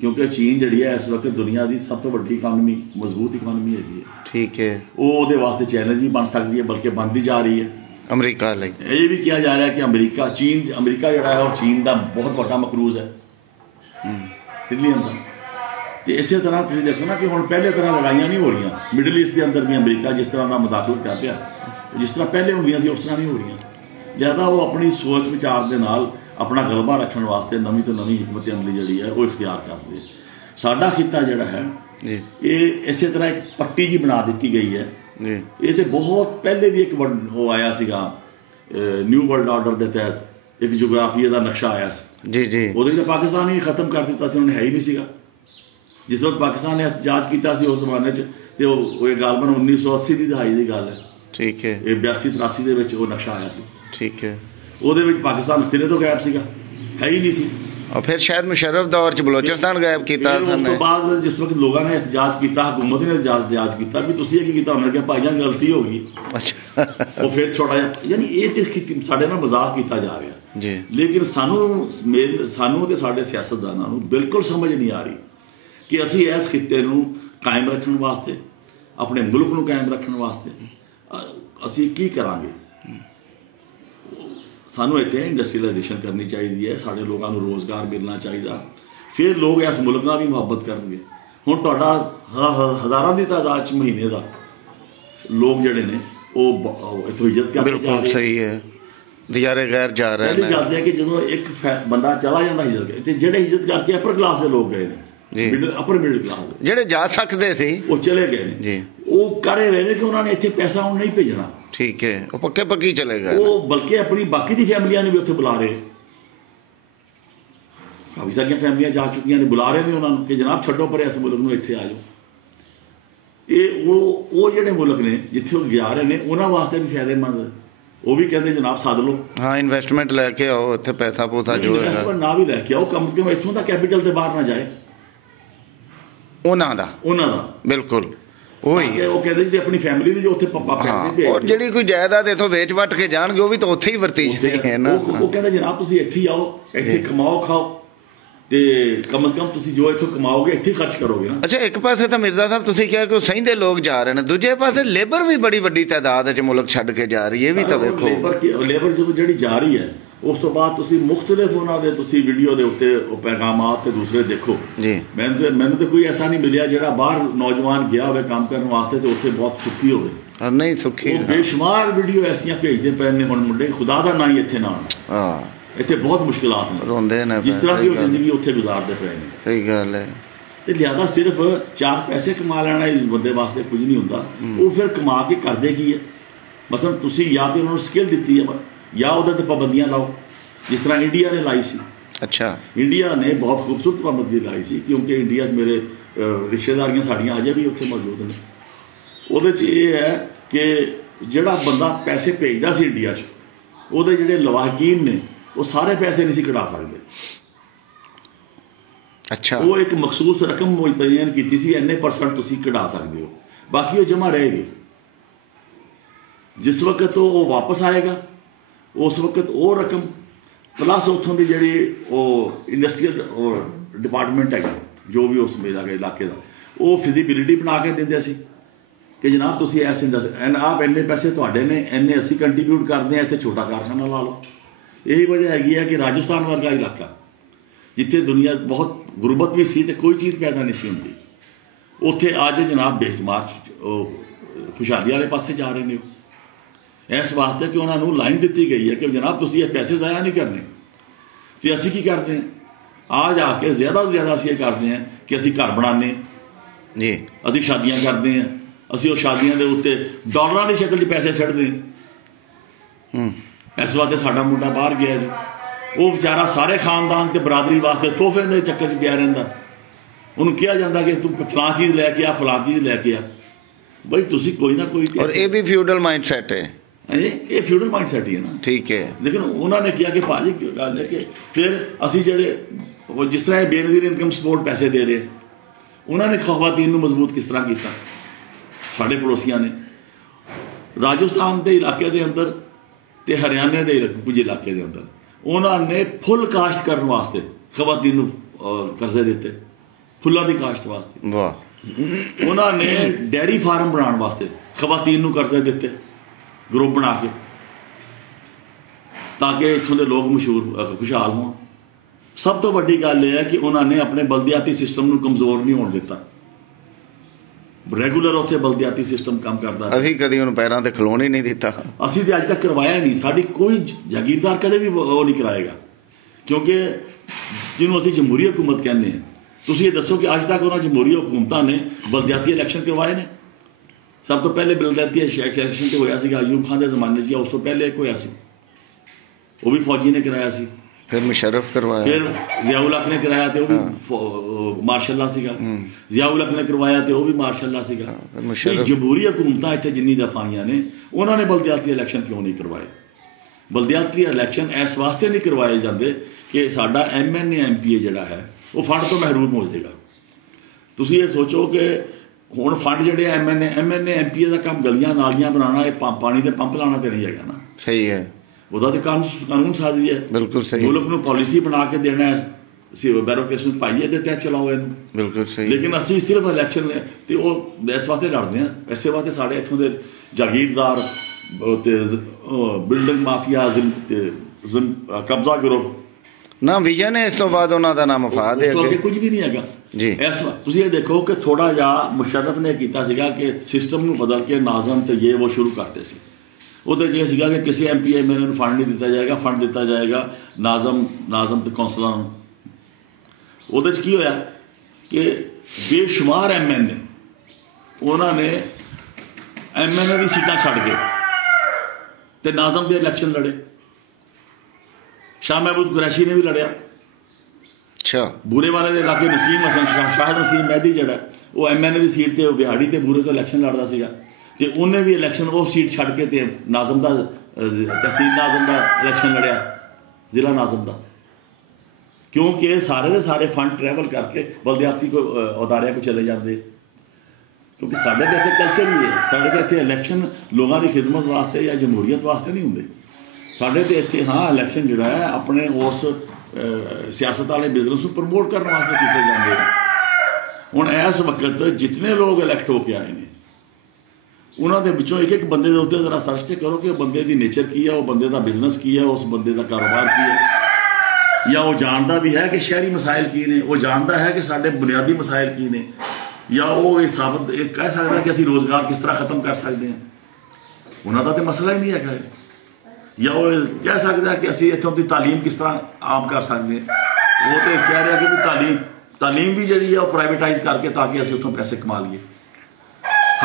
ਕਿਉਂਕਿ ਚੀਨ ਜਿਹੜੀ ਹੈ ਇਸ ਵਕਤ ਦੁਨੀਆ ਦੀ ਸਭ ਤੋਂ ਵੱਡੀ ਇਕਾਨਮੀ ਮਜ਼ਬੂਤ ਇਕਾਨਮੀ ਹੈਗੀ ਹੈ। ਠੀਕ ਹੈ ਉਹ ਉਹਦੇ ਵਾਸਤੇ ਚੈਲੰਜ ਵੀ ਬਣ ਸਕਦੀ ਹੈ ਬਲਕਿ ਬਣਦੀ ਜਾ ਰਹੀ ਹੈ ਅਮਰੀਕਾ ਲਈ। ਇਹ ਵੀ ਕਿਹਾ ਜਾ ਰਿਹਾ ਕਿ ਅਮਰੀਕਾ ਜਿਹੜਾ ਹੈ ਉਹ ਚੀਨ ਦਾ ਬਹੁਤ ਵੱਡਾ ਮਕਰੂਜ਼ ਹੈ ਟ੍ਰਿਲੀਅਨ ਦਾ। ਤੇ ਇਸੇ ਤਰ੍ਹਾਂ ਤੁਸੀਂ ਦੇਖੋ ਨਾ ਕਿ ਹੁਣ ਪਹਿਲੇ ਤਰ੍ਹਾਂ ਲੜਾਈਆਂ ਨਹੀਂ ਹੋ ਰਹੀਆਂ ਮਿਡਲ ਈਸਟ ਦੇ ਅੰਦਰ ਵੀ। ਅਮਰੀਕਾ ਜਿਸ ਤਰ੍ਹਾਂ ਦਾ ਮੁਦਾਖਲਤ ਕਰ ਰਿਹਾ, ਜਿਸ ਤਰ੍ਹਾਂ ਪਹਿਲੇ ਹੁੰਦੀਆਂ ਸੀ ਉਸ ਤਰ੍ਹਾਂ ਨਹੀਂ ਹੋ ਰਹੀਆਂ। ਜ਼ਿਆਦਾ ਉਹ ਆਪਣੀ ਸੋਚ ਵਿਚਾਰ ਦੇ ਨਾਲ ਆਪਣਾ ਗਲਬਾ ਰੱਖਣ ਵਾਸਤੇ ਨਵੀਂ ਤੋਂ ਨਵੀਂ ਹਿਕਮਤ ਅਮਲੀ ਜਿਹੜੀ ਹੈ ਉਹ ਇਖਤਿਆਰ ਕਰਦੇ। ਸਾਡਾ ਖਿੱਤਾ ਜਿਹੜਾ ਹੈ ਇਹ ਇਸੇ ਤਰ੍ਹਾਂ ਇੱਕ ਪੱਟੀ ਜੀ ਬਣਾ ਦਿੱਤੀ ਗਈ ਹੈ। ਇਹ ਤੇ ਬਹੁਤ ਪਹਿਲੇ ਵੀ ਇੱਕ ਉਹ ਆਇਆ ਸੀਗਾ ਨਿਊ ਵਰਲਡ ਆਰਡਰ ਦੇ ਤਹਿਤ ਇੱਕ ਜੋਗਰਾਫੀਆ ਦਾ ਨਕਸ਼ਾ ਆਇਆ ਸੀ ਜੀ। ਉਹਦੇ ਵਿੱਚ ਪਾਕਿਸਤਾਨ ਹੀ ਖਤਮ ਕਰ ਦਿੱਤਾ ਸੀ, ਉਹਨੇ ਹੈ ਹੀ ਨਹੀਂ ਸੀਗਾ। ਜਿਸ ਵਕਤ ਪਾਕਿਸਤਾਨ ਨੇ ਇਤਜਾਜ ਕੀਤਾ ਸੀ ਉਸ ਜ਼ਮਾਨੇ 'ਚ, ਤੇ ਉਹ ਇਹ ਗਾਲਬਨ 1980 ਦੀ ਦਹਾਈ ਦੀ ਗੱਲ ਹੈ। ਠੀਕ ਹੈ। ਇਹ 82-83 ਦੇ ਵਿੱਚ ਉਹ ਨਕਸ਼ਾ ਆਇਆ ਸੀ। ਠੀਕ ਹੈ। ਉਹਦੇ ਵਿੱਚ ਪਾਕਿਸਤਾਨ ਸਿਰੇ ਤੋਂ ਗਾਇਬ ਸੀਗਾ, ਹੈ ਹੀ ਨਹੀਂ ਸੀ। और फिर शायद मुशर्रफ दौर च बलोचिस्तान गायब किया। ਉਸ ਤੋਂ ਬਾਅਦ ਜਿਸ ਵਕਤ ਲੋਕਾਂ ਨੇ ਇਤਜਾਜ ਕੀਤਾ, ਹਕੂਮਤ ਨੇ ਇਤਜਾਜ ਕੀਤਾ ਵੀ ਤੁਸੀਂ ਇਹ ਕੀ ਕੀਤਾ, ਉਹਨਾਂ ਨੇ ਕਿਹਾ ਭਾਈਆਂ ਗਲਤੀ ਹੋ ਗਈ। ਅੱਛਾ। ਉਹ ਫਿਰ ਛੋੜਾ ਜਿਹਾ, ਯਾਨੀ ਇਹ ਤੇ ਸਾਡੇ ਨਾਲ ਮਜ਼ਾਕ ਕੀਤਾ ਜਾ ਰਿਹਾ ਜੀ। ਲੇਕਿਨ ਸਾਨੂੰ ਤੇ ਸਾਡੇ ਸਿਆਸਤਦਾਨਾਂ ਨੂੰ ਬਿਲਕੁਲ ਸਮਝ ਨਹੀਂ ਆ ਰਹੀ ਕਿ ਅਸੀਂ ਇਸ ਖਿੱਤੇ ਨੂੰ ਕਾਇਮ ਰੱਖਣ ਵਾਸਤੇ, ਆਪਣੇ ਮੁਲਕ ਨੂੰ ਕਾਇਮ ਰੱਖਣ ਵਾਸਤੇ ਅਸੀਂ ਕੀ ਕਰਾਂਗੇ। ਸਾਨੂੰ ਇੱਥੇ ਇੰਡਸਟਰੀਲਾਈਜੇਸ਼ਨ ਕਰਨੀ ਚਾਹੀਦੀ ਹੈ, ਸਾਡੇ ਲੋਕਾਂ ਨੂੰ ਰੋਜ਼ਗਾਰ ਮਿਲਣਾ ਚਾਹੀਦਾ, ਫਿਰ ਲੋਕ ਇਸ ਮੁਲਕ ਨਾਲ ਵੀ ਮੁਹੱਬਤ ਕਰਨਗੇ। ਹੁਣ ਤੁਹਾਡਾ ਹਜ਼ਾਰਾਂ ਦੀ ਤਾਦਾਦ 'ਚ ਮਹੀਨੇ ਦਾ ਲੋਕ ਜਿਹੜੇ ਨੇ ਉਹ ਇੱਥੋਂ ਹਿਜਰਤ ਕਰਕੇ ਬਿਲਕੁਲ ਸਹੀ ਹੈ, ਦਿਜਾਰੇ ਗੈਰ ਜਾ ਰਹੇ ਨੇ। ਜਾਂਦੇ ਕਿ ਜਦੋਂ ਇੱਕ ਬੰਦਾ ਚਲਾ ਜਾਂਦਾ ਹਿਜਰਤ ਕਰਕੇ, ਤੇ ਜਿਹੜੇ ਹਿਜਰਤ ਕਰਕੇ ਅਪਰ ਕਲਾਸ ਦੇ ਲੋਕ ਗਏ ਨੇ, ਅਪਰ ਮਿਡਲ ਕਲਾਸ ਦੇ ਜਿਹੜੇ ਜਾ ਸਕਦੇ ਸੀ ਉਹ ਚਲੇ ਗਏ ਨੇ ਜੀ। ਉਹ ਕਰ ਰਹੇ ਨੇ ਕਿ ਉਹਨਾਂ ਨੇ ਇੱਥੇ ਪੈਸਾ ਹੁਣ ਨਹੀਂ ਭੇਜਣਾ। ਠੀਕ ਹੈ। ਉਹ ਪੱਕੀ ਚਲੇ ਗਏ, ਉਹ ਬਲਕਿ ਆਪਣੀ ਬਾਕੀ ਦੀ ਫੈਮਲੀਆਂ ਨੇ ਵੀ ਉੱਥੇ ਬੁਲਾ ਰਹੇ। ਕਾਫੀ ਸਾਰੀਆਂ ਫੈਮਲੀਆਂ ਜਾ ਚੁੱਕੀਆਂ ਨੇ, ਬੁਲਾ ਰਹੇ ਨੇ ਉਹਨਾਂ ਨੂੰ ਕਿ ਜਨਾਬ ਛੱਡੋ ਪਰੇ ਇਸ ਮੁਲਕ ਨੂੰ, ਇੱਥੇ ਆ ਜਾਓ। ਇਹ ਉਹ ਜਿਹੜੇ ਮੁਲਕ ਨੇ ਜਿੱਥੇ ਉਹ ਜਾ ਰਹੇ ਨੇ ਉਹਨਾਂ ਵਾਸਤੇ ਵੀ ਫਾਇਦੇਮੰਦ। ਉਹ ਵੀ ਕਹਿੰਦੇ ਜਨਾਬ ਸੱਦ ਲਓ, ਹਾਂ ਇਨਵੈਸਟਮੈਂਟ ਲੈ ਕੇ ਆਓ, ਇੱਥੇ ਪੈਸਾ ਪੂਸਾ ਜੋ ਇਨਵੈਸਟਮੈਂਟ ਨਾ ਵੀ ਲੈ ਕੇ ਆਓ, ਕਮ ਸੇ ਕਮ ਇੱਥੋਂ ਦਾ ਕੈਪੀਟਲ ਤੇ ਬਾਹਰ ਨਾ ਜਾਏ ਉਹਨਾਂ ਦਾ। ਬਿਲਕੁਲ ਉਹੀ ਉਹ ਕਹਿੰਦੇ ਜੀ ਆਪਣੀ ਫੈਮਿਲੀ ਵੀ ਜੋ ਉੱਥੇ ਪੈਸੇ ਭੇਜ, ਔਰ ਜਿਹੜੀ ਕੋਈ ਜਾਇਦਾਦ ਇੱਥੋਂ ਵੇਚ ਵੱਟ ਕੇ ਜਾਣਗੇ ਉਹ ਵੀ ਤਾਂ ਉੱਥੇ ਹੀ ਵਰਤੀ ਜਾਣੀ ਹੈ ਨਾ। ਉਹ ਕਹਿੰਦੇ ਜਨਾਬ ਤੁਸੀਂ ਇੱਥੇ ਹੀ ਆਓ, ਇੱਥੇ ਕਮਾਓ ਖਾਓ, ਤੇ ਕਮ ਸੇ ਕਮ ਤੁਸੀਂ ਜੋ ਇੱਥੋਂ ਕਮਾਓਗੇ ਇੱਥੇ ਖਰਚ ਕਰੋਗੇ ਨਾ। ਅੱਛਾ, ਇੱਕ ਪਾਸੇ ਤਾਂ ਮਿਰਜ਼ਾ ਸਾਹਿਬ ਤੁਸੀਂ ਕਿਹਾ ਕਿ ਉਹ ਸਹਿੰਦੇ ਲੋਕ ਜਾ ਰਹੇ ਨੇ, ਦੂਜੇ ਪਾਸੇ ਲੇਬਰ ਵੀ ਬੜੀ ਵੱਡੀ ਤਾਦਾਦ 'ਚ ਮੁਲਕ ਛੱਡ ਕੇ ਜਾ ਰਹੀ ਹੈ। ਇਹ ਵੀ ਤਾਂ ਵੇਖੋ, ਲੇਬਰ ਜਦੋਂ ਜਿਹੜੀ ਜਾ ਰਹੀ ਹੈ ਉਸ ਤੋਂ ਬਾਅਦ ਤੁਸੀਂ ਮੁਖਤਲਿਫ ਉਹਨਾਂ ਦੇ ਤੁਸੀਂ ਵੀਡੀਓ ਦੇ ਉੱਤੇ ਉਹ ਪੈਗਾਮਾਤ ਤੇ ਦੂਸਰੇ ਦੇਖੋ ਜੀ। ਮੈਨੂੰ ਤਾਂ ਕੋਈ ਐਸਾ ਨਹੀਂ ਮਿਲਿਆ ਜਿਹੜਾ ਬਾਹਰ ਨੌਜਵਾਨ ਗਿਆ ਹੋਵੇ ਕੰਮ ਕਰਨ ਵਾਸਤੇ ਤੇ ਉੱਥੇ ਬਹੁਤ ਸੁਖੀ ਹੋਵੇ। ਨਹੀਂ ਸੁਖੀ, ਬੇਸ਼ੁਮਾਰ ਵੀਡੀਓ ਐਸੀਆਂ ਭੇਜਦੇ ਪਏ ਨੇ ਹੁਣ ਮੁੰਡੇ, ਖੁਦਾ ਦਾ ਨਾਂ ਹੀ ਇੱਥੇ ਨਾ ਆਉਣਾ। ਇੱਥੇ ਬਹੁਤ ਮੁਸ਼ਕਿਲਾਤ ਨੇ, ਰੋਂਦੇ ਨੇ ਜਿਸ ਤਰ੍ਹਾਂ ਦੀ ਉਹ ਜ਼ਿੰਦਗੀ ਉੱਥੇ ਗੁਜ਼ਾਰਦੇ ਪਏ ਨੇ। ਸਹੀ ਗੱਲ ਹੈ। ਤੇ ਲਿਆਦਾ ਸਿਰਫ 4 ਪੈਸੇ ਕਮਾ ਲੈਣਾ ਇਸ ਬੰਦੇ ਵਾਸਤੇ ਕੁਝ ਨਹੀਂ ਹੁੰਦਾ। ਉਹ ਫਿਰ ਕਮਾ ਕੇ ਕਰਦੇ ਕੀ ਹੈ? ਮਤਲਬ ਤੁਸੀਂ ਜਾਂ ਤੇ ਉਹਨਾਂ ਨੂੰ ਸਕਿੱਲ ਦਿੱਤੀ ਹੈ ਜਾਂ ਉਹਦੇ ਤੇ ਪਾਬੰਦੀਆਂ ਲਾਓ, ਜਿਸ ਤਰ੍ਹਾਂ ਇੰਡੀਆ ਨੇ ਲਾਈ ਸੀ। ਅੱਛਾ, ਇੰਡੀਆ ਨੇ ਬਹੁਤ ਖੂਬਸੂਰਤ ਪਾਬੰਦੀ ਲਾਈ ਸੀ, ਕਿਉਂਕਿ ਇੰਡੀਆ 'ਚ ਮੇਰੇ ਰਿਸ਼ਤੇਦਾਰੀਆਂ ਸਾਡੀਆਂ ਅਜੇ ਵੀ ਉੱਥੇ ਮੌਜੂਦ ਨੇ। ਉਹਦੇ 'ਚ ਇਹ ਹੈ ਕਿ ਜਿਹੜਾ ਬੰਦਾ ਪੈਸੇ ਭੇਜਦਾ ਸੀ ਇੰਡੀਆ 'ਚ, ਉਹਦੇ ਜਿਹੜੇ ਲਵਾਹਕੀਨ ਨੇ ਉਹ ਸਾਰੇ ਪੈਸੇ ਨਹੀਂ ਸੀ ਕਢਾ ਸਕਦੇ। ਅੱਛਾ, ਉਹ ਇੱਕ ਮਖਸੂਸ ਰਕਮ ਮੁਤਅੱਯਨ ਕੀਤੀ ਸੀ, ਇੰਨੇ % ਤੁਸੀਂ ਕਢਾ ਸਕਦੇ ਹੋ, ਬਾਕੀ ਉਹ ਜਮ੍ਹਾਂ ਰਹੇਗੀ। ਜਿਸ ਵਕਤ ਉਹ ਵਾਪਸ ਆਏਗਾ ਉਸ ਵਕਤ ਉਹ ਰਕਮ ਪਲੱਸ ਉੱਥੋਂ ਦੀ ਜਿਹੜੀ ਉਹ ਇੰਡਸਟਰੀਅਲ ਡਿਪਾਰਟਮੈਂਟ ਹੈਗਾ ਜੋ ਵੀ ਉਸ ਮੇਰਾ ਇਲਾਕੇ ਦਾ, ਉਹ ਫਿਜ਼ੀਬਿਲਿਟੀ ਬਣਾ ਕੇ ਦਿੰਦੇ ਸੀ ਕਿ ਜਨਾਬ ਤੁਸੀਂ ਐਸ ਇੰਡਸਟਰੀ ਆਪ ਇੰਨੇ ਪੈਸੇ ਤੁਹਾਡੇ ਨੇ, ਇੰਨੇ ਅਸੀਂ ਕੰਟਰੀਬਿਊਟ ਕਰਦੇ ਹਾਂ, ਇੱਥੇ ਛੋਟਾ ਕਾਰਖਾਨਾ ਲਾ ਲਓ। ਇਹੀ ਵਜ੍ਹਾ ਹੈਗੀ ਹੈ ਕਿ ਰਾਜਸਥਾਨ ਵਰਗਾ ਇਲਾਕਾ ਜਿੱਥੇ ਦੁਨੀਆ ਬਹੁਤ ਗੁਰਬਤ ਵੀ ਸੀ ਤੇ ਕੋਈ ਚੀਜ਼ ਪੈਦਾ ਨਹੀਂ ਸੀ ਹੁੰਦੀ, ਉੱਥੇ ਅੱਜ ਜਨਾਬ ਬੇਸ਼ੁਮਾਰ ਖੁਸ਼ਹਾਲੀ ਵਾਲੇ ਪਾਸੇ ਜਾ ਰਹੇ ਨੇ। ਇਸ ਵਾਸਤੇ ਕਿ ਉਹਨਾਂ ਨੂੰ ਲਾਈਨ ਦਿੱਤੀ ਗਈ ਹੈ ਕਿ ਜਨਾਬ ਤੁਸੀਂ ਇਹ ਪੈਸੇ ਜ਼ਾਇਆ ਨਹੀਂ ਕਰਨੇ। ਤੇ ਅਸੀਂ ਕੀ ਕਰਦੇ ਹਾਂ? ਆ ਜਾ ਕੇ ਜ਼ਿਆਦਾ ਤੋਂ ਜ਼ਿਆਦਾ ਅਸੀਂ ਇਹ ਕਰਦੇ ਹਾਂ ਕਿ ਅਸੀਂ ਘਰ ਬਣਾਉਂਦੇ ਜੀ, ਅਸੀਂ ਸ਼ਾਦੀਆਂ ਕਰਦੇ ਹਾਂ, ਅਸੀਂ ਉਹ ਸ਼ਾਦੀਆਂ ਦੇ ਉੱਤੇ ਡਾਲਰਾਂ ਦੀ ਸ਼ਕਲ 'ਚ ਪੈਸੇ ਛੱਡਦੇ ਹਾਂ। ਇਸ ਵਾਸਤੇ ਸਾਡਾ ਮੁੰਡਾ ਬਾਹਰ ਗਿਆ ਜੀ, ਉਹ ਵਿਚਾਰਾ ਸਾਰੇ ਖਾਨਦਾਨ ਤੇ ਬਰਾਦਰੀ ਵਾਸਤੇ ਤੋਹਫੇ ਦੇ ਚੱਕਰ 'ਚ ਪਿਆ ਰਹਿੰਦਾ। ਉਹਨੂੰ ਕਿਹਾ ਜਾਂਦਾ ਕਿ ਤੂੰ ਫਲਾਂ ਚੀਜ਼ ਲੈ ਕੇ ਆ, ਫਲਾਂ ਚੀਜ਼ ਲੈ ਕੇ ਆ। ਬਈ ਤੁਸੀਂ ਕੋਈ ਨਾ ਕੋਈ, ਔਰ ਇਹ ਵੀ ਫਿਊਡਲ ਮਾਈਂਡ ਸੈਟ ਹੈ। ਇਹ ਫਿਊਡਲ ਮਾਈਂਡ ਸੈਟ ਹੀ ਹੈ ਨਾ। ਠੀਕ ਹੈ। ਲੇਕਿਨ ਉਹਨਾਂ ਨੇ ਕਿਹਾ ਕਿ ਭਾਜੀ ਗੱਲ ਹੈ ਕਿ ਫਿਰ ਅਸੀਂ ਜਿਹੜੇ ਜਿਸ ਤਰ੍ਹਾਂ ਇਹ ਬੇਨਜ਼ੀਰ ਇਨਕਮ ਸਪੋਰਟ ਪੈਸੇ ਦੇ ਰਹੇ, ਉਹਨਾਂ ਨੇ ਖਵਾਤੀਨ ਨੂੰ ਮਜ਼ਬੂਤ ਕਿਸ ਤਰ੍ਹਾਂ ਕੀਤਾ? ਸਾਡੇ ਪੜੋਸੀਆਂ ਨੇ ਰਾਜਸਥਾਨ ਦੇ ਇਲਾਕੇ ਦੇ ਅੰਦਰ ਤੇ ਹਰਿਆਣੇ ਦੇ ਕੁਝ ਇਲਾਕੇ ਦੇ ਅੰਦਰ ਉਹਨਾਂ ਨੇ ਫੁੱਲ ਕਾਸ਼ਤ ਕਰਨ ਵਾਸਤੇ ਖਵਾਤੀਨ ਨੂੰ ਕਰਜ਼ੇ ਦਿੱਤੇ, ਫੁੱਲਾਂ ਦੀ ਕਾਸ਼ਤ ਵਾਸਤੇ। ਵਾਹ। ਉਹਨਾਂ ਨੇ ਡੈਰੀ ਫਾਰਮ ਬਣਾਉਣ ਵਾਸਤੇ ਖਵਾਤੀਨ ਨੂੰ ਕਰਜ਼ੇ ਦਿੱਤੇ, ਗਰੁੱਪ ਬਣਾ ਕੇ, ਤਾਂ ਕਿ ਇੱਥੋਂ ਦੇ ਲੋਕ ਮਸ਼ਹੂਰ ਖੁਸ਼ਹਾਲ ਹੋਣ। ਸਭ ਤੋਂ ਵੱਡੀ ਗੱਲ ਇਹ ਹੈ ਕਿ ਉਹਨਾਂ ਨੇ ਆਪਣੇ ਬਲਦਿਆਤੀ ਸਿਸਟਮ ਨੂੰ ਕਮਜ਼ੋਰ ਨਹੀਂ ਹੋਣ ਦਿੱਤਾ। ਰੈਗੂਲਰ ਉੱਥੇ ਬਲਦਿਆਤੀ ਸਿਸਟਮ ਕੰਮ ਕਰਦਾ। ਅਸੀਂ ਕਦੀ ਉਹਨੂੰ ਪੈਰਾਂ ਤੇ ਖਲੋਣ ਹੀ ਨਹੀਂ ਦਿੱਤਾ। ਅਸੀਂ ਤੇ ਅੱਜ ਤੱਕ ਕਰਵਾਇਆ ਨਹੀਂ। ਸਾਡੀ ਕੋਈ ਜਾਗੀਰਦਾਰ ਕਦੇ ਵੀ ਉਹ ਨਹੀਂ ਕਰਾਏਗਾ, ਕਿਉਂਕਿ ਜਿਹਨੂੰ ਅਸੀਂ ਜਮਹੂਰੀ ਹਕੂਮਤ ਕਹਿੰਦੇ ਹਾਂ। ਤੁਸੀਂ ਇਹ ਦੱਸੋ ਕਿ ਅੱਜ ਤੱਕ ਉਹਨਾਂ ਜਮਹੂਰੀ ਹਕੂਮਤਾਂ ਨੇ ਬਲਦਿਆਤੀ ਇਲੈਕਸ਼ਨ ਕਰਵਾਏ ਨੇ? ਸਭ ਤੋਂ ਪਹਿਲੇ ਬਲਦਿਆਤੀ ਇਲੈਕਸ਼ਨ ਤੇ ਹੋਇਆ ਸੀਗਾ ਅਯੂਬ ਖਾਨ ਦੇ ਜ਼ਮਾਨੇ 'ਚ, ਜਾਂ ਉਸ ਤੋਂ ਪਹਿਲੇ ਇੱਕ ਹੋਇਆ ਸੀ, ਉਹ ਵੀ ਫੌਜੀ ਨੇ ਕਰਾਇਆ ਸੀ। ਫਿਰ ਮੁਸ਼ਰਫ ਕਰਵਾਇਆ, ਫਿਰ ਜ਼ਿਆਉਲ ਹਕ ਨੇ ਕਰਾਇਆ ਤੇ ਉਹ ਵੀ ਮਾਰਸ਼ਲ ਸੀਗਾ। ਜ਼ਿਆਉਲ ਹਕ ਨੇ ਕਰਵਾਇਆ ਤੇ ਉਹ ਵੀ ਮਾਰਸ਼ਲ ਸੀਗਾ। ਜਮਹੂਰੀ ਹਕੂਮਤਾਂ ਇੱਥੇ ਜਿੰਨੀ ਦਫਾ ਆਈਆਂ ਨੇ, ਉਹਨਾਂ ਨੇ ਬਲਦਿਆਤੀ ਇਲੈਕਸ਼ਨ ਕਿਉਂ ਨਹੀਂ ਕਰਵਾਏ? ਬਲਦਿਆਤੀ ਇਲੈਕਸ਼ਨ ਇਸ ਵਾਸਤੇ ਨਹੀਂ ਕਰਵਾਏ ਜਾਂਦੇ ਕਿ ਸਾਡਾ MNA MPA ਜਿਹੜਾ ਹੈ ਉਹ ਫੰਡ ਤੋਂ ਮਹਿਰੂਮ ਹੋ ਜਾਏਗਾ। ਤੁਸੀਂ ਇਹ ਸੋਚੋ ਕਿ ਹੁਣ ਫੰਡ ਜਿਹੜੇ MNA MPA ਦਾ ਕੰਮ ਗਲੀਆਂ ਨਾਲੀਆਂ ਬਣਾਉਣਾ, ਇਹ ਪਾਣੀ ਦੇ ਪੰਪ ਲਾਉਣਾ ਤੇ ਨਹੀਂ ਹੈਗਾ ਨਾ। ਸਹੀ ਹੈ, ਉਹਦਾ ਤੇ ਕਾਨੂੰਨ ਸਾਜ਼ੀ ਹੈ। ਬਿਲਕੁਲ ਸਹੀ। ਮੁਲਕ ਨੂੰ ਪਾਲਿਸੀ ਬਣਾ ਕੇ ਦੇਣਾ ਹੈ, ਬਿਊਰੋਕ੍ਰੇਸੀ ਨੂੰ ਪਾਈਏ ਤੇ ਤਹਿ ਚਲਾਓ ਇਹਨੂੰ। ਬਿਲਕੁਲ ਸਹੀ। ਲੇਕਿਨ ਅਸੀਂ ਸਿਰਫ ਇਲੈਕਸ਼ਨ ਤੇ ਉਹ ਇਸ ਵਾਸਤੇ ਲੜਦੇ ਹਾਂ, ਇਸੇ ਵਾਸਤੇ ਸਾਡੇ ਇੱਥੋਂ ਦੇ ਜਾਗੀਰਦਾਰ ਤੇ ਬਿਲਡਿੰਗ ਮਾਫੀਆ ਤੇ ਕਬਜ਼ਾ ਗਰੁੱਪ ਨਾ ਵਿਜਨ ਹੈ, ਇਸ ਤੋਂ ਬਾਅਦ ਉਹਨਾਂ ਦਾ ਨਾਮ ਮਫਾਦ ਹੈ, ਅੱਗੇ ਕੁਝ ਵੀ ਨਹੀਂ ਹੈਗਾ ਜੀ। ਇਸ ਤੁਸੀਂ ਇਹ ਦੇਖੋ ਕਿ ਥੋੜਾ ਜਿਹਾ ਮੁਸ਼ਰਫ ਨੇ ਕੀਤਾ ਸੀਗਾ ਕਿ ਸਿਸਟਮ ਨੂੰ ਬਦਲ ਕੇ ਨਾਜ਼ਮ ਤੇ ਇਹ ਉਹ ਸ਼ੁਰੂ ਕਰਤੇ ਸੀ। ਉਹਦੇ 'ਚ ਇਹ ਸੀਗਾ ਕਿ ਕਿਸੇ MPA MNA ਨੂੰ ਫੰਡ ਨਹੀਂ ਦਿੱਤਾ ਜਾਏਗਾ, ਫੰਡ ਦਿੱਤਾ ਜਾਏਗਾ ਨਾਜ਼ਮ ਤੇ ਕੌਂਸਲਰਾਂ ਨੂੰ। ਉਹਦੇ 'ਚ ਕੀ ਹੋਇਆ ਕਿ ਬੇਸ਼ੁਮਾਰ MNA ਉਹਨਾਂ ਨੇ MNA ਦੀ ਸੀਟਾਂ ਛੱਡ ਕੇ ਤੇ ਨਾਜ਼ਮ ਦੇ ਇਲੈਕਸ਼ਨ ਲੜੇ। ਸ਼ਾਹ ਮਹਿਮੂਦ ਕੁਰੈਸ਼ੀ ਨੇ ਵੀ ਲੜਿਆ। ਅੱਛਾ, ਬੂਰੇ ਵਾਲੇ ਦੇ ਇਲਾਕੇ ਨਸੀਮ ਹਸਨ ਸ਼ਾਹ ਨਸੀਮ ਮਹਿਦੀ ਜਿਹੜਾ ਉਹ MNA ਦੀ ਸੀਟ ਤੇ ਵਿਹਾੜੀ ਤੇ ਬੂਰੇ ਤੋਂ ਇਲੈਕਸ਼ਨ ਲੜਦਾ ਸੀਗਾ, ਤੇ ਉਹਨੇ ਵੀ ਇਲੈਕਸ਼ਨ ਉਹ ਸੀਟ ਛੱਡ ਕੇ ਤੇ ਨਾਜ਼ਮ ਦਾ ਤਹਿਸੀਲ ਨਾਜ਼ਮ ਦਾ ਇਲੈਕਸ਼ਨ ਲੜਿਆ, ਜ਼ਿਲ੍ਹਾ ਨਾਜ਼ਮ ਦਾ। ਕਿਉਂਕਿ ਸਾਰੇ ਦੇ ਸਾਰੇ ਫੰਡ ਟਰੈਵਲ ਕਰਕੇ ਬਲਦਿਆਤੀ ਅਦਾਰਿਆਂ ਕੋ ਚਲੇ ਜਾਂਦੇ। ਕਿਉਂਕਿ ਸਾਡੇ ਤੇ ਇੱਥੇ ਕਲਚਰ ਹੀ ਹੈ, ਸਾਡੇ ਤੇ ਇੱਥੇ ਇਲੈਕਸ਼ਨ ਲੋਕਾਂ ਦੀ ਖਿਦਮਤ ਵਾਸਤੇ ਜਾਂ ਜਮਹੂਰੀਅਤ ਵਾਸਤੇ ਨਹੀਂ ਹੁੰਦੇ। ਸਾਡੇ ਤੇ ਇੱਥੇ ਹਾਂ ਇਲੈਕਸ਼ਨ ਜਿਹੜਾ ਹੈ ਆਪਣੇ ਉਸ ਸਿਆਸਤ ਵਾਲੇ ਬਿਜ਼ਨਸ ਨੂੰ ਪ੍ਰਮੋਟ ਕਰਨ ਵਾਸਤੇ ਕੀਤੇ ਜਾਂਦੇ ਆ। ਹੁਣ ਇਸ ਵਕਤ ਜਿਤਨੇ ਲੋਕ ਇਲੈਕਟ ਹੋ ਕੇ ਆਏ ਨੇ, ਉਹਨਾਂ ਦੇ ਵਿੱਚੋਂ ਇੱਕ ਇੱਕ ਬੰਦੇ ਦੇ ਉੱਤੇ ਜ਼ਰਾ ਸਰਚ ਤੇ ਕਰੋ ਕਿ ਉਹ ਬੰਦੇ ਦੀ ਨੇਚਰ ਕੀ ਹੈ, ਉਹ ਬੰਦੇ ਦਾ ਬਿਜ਼ਨਸ ਕੀ ਹੈ, ਉਸ ਬੰਦੇ ਦਾ ਕਾਰੋਬਾਰ ਕੀ ਹੈ, ਜਾਂ ਉਹ ਜਾਣਦਾ ਵੀ ਹੈ ਕਿ ਸ਼ਹਿਰੀ ਮਸਾਇਲ ਕੀ ਨੇ, ਉਹ ਜਾਣਦਾ ਹੈ ਕਿ ਸਾਡੇ ਬੁਨਿਆਦੀ ਮਸਾਇਲ ਕੀ ਨੇ, ਜਾਂ ਉਹ ਇਹ ਕਹਿ ਸਕਦਾ ਕਿ ਅਸੀਂ ਰੋਜ਼ਗਾਰ ਕਿਸ ਤਰ੍ਹਾਂ ਖਤਮ ਕਰ ਸਕਦੇ ਹਾਂ। ਉਹਨਾਂ ਦਾ ਤਾਂ ਮਸਲਾ ਹੀ ਨਹੀਂ ਹੈਗਾ। ਜਾਂ ਉਹ ਕਹਿ ਸਕਦਾ ਕਿ ਅਸੀਂ ਇੱਥੋਂ ਦੀ ਤਾਲੀਮ ਕਿਸ ਤਰ੍ਹਾਂ ਆਮ ਕਰ ਸਕਦੇ ਹਾਂ। ਉਹ ਤਾਂ ਕਹਿ ਰਿਹਾ ਕਿ ਵੀ ਤਾਲੀਮ ਵੀ ਜਿਹੜੀ ਹੈ ਉਹ ਪ੍ਰਾਈਵੇਟਾਈਜ਼ ਕਰਕੇ ਤਾਂ ਕਿ ਅਸੀਂ ਉੱਥੋਂ ਪੈਸੇ ਕਮਾ ਲਈਏ।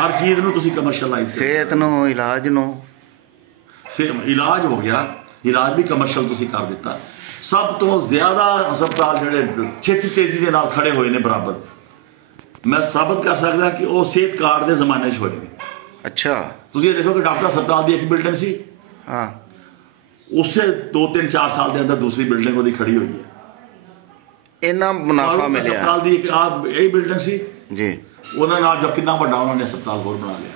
ਹਰ ਚੀਜ਼ ਨੂੰ ਤੁਸੀਂ ਕਮਰਸ਼ਲਾਈਜ਼, ਸਿਹਤ ਨੂੰ, ਇਲਾਜ ਨੂੰ, ਇਲਾਜ ਹੋ ਗਿਆ, ਇਲਾਜ ਵੀ ਕਮਰਸ਼ਲ ਤੁਸੀਂ ਕਰ ਦਿੱਤਾ। ਸਭ ਤੋਂ ਜ਼ਿਆਦਾ ਹਸਪਤਾਲ ਜਿਹੜੇ ਛੇਤੀ ਤੇਜ਼ੀ ਦੇ ਨਾਲ ਖੜੇ ਹੋਏ ਨੇ ਬਰਾਬਰ, ਮੈਂ ਸਾਬਤ ਕਰ ਸਕਦਾ ਕਿ ਉਹ ਸਿਹਤ ਕਾਰਡ ਦੇ ਜ਼ਮਾਨੇ 'ਚ ਹੋਏ ਨੇ। ਅੱਛਾ, ਤੁਸੀਂ ਇਹ ਦੇਖੋ ਕਿ ਡਾਕਟਰ ਹਸਪਤਾਲ ਦੀ ਇੱਕ ਬਿਲਡਿੰਗ ਸੀ, ਹਾਂ, ਉਸੇ 2-3-4 ਸਾਲ ਦੇ ਅੰਦਰ ਦੂਸਰੀ ਬਿਲਡਿੰਗ ਉਹਦੀ ਖੜੀ ਹੋਈ ਹੈ। ਇੰਨਾ ਮੁਨਾਫਾ ਮਿਲਿਆ। ਹਸਪਤਾਲ ਦੀ ਇੱਕ ਇਹ ਬਿਲਡਿੰਗ ਸੀ ਜੀ, ਉਹਨਾਂ ਨਾਲ ਜੋ ਕਿੰਨਾ ਵੱਡਾ ਉਹਨਾਂ ਨੇ ਹਸਪਤਾਲ ਹੋਰ ਬਣਾ ਲਿਆ।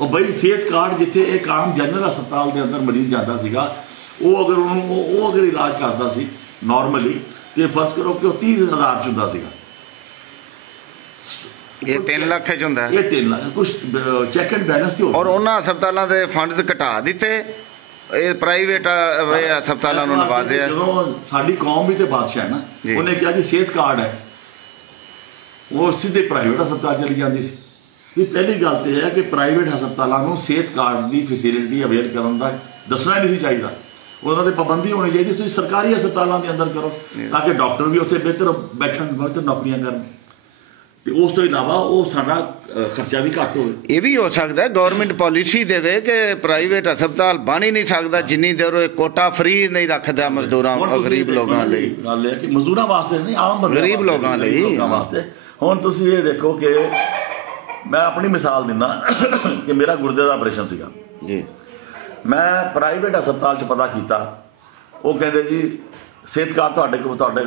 ਉਹ ਬਈ ਸਿਹਤ ਕਾਰਡ ਜਿੱਥੇ ਇੱਕ ਆਮ ਜਨਰਲ ਹਸਪਤਾਲ ਦੇ ਅੰਦਰ ਮਰੀਜ਼ ਜਾਂਦਾ ਸੀਗਾ, ਉਹ ਅਗਰ ਇਲਾਜ ਕਰਦਾ ਸੀ ਨਾਰਮਲੀ, ਤੇ ਫਰਜ਼ ਕਰੋ ਕਿ ਉਹ 30,000 ਚ ਹੁੰਦਾ ਸੀਗਾ। ਇਹ 3 ਲੱਖ ਚ ਹੁੰਦਾ, ਇਹ 3 ਲੱਖ ਕੁਝ ਚੈੱਕ ਐਂਡ ਬੈਲੈਂਸ ਤੇ। ਔਰ ਉਹਨਾਂ ਹਸਪਤਾਲਾਂ ਦੇ ਫੰਡ ਘਟਾ ਦਿੱਤੇ, ਇਹ ਪ੍ਰਾਈਵੇਟ ਹਸਪਤਾਲਾਂ ਨੂੰ ਨਵਾਜ਼ਿਆ। ਜਦੋਂ ਸਾਡੀ ਕੌਮ ਵੀ ਤੇ ਬਾਦਸ਼ਾਹ ਹੈ ਨਾ, ਉਹਨੇ ਕਿਹਾ ਜੀ ਸਿਹਤ ਕਾਰਡ ਹੈ, ਉਹ ਸਿੱਧੇ ਪ੍ਰਾਈਵੇਟ ਹਸਪਤਾਲ ਚਲੀ ਜਾਂਦੀ ਸੀ। ਵੀ ਪਹਿਲੀ ਗੱਲ ਤੇ ਇਹ ਹੈ ਕਿ ਪ੍ਰਾਈਵੇਟ ਹਸਪਤਾਲਾਂ ਨੂੰ ਸਿਹਤ ਕਾਰਡ ਦੀ ਫੈਸਿਲਿਟੀ ਅਵੇਲ ਕਰਨ ਦਾ ਦੱਸਣਾ ਨਹੀਂ ਸੀ ਚਾਹੀਦਾ। ਉਹਨਾਂ ਤੇ ਪਾਬੰਦੀ ਹੋਣੀ ਚਾਹੀਦੀ ਸੀ। ਤੁਸੀਂ ਸਰਕਾਰੀ ਹਸਪਤਾਲਾਂ ਦੇ ਅੰਦਰ ਕਰੋ ਤਾਂ ਕਿ ਡਾਕਟਰ ਵੀ ਉੱਥੇ ਬਿਹਤਰ ਬੈਠਣ, ਬਿਹਤਰ ਨੌਕਰੀਆਂ ਕਰਨ, ਤੇ ਉਸ ਤੋਂ ਇਲਾਵਾ ਉਹ ਸਾਡਾ ਖਰਚਾ ਵੀ ਘੱਟ ਹੋਵੇ। ਇਹ ਵੀ ਹੋ ਸਕਦਾ ਗਵਰਨਮੈਂਟ ਪਾਲਿਸੀ ਦੇਵੇ ਕਿ ਪ੍ਰਾਈਵੇਟ ਹਸਪਤਾਲ ਬਣ ਹੀ ਨਹੀਂ ਸਕਦਾ ਜਿੰਨੀ ਦੇਰ ਉਹ ਕੋਟਾ ਫ੍ਰੀ ਨਹੀਂ ਰੱਖਦਾ ਮਜ਼ਦੂਰਾਂ, ਗਰੀਬ ਲੋਕਾਂ ਲਈ। ਗੱਲ ਇਹ ਕਿ ਮਜ਼ਦੂਰਾਂ ਵਾਸਤੇ ਨਹੀਂ, ਆਮ ਗਰੀਬ ਲੋਕਾਂ ਲਈ ਵਾਸਤੇ। ਹੁਣ ਤੁਸੀਂ ਇਹ ਦੇਖੋ ਕਿ ਮੈਂ ਆਪਣੀ ਮਿਸਾਲ ਦਿੰਦਾ ਕਿ ਮੇਰਾ ਗੁਰਦੇ ਦਾ ਆਪਰੇਸ਼ਨ ਸੀਗਾ ਜੀ। ਮੈਂ ਪ੍ਰਾਈਵੇਟ ਹਸਪਤਾਲ 'ਚ ਪਤਾ ਕੀਤਾ, ਉਹ ਕਹਿੰਦੇ ਜੀ ਸਿਹਤ ਕਾਰਡ ਤੁਹਾਡੇ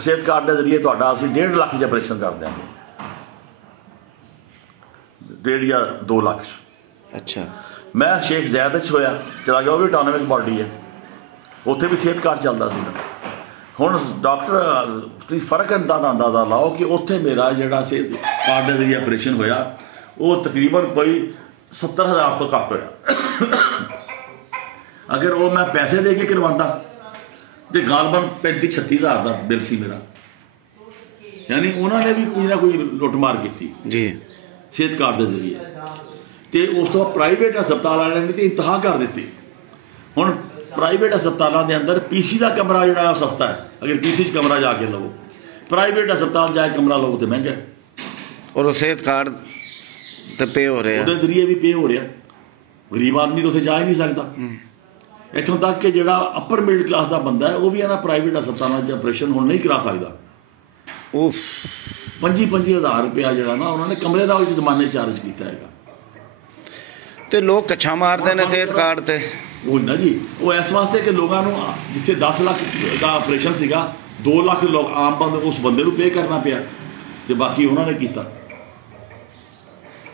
ਸਿਹਤ ਕਾਰਡ ਦੇ ਜ਼ਰੀਏ ਤੁਹਾਡਾ ਅਸੀਂ 1.5 ਲੱਖ 'ਚ ਆਪਰੇਸ਼ਨ ਕਰ ਦਿਆਂਗੇ, 1.5 ਜਾਂ 2 ਲੱਖ 'ਚ। ਅੱਛਾ, ਮੈਂ ਸ਼ੇਖ ਜ਼ੈਦ 'ਚ ਹੋਇਆ, ਚਲਾ ਗਿਆ, ਉਹ ਵੀ ਆਟੋਨੋਮਿਕ ਬਾਡੀ ਹੈ, ਉੱਥੇ ਵੀ ਸਿਹਤ ਕਾਰਡ ਚੱਲਦਾ ਸੀਗਾ। ਹੁਣ ਡਾਕਟਰ ਤੁਸੀਂ ਫਰਕ ਅੰਦਾਜ਼ਾ ਲਾਓ ਕਿ ਉੱਥੇ ਮੇਰਾ ਜਿਹੜਾ ਸਿਹਤ ਕਾਰਡ ਦੇ ਜ਼ਰੀਏ ਆਪਰੇਸ਼ਨ ਹੋਇਆ, ਉਹ ਤਕਰੀਬਨ ਕੋਈ 70,000 ਤੋਂ ਘੱਟ ਹੋਇਆ। ਅਗਰ ਉਹ ਮੈਂ ਪੈਸੇ ਦੇ ਕੇ ਕਰਵਾਉਂਦਾ ਤੇ ਗਾਲਬਨ 35-36 ਹਜ਼ਾਰ ਦਾ ਬਿੱਲ ਸੀ ਮੇਰਾ। ਯਾਨੀ ਉਹਨਾਂ ਨੇ ਵੀ ਕੋਈ ਨਾ ਕੋਈ ਲੁੱਟਮਾਰ ਕੀਤੀ ਜੀ ਸਿਹਤ ਕਾਰਡ ਦੇ ਜ਼ਰੀਏ। ਤੇ ਉਸ ਤੋਂ ਬਾਅਦ ਪ੍ਰਾਈਵੇਟ ਹਸਪਤਾਲ ਵਾਲਿਆਂ ਨੇ ਤੇ ਇੰਤਹਾ ਕਰ ਦਿੱਤੀ। ਹੁਣ ਪ੍ਰਾਈਵੇਟ ਹਸਪਤਾਲਾਂ ਦੇ ਅੰਦਰ ਪੀਸੀ ਦਾ ਕਮਰਾ ਜਿਹੜਾ ਉਹ ਸਸਤਾ ਹੈ, ਅਗਰ ਪੀਸੀ 'ਚ ਕਮਰਾ ਜਾ ਕੇ ਲਵੋ। ਪ੍ਰਾਈਵੇਟ ਹਸਪਤਾਲ ਜਾ ਕੇ ਕਮਰਾ ਲਵੋ ਤੇ ਮਹਿੰਗਾ ਹੈ। ਔਰ ਉਹ ਸਿਹਤ ਕਾਰਡ ਤੇ ਪੇ ਹੋ ਰਿਹਾ, ਉਹਦੇ ਜ਼ਰੀਏ ਵੀ ਪੇ ਹੋ ਰਿਹਾ। ਗਰੀਬ ਆਦਮੀ ਤਾਂ ਉੱਥੇ ਜਾ ਹੀ ਨਹੀਂ ਸਕਦਾ। ਇੱਥੋਂ ਤੱਕ ਕਿ ਜਿਹੜਾ ਅਪਰ ਮਿਡਲ ਕਲਾਸ ਦਾ ਬੰਦਾ ਹੈ ਉਹ ਵੀ ਇਹਨਾਂ ਪ੍ਰਾਈਵੇਟ ਹਸਪਤਾਲਾਂ 'ਚ ਆਪਰੇਸ਼ਨ ਹੁਣ ਨਹੀਂ ਕਰਾ ਸਕਦਾ। ਉਹ 25-25 ਹਜ਼ਾਰ ਰੁਪਇਆ ਜਿਹੜਾ ਨਾ ਉਹਨਾਂ ਨੇ ਕਮਰੇ ਦਾ ਉਹ ਜ਼ਮਾਨੇ ਚਾਰਜ ਕੀਤਾ ਹੈਗਾ। ਤੇ ਲੋਕ ਕੱਛਾ ਮਾਰਦੇ ਨੇ ਸਿਹਤ ਕਾਰਡ ਤੇ। ਉਹ ਨਾ ਜੀ, ਉਹ ਇਸ ਵਾਸਤੇ ਕਿ ਲੋਕਾਂ ਨੂੰ ਜਿੱਥੇ 10 ਲੱਖ ਦਾ ਆਪਰੇਸ਼ਨ ਸੀਗਾ 2 ਲੱਖ ਲੋਕ ਆਮ ਬੰਦੇ ਉਸ ਬੰਦੇ ਨੂੰ ਪੇ ਕਰਨਾ ਪਿਆ ਤੇ ਬਾਕੀ ਉਹਨਾਂ ਨੇ ਕੀਤਾ।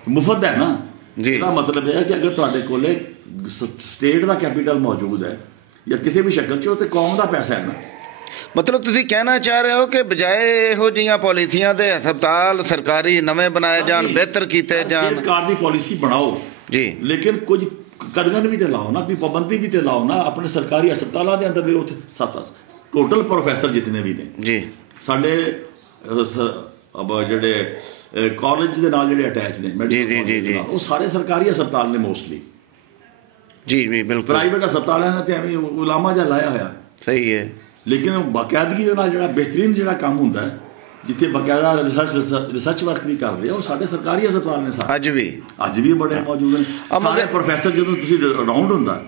ਮੁਫਤ ਹੈ ਨਾ ਜੀ। ਇਹਦਾ ਮਤਲਬ ਇਹ ਹੈ ਕਿ ਅਗਰ ਤੁਹਾਡੇ ਕੋਲੇ ਸਟੇਟ ਦਾ ਕੈਪੀਟਲ ਮੌਜੂਦ ਹੈ ਜਾਂ ਕਿਸੇ ਵੀ ਸ਼ਕਲ 'ਚ, ਉਹ ਤੇ ਕੌਮ ਦਾ ਪੈਸਾ ਹੈ ਨਾ। ਮਤਲਬ ਤੁਸੀਂ ਕਹਿਣਾ ਚਾਹ ਰਹੇ ਹੋ ਕਿ ਬਜਾਏ ਇਹੋ ਜਿਹੀਆਂ ਪਾਲਿਸੀਆਂ ਦੇ ਹਸਪਤਾਲ ਸਰਕਾਰੀ ਨਵੇਂ ਬਣਾਏ ਜਾਣ, ਬਿਹਤਰ ਕੀਤੇ ਜਾਣ। ਸਰਕਾਰ ਦੀ ਪਾਲਿਸੀ ਬਣਾਓ ਜੀ, ਲੇਕਿਨ ਕੁਝ ਕਦਮ ਵੀ ਤੇ ਲਾਓ ਨਾ, ਕੋਈ ਪਾਬੰਦੀ ਵੀ ਤੇ ਲਾਓ ਨਾ। ਆਪਣੇ ਸਰਕਾਰੀ ਹਸਪਤਾਲਾਂ ਦੇ ਅੰਦਰ ਵੀ ਉੱਥੇ ਟੋਟਲ ਪ੍ਰੋਫੈਸਰ ਜਿਤਨੇ ਵੀ ਨੇ ਜੀ ਸਾਡੇ ਜਿਹੜੇ ਕਾਲਜ ਦੇ ਨਾਲ ਜਿਹੜੇ ਅਟੈਚ ਨੇ ਮੈਡੀਕਲ, ਉਹ ਸਾਰੇ ਸਰਕਾਰੀ ਹਸਪਤਾਲ ਨੇ ਮੋਸਟਲੀ। ਜੀ ਜੀ ਬਿਲਕੁਲ। ਪ੍ਰਾਈਵੇਟ ਹਸਪਤਾਲਾਂ ਨੇ ਤੇ ਐਵੇਂ ਗੁਲਾਮਾ ਜਿਹਾ ਲਾਇਆ ਹੋਇਆ। ਸਹੀ ਹੈ। ਲੇਕਿਨ ਬਾਕਾਇਦਗੀ ਦੇ ਨਾਲ ਜਿਹੜਾ ਬਿਹਤਰੀਨ ਜਿਹੜਾ ਕੰਮ ਹੁੰਦਾ ਹੈ, ਜਿੱਥੇ ਬਾਕਾਇਦਾ ਰਿਸਰਚ ਵਰਕ ਵੀ ਕਰਦੇ ਆ, ਉਹ ਸਾਡੇ ਸਰਕਾਰੀ ਹਸਪਤਾਲ ਨੇ ਸਾਰੇ। ਅੱਜ ਵੀ ਬੜੇ ਮੌਜੂਦ ਨੇ। ਸਾਰੇ ਪ੍ਰੋਫੈਸਰ ਜਦੋਂ ਤੁਸੀਂ ਰਾਉਂਡ ਹੁੰਦਾ,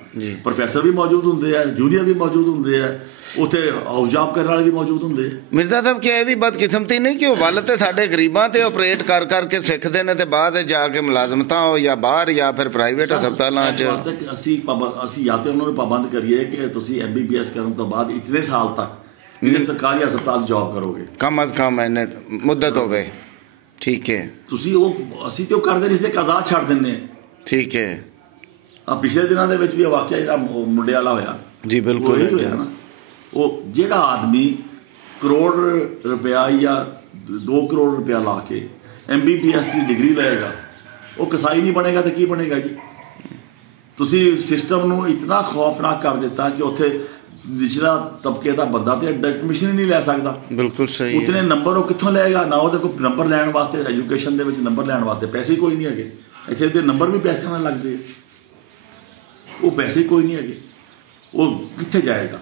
ਪ੍ਰੋਫੈਸਰ ਵੀ ਮੌਜੂਦ ਹੁੰਦੇ ਆ, ਜੂਨੀਅਰ ਵੀ ਮੌਜੂਦ ਹੁੰਦੇ ਆ, ਉੱਥੇ ਹਾਊਸ ਜਾਬ ਕਰਨ ਵਾਲੇ ਵੀ ਮੌਜੂਦ ਹੁੰਦੇ। ਮਿਰਜ਼ਾ ਸਾਹਿਬ ਕਿ ਇਹ ਵੀ ਬਦਕਿਸਮਤੀ ਨਹੀਂ ਕਿ ਉਹ ਵੱਲ ਤੇ ਸਾਡੇ ਗਰੀਬਾਂ ਤੇ ਆਪਰੇਟ ਕਰ ਕਰਕੇ ਸਿੱਖਦੇ ਨੇ ਤੇ ਬਾਅਦ ਜਾ ਕੇ ਮੁਲਾਜ਼ਮਤਾਂ ਹੋ ਜਾਂ ਬਾਹਰ ਜਾਂ ਫਿਰ ਪ੍ਰਾਈਵੇਟ ਹਸਪਤਾਲਾਂ 'ਚ। ਅਸੀਂ ਜਾਂ ਤੇ ਉਹਨਾਂ ਨੂੰ ਪਾਬੰਦ ਕਰੀਏ ਕਿ ਤੁਸੀਂ MBBS ਕਰਨ ਤੋਂ ਬਾਅਦ ਇਤਨੇ ਸਾਲ ਤੱਕ ਸਰਕਾਰੀ ਹਸਪਤਾਲ ਜੌਬ ਕਰੋਗੇ, ਕਮ ਅਜ਼ ਕਮ ਇਹਨੇ ਮੁੱਦਤ ਹੋਵੇ। ਠੀਕ ਹੈ। ਤੁਸੀਂ ਉਹ ਅਸੀਂ ਤੇ ਉਹ ਕਰਦੇ ਨਹੀਂ, ਇਸ ਆਜ਼ਾਦ ਛੱਡ ਦਿੰਦੇ। ਠੀਕ ਹੈ। ਆ ਪਿਛਲੇ ਦਿਨਾਂ ਦੇ ਵਿੱਚ ਵੀ ਵਾਕਿਆ ਜਿਹੜਾ ਮੁੰਡੇ ਵਾਲਾ ਹੋਇਆ ਜੀ, ਬਿਲਕੁਲ ਹੋਇਆ ਨਾ। ਉਹ ਜਿਹੜਾ ਆਦਮੀ ਕਰੋੜ ਰੁਪਇਆ ਜਾਂ 2 ਕਰੋੜ ਰੁਪਇਆ ਲਾ ਕੇ MBBS ਦੀ ਡਿਗਰੀ ਲਏਗਾ, ਉਹ ਕਸਾਈ ਨਹੀਂ ਬਣੇਗਾ ਤੇ ਕੀ ਬਣੇਗਾ ਜੀ? ਤੁਸੀਂ ਸਿਸਟਮ ਨੂੰ ਇਤਨਾ ਖੌਫਨਾਕ ਕਰ ਦਿੱਤਾ ਕਿ ਉੱਥੇ ਨਿਚਲਾ ਤਬਕੇ ਦਾ ਬੰਦਾ ਤੇ ਐਡਮਿਸ਼ਨ ਹੀ ਨਹੀਂ ਲੈ ਸਕਦਾ। ਬਿਲਕੁਲ ਸਹੀ। ਉਤਨੇ ਨੰਬਰ ਉਹ ਕਿੱਥੋਂ ਲਏਗਾ? ਨਾ ਉਹਦੇ ਕੋਲ ਨੰਬਰ ਲੈਣ ਵਾਸਤੇ, ਐਜੂਕੇਸ਼ਨ ਦੇ ਵਿੱਚ ਨੰਬਰ ਲੈਣ ਵਾਸਤੇ ਪੈਸੇ ਕੋਈ ਨਹੀਂ ਹੈਗੇ। ਇੱਥੇ ਦੇ ਨੰਬਰ ਵੀ ਪੈਸੇ ਨਾਲ ਲੱਗਦੇ, ਉਹ ਪੈਸੇ ਕੋਈ ਨਹੀਂ ਹੈਗੇ। ਉਹ ਕਿੱਥੇ ਜਾਏਗਾ?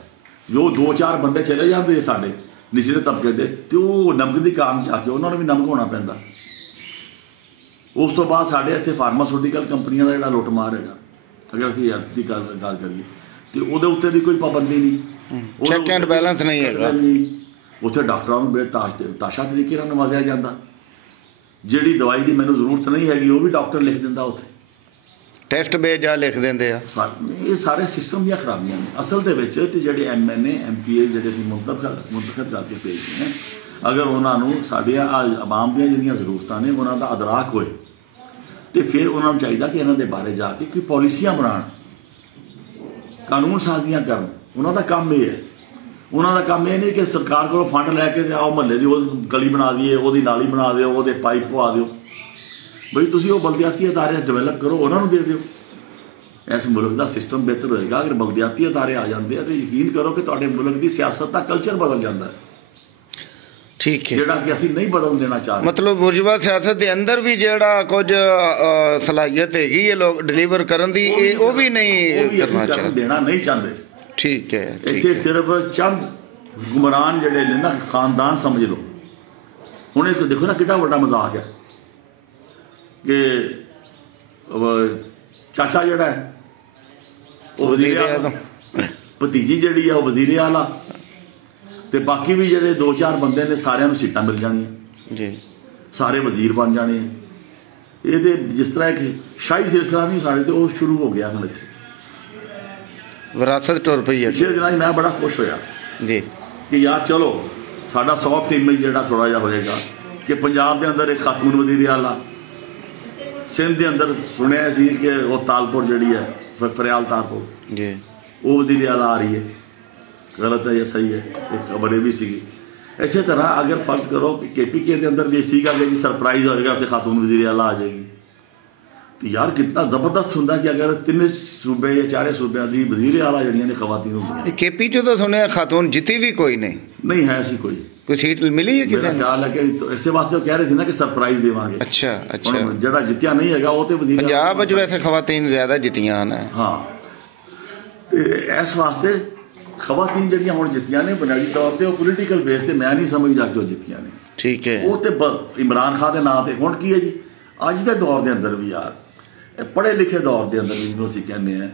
ਜੋ 2-4 ਬੰਦੇ ਚਲੇ ਜਾਂਦੇ ਸਾਡੇ ਨਿਚਲੇ ਤਬਕੇ ਦੇ, ਤੇ ਉਹ ਨਮਕ ਦੀ ਕਾਮ ਜਾ ਕੇ ਉਹਨਾਂ ਨੂੰ ਵੀ ਨਮਕ ਹੋਣਾ ਪੈਂਦਾ। ਉਸ ਤੋਂ ਬਾਅਦ ਸਾਡੇ ਇੱਥੇ ਫਾਰਮਾਸਿਊਟੀਕਲ ਕੰਪਨੀਆਂ ਦਾ ਜਿਹੜਾ ਲੁੱਟਮਾਰ ਹੈਗਾ, ਅਗਰ ਅਸੀਂ ਅੱਜ ਦੀ ਗੱਲ ਕਰੀਏ ਤੇ ਉਹਦੇ ਉੱਤੇ ਵੀ ਕੋਈ ਪਾਬੰਦੀ ਨਹੀਂ, ਚੈੱਕ ਐਂਡ ਬੈਲੈਂਸ ਨਹੀਂ ਹੈਗਾ। ਉੱਥੇ ਡਾਕਟਰਾਂ ਨੂੰ ਬੇਤਾਸ਼ਾ ਤਰੀਕੇ ਨਾਲ ਨਵਾਜ਼ਿਆ ਜਾਂਦਾ। ਜਿਹੜੀ ਦਵਾਈ ਦੀ ਮੈਨੂੰ ਜ਼ਰੂਰਤ ਨਹੀਂ ਹੈਗੀ ਉਹ ਵੀ ਡਾਕਟਰ ਲਿਖ ਦਿੰਦਾ, ਉੱਥੇ ਟੈਸਟ ਬੇਜਾ ਲਿਖ ਦਿੰਦੇ ਆ। ਇਹ ਸਾਰੇ ਸਿਸਟਮ ਦੀਆਂ ਖਰਾਬੀਆਂ ਨੇ ਅਸਲ ਦੇ ਵਿੱਚ। ਤੇ ਜਿਹੜੇ MNA MPA ਜਿਹੜੇ ਅਸੀਂ ਮੁੰਤਖਬ ਕਰਕੇ ਭੇਜਦੇ ਨੇ, ਅਗਰ ਉਹਨਾਂ ਨੂੰ ਸਾਡੀਆਂ ਆਵਾਮ ਦੀਆਂ ਜਿਹੜੀਆਂ ਜ਼ਰੂਰਤਾਂ ਨੇ ਉਹਨਾਂ ਦਾ ਅਦਰਾਕ ਹੋਏ ਤੇ ਫਿਰ ਉਹਨਾਂ ਨੂੰ ਚਾਹੀਦਾ ਕਿ ਇਹਨਾਂ ਦੇ ਬਾਰੇ ਜਾ ਕੇ ਕੋਈ ਪਾਲਿਸੀਆਂ ਬਣਾਉਣ, ਕਾਨੂੰਨ ਸਾਜ਼ੀਆਂ ਕਰਨ। ਉਹਨਾਂ ਦਾ ਕੰਮ ਇਹ ਹੈ। ਉਹਨਾਂ ਦਾ ਕੰਮ ਇਹ ਨਹੀਂ ਕਿ ਸਰਕਾਰ ਕੋਲੋਂ ਫੰਡ ਲੈ ਕੇ ਆਓ ਮਹੱਲੇ ਦੀ ਉਹ ਗਲੀ ਬਣਾ ਦਈਏ, ਉਹਦੀ ਨਾਲੀ ਬਣਾ ਦਿਓ, ਉਹਦੇ ਪਾਈਪ ਪਵਾ ਦਿਓ। ਬਈ ਤੁਸੀਂ ਉਹ ਬਲਦਿਆਤੀ ਅਦਾਰੇ ਡਿਵੈਲਪ ਕਰੋ, ਉਹਨਾਂ ਨੂੰ ਦੇ ਦਿਓ। ਇਸ ਮੁਲਕ ਦਾ ਸਿਸਟਮ ਬਿਹਤਰ ਹੋਏਗਾ ਅਗਰ ਬਲਦਿਆਤੀ ਅਦਾਰੇ ਆ ਜਾਂਦੇ ਆ। ਤੇ ਯਕੀਨ ਕਰੋ ਕਿ ਤੁਹਾਡੇ ਮੁਲਕ ਦੀ ਸਿਆਸਤ ਦਾ ਕਲਚਰ ਬਦਲ ਜਾਂਦਾ ਹੈ। ਠੀਕ ਹੈ। ਜਿਹੜਾ ਕਿ ਅਸੀਂ ਨਹੀਂ ਬਦਲ ਦੇਣਾ ਚਾਹਦੇ। ਮਤਲਬ ਬੁਰਜਵਾ ਸਿਆਸਤ ਦੇ ਅੰਦਰ ਵੀ ਜਿਹੜਾ ਕੁਝ ਸਲਾਹੀਅਤ ਹੈਗੀ ਇਹ ਲੋਕ ਡਿਲੀਵਰ ਕਰਨ ਦੀ, ਇਹ ਉਹ ਵੀ ਨਹੀਂ ਦੇਣਾ ਨਹੀਂ ਚਾਹੁੰਦੇ। ਠੀਕ ਹੈ। ਇੱਥੇ ਸਿਰਫ ਚੰਦ ਹੁਕਮਰਾਨ ਜਿਹੜੇ ਨੇ ਨਾ, ਖਾਨਦਾਨ ਸਮਝ ਲਓ। ਹੁਣ ਇੱਕ ਦੇਖੋ ਨਾ ਕਿੰਨਾ ਵੱਡਾ ਮਜ਼ਾਕ ਹੈ ਕਿ ਚਾਚਾ ਜਿਹੜਾ ਹੈ ਉਹ ਵਜ਼ੀਰ ਆਲਾ, ਭਤੀਜੀ ਜਿਹੜੀ ਆ ਉਹ ਵਜ਼ੀਰ ਆਲਾ, ਤੇ ਬਾਕੀ ਵੀ ਜਿਹੜੇ 2-4 ਬੰਦੇ ਨੇ ਸਾਰਿਆਂ ਨੂੰ ਸੀਟਾਂ ਮਿਲ ਜਾਣੀਆਂ ਜੀ, ਸਾਰੇ ਵਜ਼ੀਰ ਬਣ ਜਾਣੇ। ਇਹ ਤੇ ਜਿਸ ਤਰ੍ਹਾਂ ਇੱਕ ਸ਼ਾਹੀ ਸਿਲਸਿਲਾ ਨਹੀਂ ਸਾਡੇ ਤੇ ਉਹ ਸ਼ੁਰੂ ਹੋ ਗਿਆ ਹੁਣ ਇੱਥੇ, ਵਿਰਾਸਤ ਟੁਰ ਪਈ ਹੈ। ਪਿਛਲੇ ਦਿਨਾਂ 'ਚ ਮੈਂ ਬੜਾ ਖੁਸ਼ ਹੋਇਆ ਜੀ ਕਿ ਯਾਰ ਚਲੋ ਸਾਡਾ ਸੌਫਟ ਇਮੇਜ ਜਿਹੜਾ ਥੋੜਾ ਜਿਹਾ ਹੋਏਗਾ ਕਿ ਪੰਜਾਬ ਦੇ ਅੰਦਰ ਇੱਕ ਖਾਤੂਨ ਵਜ਼ੀਰ ਆਲਾ, ਸਿੰਧ ਦੇ ਅੰਦਰ ਸੁਣਿਆ ਸੀ ਕਿ ਉਹ ਤਾਲਪੁਰ ਜਿਹੜੀ ਹੈ ਫਰਿਆਲ ਤਾਲਪੁਰ ਜੀ, ਉਹ ਵਜ਼ੀਰ ਆਲਾ ਆ ਰਹੀ ਹੈ। ਗਲਤ ਹੈ ਜਾਂ ਸਹੀ ਹੈ, ਇੱਕ ਖਬਰ ਇਹ ਵੀ ਸੀਗੀ। ਇਸੇ ਤਰ੍ਹਾਂ ਅਗਰ ਫਰਜ਼ ਕਰੋ ਕਿ KPK ਦੇ ਅੰਦਰ ਵੀ ਸੀਗਾ ਕਿ ਜੀ ਸਰਪ੍ਰਾਈਜ਼ ਹੋਏਗਾ ਉੱਥੇ ਖਾਤੂਨ ਵਜ਼ੀਰ ਆਲਾ ਆ ਜਾਏਗੀ, ਤੇ ਯਾਰ ਕਿੰਨਾ ਜ਼ਬਰਦਸਤ ਹੁੰਦਾ ਕਿ ਅਗਰ 3 ਸੂਬੇ ਜਾਂ 4 ਸੂਬਿਆਂ ਦੀ ਵਜ਼ੀਰ ਆਲਾ ਜਿਹੜੀਆਂ ਨੇ ਖਵਾਤੀਨ ਹੁੰਦੀਆਂ। ਕੇਪੀ ਚ ਤਾਂ ਸੁਣਿਆ ਖਾਤੂਨ ਜਿੱਤੀ ਵੀ ਕੋਈ ਨਹੀਂ ਹੈ ਸੀ ਕੋਈ ਸੀਟ ਮਿਲੀ ਹੈ ਮੇਰਾ ਕਿਤੇ? ਖਿਆਲ ਹੈ ਕਿ ਇਸੇ ਵਾਸਤੇ ਉਹ ਕਹਿ ਰਹੇ ਸੀ ਨਾ ਕਿ ਸਰਪ੍ਰਾਈਜ਼ ਦੇਵਾਂਗੇ। ਅੱਛਾ ਹੁਣ ਜਿਹੜਾ ਜਿੱਤਿਆ ਨਹੀਂ ਹੈਗਾ ਉਹ ਤੇ ਵਜ਼ੀਰ ਪੰਜਾਬ ਵਿੱਚ ਵੈਸੇ ਖਵਾਤੀਨ ਜ਼ਿਆਦਾ ਜਿੱਤੀਆਂ ਹਨ। ਹਾਂ, ਤੇ ਇਸ ਵਾਸਤੇ ਖਵਾਤੀਨ ਜਿਹੜੀਆਂ ਹੁਣ ਜਿੱਤੀਆਂ ਨੇ ਬੁਨਿਆਦੀ ਤੌਰ ਤੇ ਉਹ ਪੋਲੀਟੀਕਲ ਬੇਸ ਤੇ ਮੈਂ ਨਹੀਂ ਸਮਝਦਾ ਕਿ ਉਹ ਜਿੱਤੀਆਂ ਨੇ। ਠੀਕ ਹੈ। ਉਹ ਤੇ ਇਮਰਾਨ ਖਾਨ ਦੇ ਨਾਂ ਤੇ ਹੁਣ ਕੀ ਹੈ ਜੀ, ਅੱਜ ਦੇ ਦੌਰ ਦੇ ਅੰਦਰ ਵੀ ਯਾਰ, ਪੜ੍ਹੇ ਲਿਖੇ ਦੌਰ ਦੇ ਅੰਦਰ ਵੀ ਜਿਹਨੂੰ ਅਸੀਂ ਕਹਿੰਦੇ ਹਾਂ,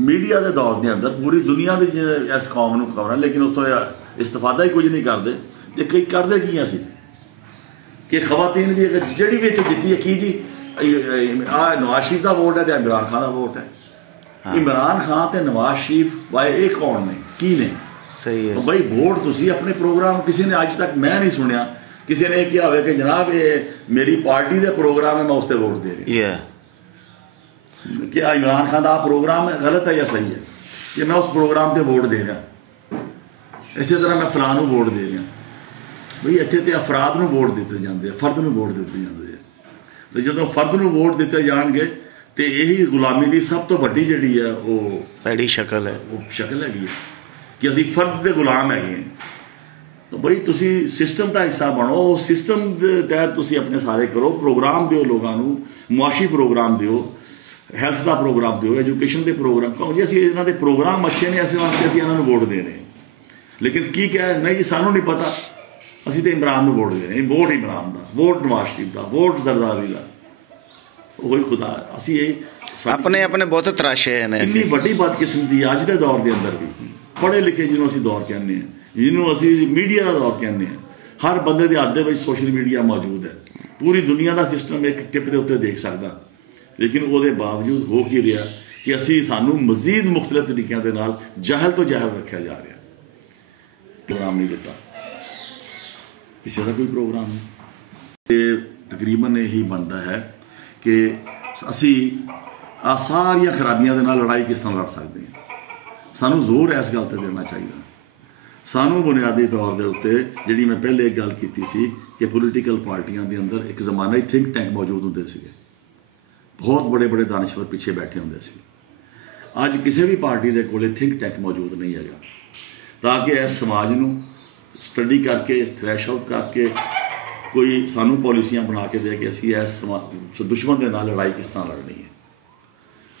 ਮੀਡੀਆ ਦੇ ਦੌਰ ਦੇ ਅੰਦਰ ਪੂਰੀ ਦੁਨੀਆ ਦੀ ਇਸ ਕੌਮ ਨੂੰ ਖਬਰਾਂ, ਲੇਕਿਨ ਉਸ ਤੋਂ ਇਸਤਫਾਦਾ ਹੀ ਕੁਝ ਨਹੀਂ ਕਰਦੇ। ਤੇ ਕਈ ਕਰਦੇ ਕੀ ਅਸੀਂ ਕਿ ਖਵਾਤੀਨ ਵੀ ਜਿਹੜੀ ਵੀ ਇੱਥੇ ਜਿੱਤੀ ਹੈ ਕੀ ਜੀ, ਆਹ ਨਵਾਜ਼ ਸ਼ਰੀਫ ਦਾ ਵੋਟ ਹੈ ਤੇ ਇਮਰਾਨ ਖਾਨ ਦਾ ਵੋਟ ਹੈ। ਇਮਰਾਨ ਖਾਨ ਤੇ ਨਵਾਜ਼ ਸ਼ਰੀਫ ਵਾਏ ਇਹ ਕੌਣ ਨੇ, ਕੀ ਨੇ? ਸਹੀ ਹੈ ਬਈ ਵੋਟ ਤੁਸੀਂ ਆਪਣੇ ਪ੍ਰੋਗਰਾਮ, ਕਿਸੇ ਨੇ ਅੱਜ ਤੱਕ ਮੈਂ ਨਹੀਂ ਸੁਣਿਆ ਕਿਸੇ ਨੇ ਇਹ ਕਿਹਾ ਹੋਵੇ ਕਿ ਜਨਾਬ ਇਹ ਮੇਰੀ ਪਾਰਟੀ ਦੇ ਪ੍ਰੋਗਰਾਮ ਹੈ ਮੈਂ ਉਸ ਤੇ ਵੋਟ ਦੇ ਰਿਹਾ। ਕਿ ਇਮਰਾਨ ਖਾਨ ਦਾ ਪ੍ਰੋਗਰਾਮ ਹੈ, ਗਲਤ ਹੈ ਜਾਂ ਸਹੀ ਹੈ ਕਿ ਮੈਂ ਉਸ ਪ੍ਰੋਗਰਾਮ ਤੇ ਵੋਟ ਦੇ ਰਿਹਾ, ਇਸੇ ਤਰ੍ਹਾਂ ਮੈਂ ਫਲਾਣ ਨੂੰ ਵੋਟ ਦੇ ਰਿਹਾ। ਬਈ ਇੱਥੇ ਤੇ ਅਫਰਾਦ ਨੂੰ ਵੋਟ ਦਿੱਤੇ ਜਾਂਦੇ ਆ, ਫਰਦ ਨੂੰ ਵੋਟ ਦਿੱਤੇ ਜਾਂਦੇ ਆ। ਤੇ ਜਦੋਂ ਫਰਦ ਨੂੰ ਵੋਟ ਦਿੱਤੇ ਜਾਣਗੇ ਤੇ ਇਹੀ ਗੁਲਾਮੀ ਦੀ ਸਭ ਤੋਂ ਵੱਡੀ ਜਿਹੜੀ ਹੈ ਉਹ ਪੈੜੀ ਸ਼ਕਲ ਹੈ, ਉਹ ਸ਼ਕਲ ਹੈਗੀ ਹੈ ਕਿ ਅਸੀਂ ਫਰਦ ਦੇ ਗੁਲਾਮ ਹੈਗੇ ਹਾਂ। ਤਾਂ ਬਈ ਤੁਸੀਂ ਸਿਸਟਮ ਦਾ ਹਿੱਸਾ ਬਣੋ, ਉਹ ਸਿਸਟਮ ਦੇ ਤਹਿਤ ਤੁਸੀਂ ਆਪਣੇ ਸਾਰੇ ਕਰੋ, ਪ੍ਰੋਗਰਾਮ ਦਿਓ ਲੋਕਾਂ ਨੂੰ, ਮੁਆਸ਼ੀ ਪ੍ਰੋਗਰਾਮ ਦਿਓ, ਹੈਲਥ ਦਾ ਪ੍ਰੋਗਰਾਮ ਦਿਓ, ਐਜੂਕੇਸ਼ਨ ਦੇ ਪ੍ਰੋਗਰਾਮ। ਕਹੋ ਜੀ ਅਸੀਂ ਇਹਨਾਂ ਦੇ ਪ੍ਰੋਗਰਾਮ ਅੱਛੇ ਨੇ, ਇਸੇ ਵਾਸਤੇ ਅਸੀਂ ਇਹਨਾਂ ਨੂੰ ਵੋਟ ਦੇ ਰਹੇ ਹਾਂ। ਲੇਕਿਨ ਕੀ ਕਹਿ ਨਹੀਂ ਜੀ ਸਾਨੂੰ ਨਹੀਂ ਪਤਾ, ਅਸੀਂ ਤਾਂ ਇਮਰਾਨ ਨੂੰ ਵੋਟ ਦੇ ਰਹੇ ਹਾਂ, ਵੋਟ ਇਮਰਾਨ ਦਾ, ਵੋਟ ਨਵਾਜ਼ ਸ਼ਰੀਫ ਦਾ, ਵੋਟ ਜ਼ਰਦਾਰੀ ਦਾ। ਉਹੀ ਖੁਦਾ ਅਸੀਂ ਇਹ ਆਪਣੇ ਬਹੁਤ ਤਰਾਸ਼ੇ ਨੇ। ਇੰਨੀ ਵੱਡੀ ਬਦਕਿਸਮਤੀ ਅੱਜ ਦੇ ਦੌਰ ਦੇ ਅੰਦਰ ਵੀ, ਪੜ੍ਹੇ ਲਿਖੇ ਜਿਹਨੂੰ ਅਸੀਂ ਦੌਰ ਕਹਿੰਦੇ ਹਾਂ, ਜਿਹਨੂੰ ਅਸੀਂ ਮੀਡੀਆ ਦਾ ਦੌਰ ਕਹਿੰਦੇ ਹਾਂ, ਹਰ ਬੰਦੇ ਦੇ ਹੱਥ ਦੇ ਵਿੱਚ ਸੋਸ਼ਲ ਮੀਡੀਆ ਮੌਜੂਦ ਹੈ। ਪੂਰੀ ਦੁਨੀਆ ਦਾ ਸਿਸਟਮ ਇੱਕ ਟਿਪ ਦੇ ਉੱਤੇ ਦੇਖ ਸਕਦਾ, ਲੇਕਿਨ ਉਹਦੇ ਬਾਵਜੂਦ ਹੋ ਕੀ ਰਿਹਾ ਕਿ ਸਾਨੂੰ ਮਜ਼ੀਦ ਮੁਖਤਲਿਫ ਤਰੀਕਿਆਂ ਦੇ ਨਾਲ ਜਾਹਲ ਤੋਂ ਜਾਹਲ ਰੱਖਿਆ ਜਾ ਰਿਹਾ। ਪ੍ਰੋਗਰਾਮ ਨਹੀਂ ਦਿੱਤਾ, ਕਿਸੇ ਦਾ ਕੋਈ ਪ੍ਰੋਗਰਾਮ ਨਹੀਂ। ਤੇ ਤਕਰੀਬਨ ਇਹੀ ਬਣਦਾ ਹੈ ਕਿ ਅਸੀਂ ਆ ਸਾਰੀਆਂ ਖਰਾਬੀਆਂ ਦੇ ਨਾਲ ਲੜਾਈ ਕਿਸ ਤਰ੍ਹਾਂ ਲੜ ਸਕਦੇ ਹਾਂ। ਸਾਨੂੰ ਜ਼ੋਰ ਇਸ ਗੱਲ ਤੇ ਦੇਣਾ ਚਾਹੀਦਾ। ਸਾਨੂੰ ਬੁਨਿਆਦੀ ਤੌਰ ਦੇ ਉੱਤੇ ਜਿਹੜੀ ਮੈਂ ਪਹਿਲੇ ਇੱਕ ਗੱਲ ਕੀਤੀ ਸੀ ਕਿ ਪੋਲੀਟੀਕਲ ਪਾਰਟੀਆਂ ਦੇ ਅੰਦਰ ਇੱਕ ਜ਼ਮਾਨਾ ਹੀ ਥਿੰਕ ਟੈਂਕ ਮੌਜੂਦ ਹੁੰਦੇ ਸੀਗੇ, ਬਹੁਤ ਬੜੇ ਬੜੇ ਦਾਨਸ਼ਵਰ ਪਿੱਛੇ ਬੈਠੇ ਹੁੰਦੇ ਸੀ। ਅੱਜ ਕਿਸੇ ਵੀ ਪਾਰਟੀ ਦੇ ਕੋਲੇ ਥਿੰਕ ਟੈਂਕ ਮੌਜੂਦ ਨਹੀਂ ਹੈਗਾ ਤਾਂ ਕਿ ਇਸ ਸਮਾਜ ਨੂੰ ਸਟੱਡੀ ਕਰਕੇ, ਥ੍ਰੈਸ਼ ਆਊਟ ਕਰਕੇ ਕੋਈ ਸਾਨੂੰ ਪਾਲਿਸੀਆਂ ਬਣਾ ਕੇ ਦੇ ਕੇ ਅਸੀਂ ਇਸ ਦੁਸ਼ਮਣ ਦੇ ਨਾਲ ਲੜਾਈ ਕਿਸ ਤਰ੍ਹਾਂ ਲੜਨੀ ਹੈ।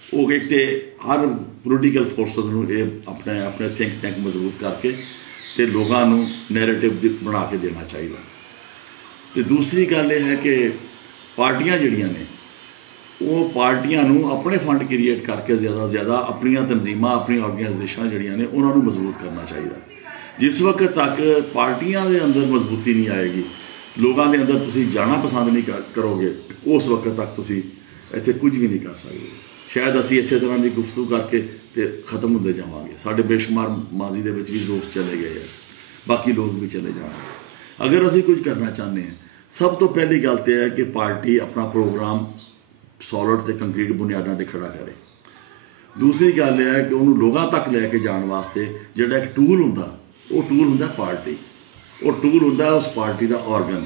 ਉਹ ਇੱਕ ਤੇ ਹਰ ਪੋਲੀਟੀਕਲ ਫੋਰਸਸ ਨੂੰ ਇਹ ਆਪਣੇ ਥਿੰਕ ਟੈਂਕ ਮਜ਼ਬੂਤ ਕਰਕੇ ਤੇ ਲੋਕਾਂ ਨੂੰ ਨੈਰੇਟਿਵ ਬਣਾ ਕੇ ਦੇਣਾ ਚਾਹੀਦਾ। ਤੇ ਦੂਸਰੀ ਗੱਲ ਇਹ ਹੈ ਕਿ ਪਾਰਟੀਆਂ ਜਿਹੜੀਆਂ ਨੇ ਉਹ ਪਾਰਟੀਆਂ ਨੂੰ ਆਪਣੇ ਫੰਡ ਕ੍ਰੀਏਟ ਕਰਕੇ ਜ਼ਿਆਦਾ ਤੋਂ ਜ਼ਿਆਦਾ ਆਪਣੀਆਂ ਤਨਜ਼ੀਮਾਂ, ਆਪਣੀਆਂ ਆਰਗੇਨਾਈਜੇਸ਼ਨਾਂ ਜਿਹੜੀਆਂ ਨੇ ਉਹਨਾਂ ਨੂੰ ਮਜ਼ਬੂਤ ਕਰਨਾ ਚਾਹੀਦਾ। ਜਿਸ ਵਕਤ ਤੱਕ ਪਾਰਟੀਆਂ ਦੇ ਅੰਦਰ ਮਜ਼ਬੂਤੀ ਨਹੀਂ ਆਏਗੀ, ਲੋਕਾਂ ਦੇ ਅੰਦਰ ਤੁਸੀਂ ਜਾਣਾ ਪਸੰਦ ਨਹੀਂ ਕਰੋਗੇ, ਉਸ ਵਕਤ ਤੱਕ ਤੁਸੀਂ ਇੱਥੇ ਕੁਝ ਵੀ ਨਹੀਂ ਕਰ ਸਕਦੇ। ਸ਼ਾਇਦ ਅਸੀਂ ਇਸੇ ਤਰ੍ਹਾਂ ਦੀ ਗੁਫ਼ਤਗੂ ਕਰਕੇ ਤੇ ਖਤਮ ਹੁੰਦੇ ਜਾਵਾਂਗੇ। ਸਾਡੇ ਬੇਸ਼ੁਮਾਰ ਮਾਜ਼ੀ ਦੇ ਵਿੱਚ ਵੀ ਦੋਸਤ ਚਲੇ ਗਏ ਆ, ਬਾਕੀ ਲੋਕ ਵੀ ਚਲੇ ਜਾਣਗੇ। ਅਗਰ ਅਸੀਂ ਕੁਝ ਕਰਨਾ ਚਾਹੁੰਦੇ ਹਾਂ, ਸਭ ਤੋਂ ਪਹਿਲੀ ਗੱਲ ਤੇ ਹੈ ਕਿ ਪਾਰਟੀ ਆਪਣਾ ਪ੍ਰੋਗਰਾਮ ਸੋਲਿਡ ਤੇ ਕੰਕਰੀਟ ਬੁਨਿਆਦਾਂ ਤੇ ਖੜਾ ਕਰੇ। ਦੂਸਰੀ ਗੱਲ ਇਹ ਹੈ ਕਿ ਉਹਨੂੰ ਲੋਕਾਂ ਤੱਕ ਲੈ ਕੇ ਜਾਣ ਵਾਸਤੇ ਜਿਹੜਾ ਇੱਕ ਟੂਲ ਹੁੰਦਾ, ਉਹ ਟੂਲ ਹੁੰਦਾ ਪਾਰਟੀ, ਉਹ ਟੂਲ ਹੁੰਦਾ ਉਸ ਪਾਰਟੀ ਦਾ ਆਰਗਨ।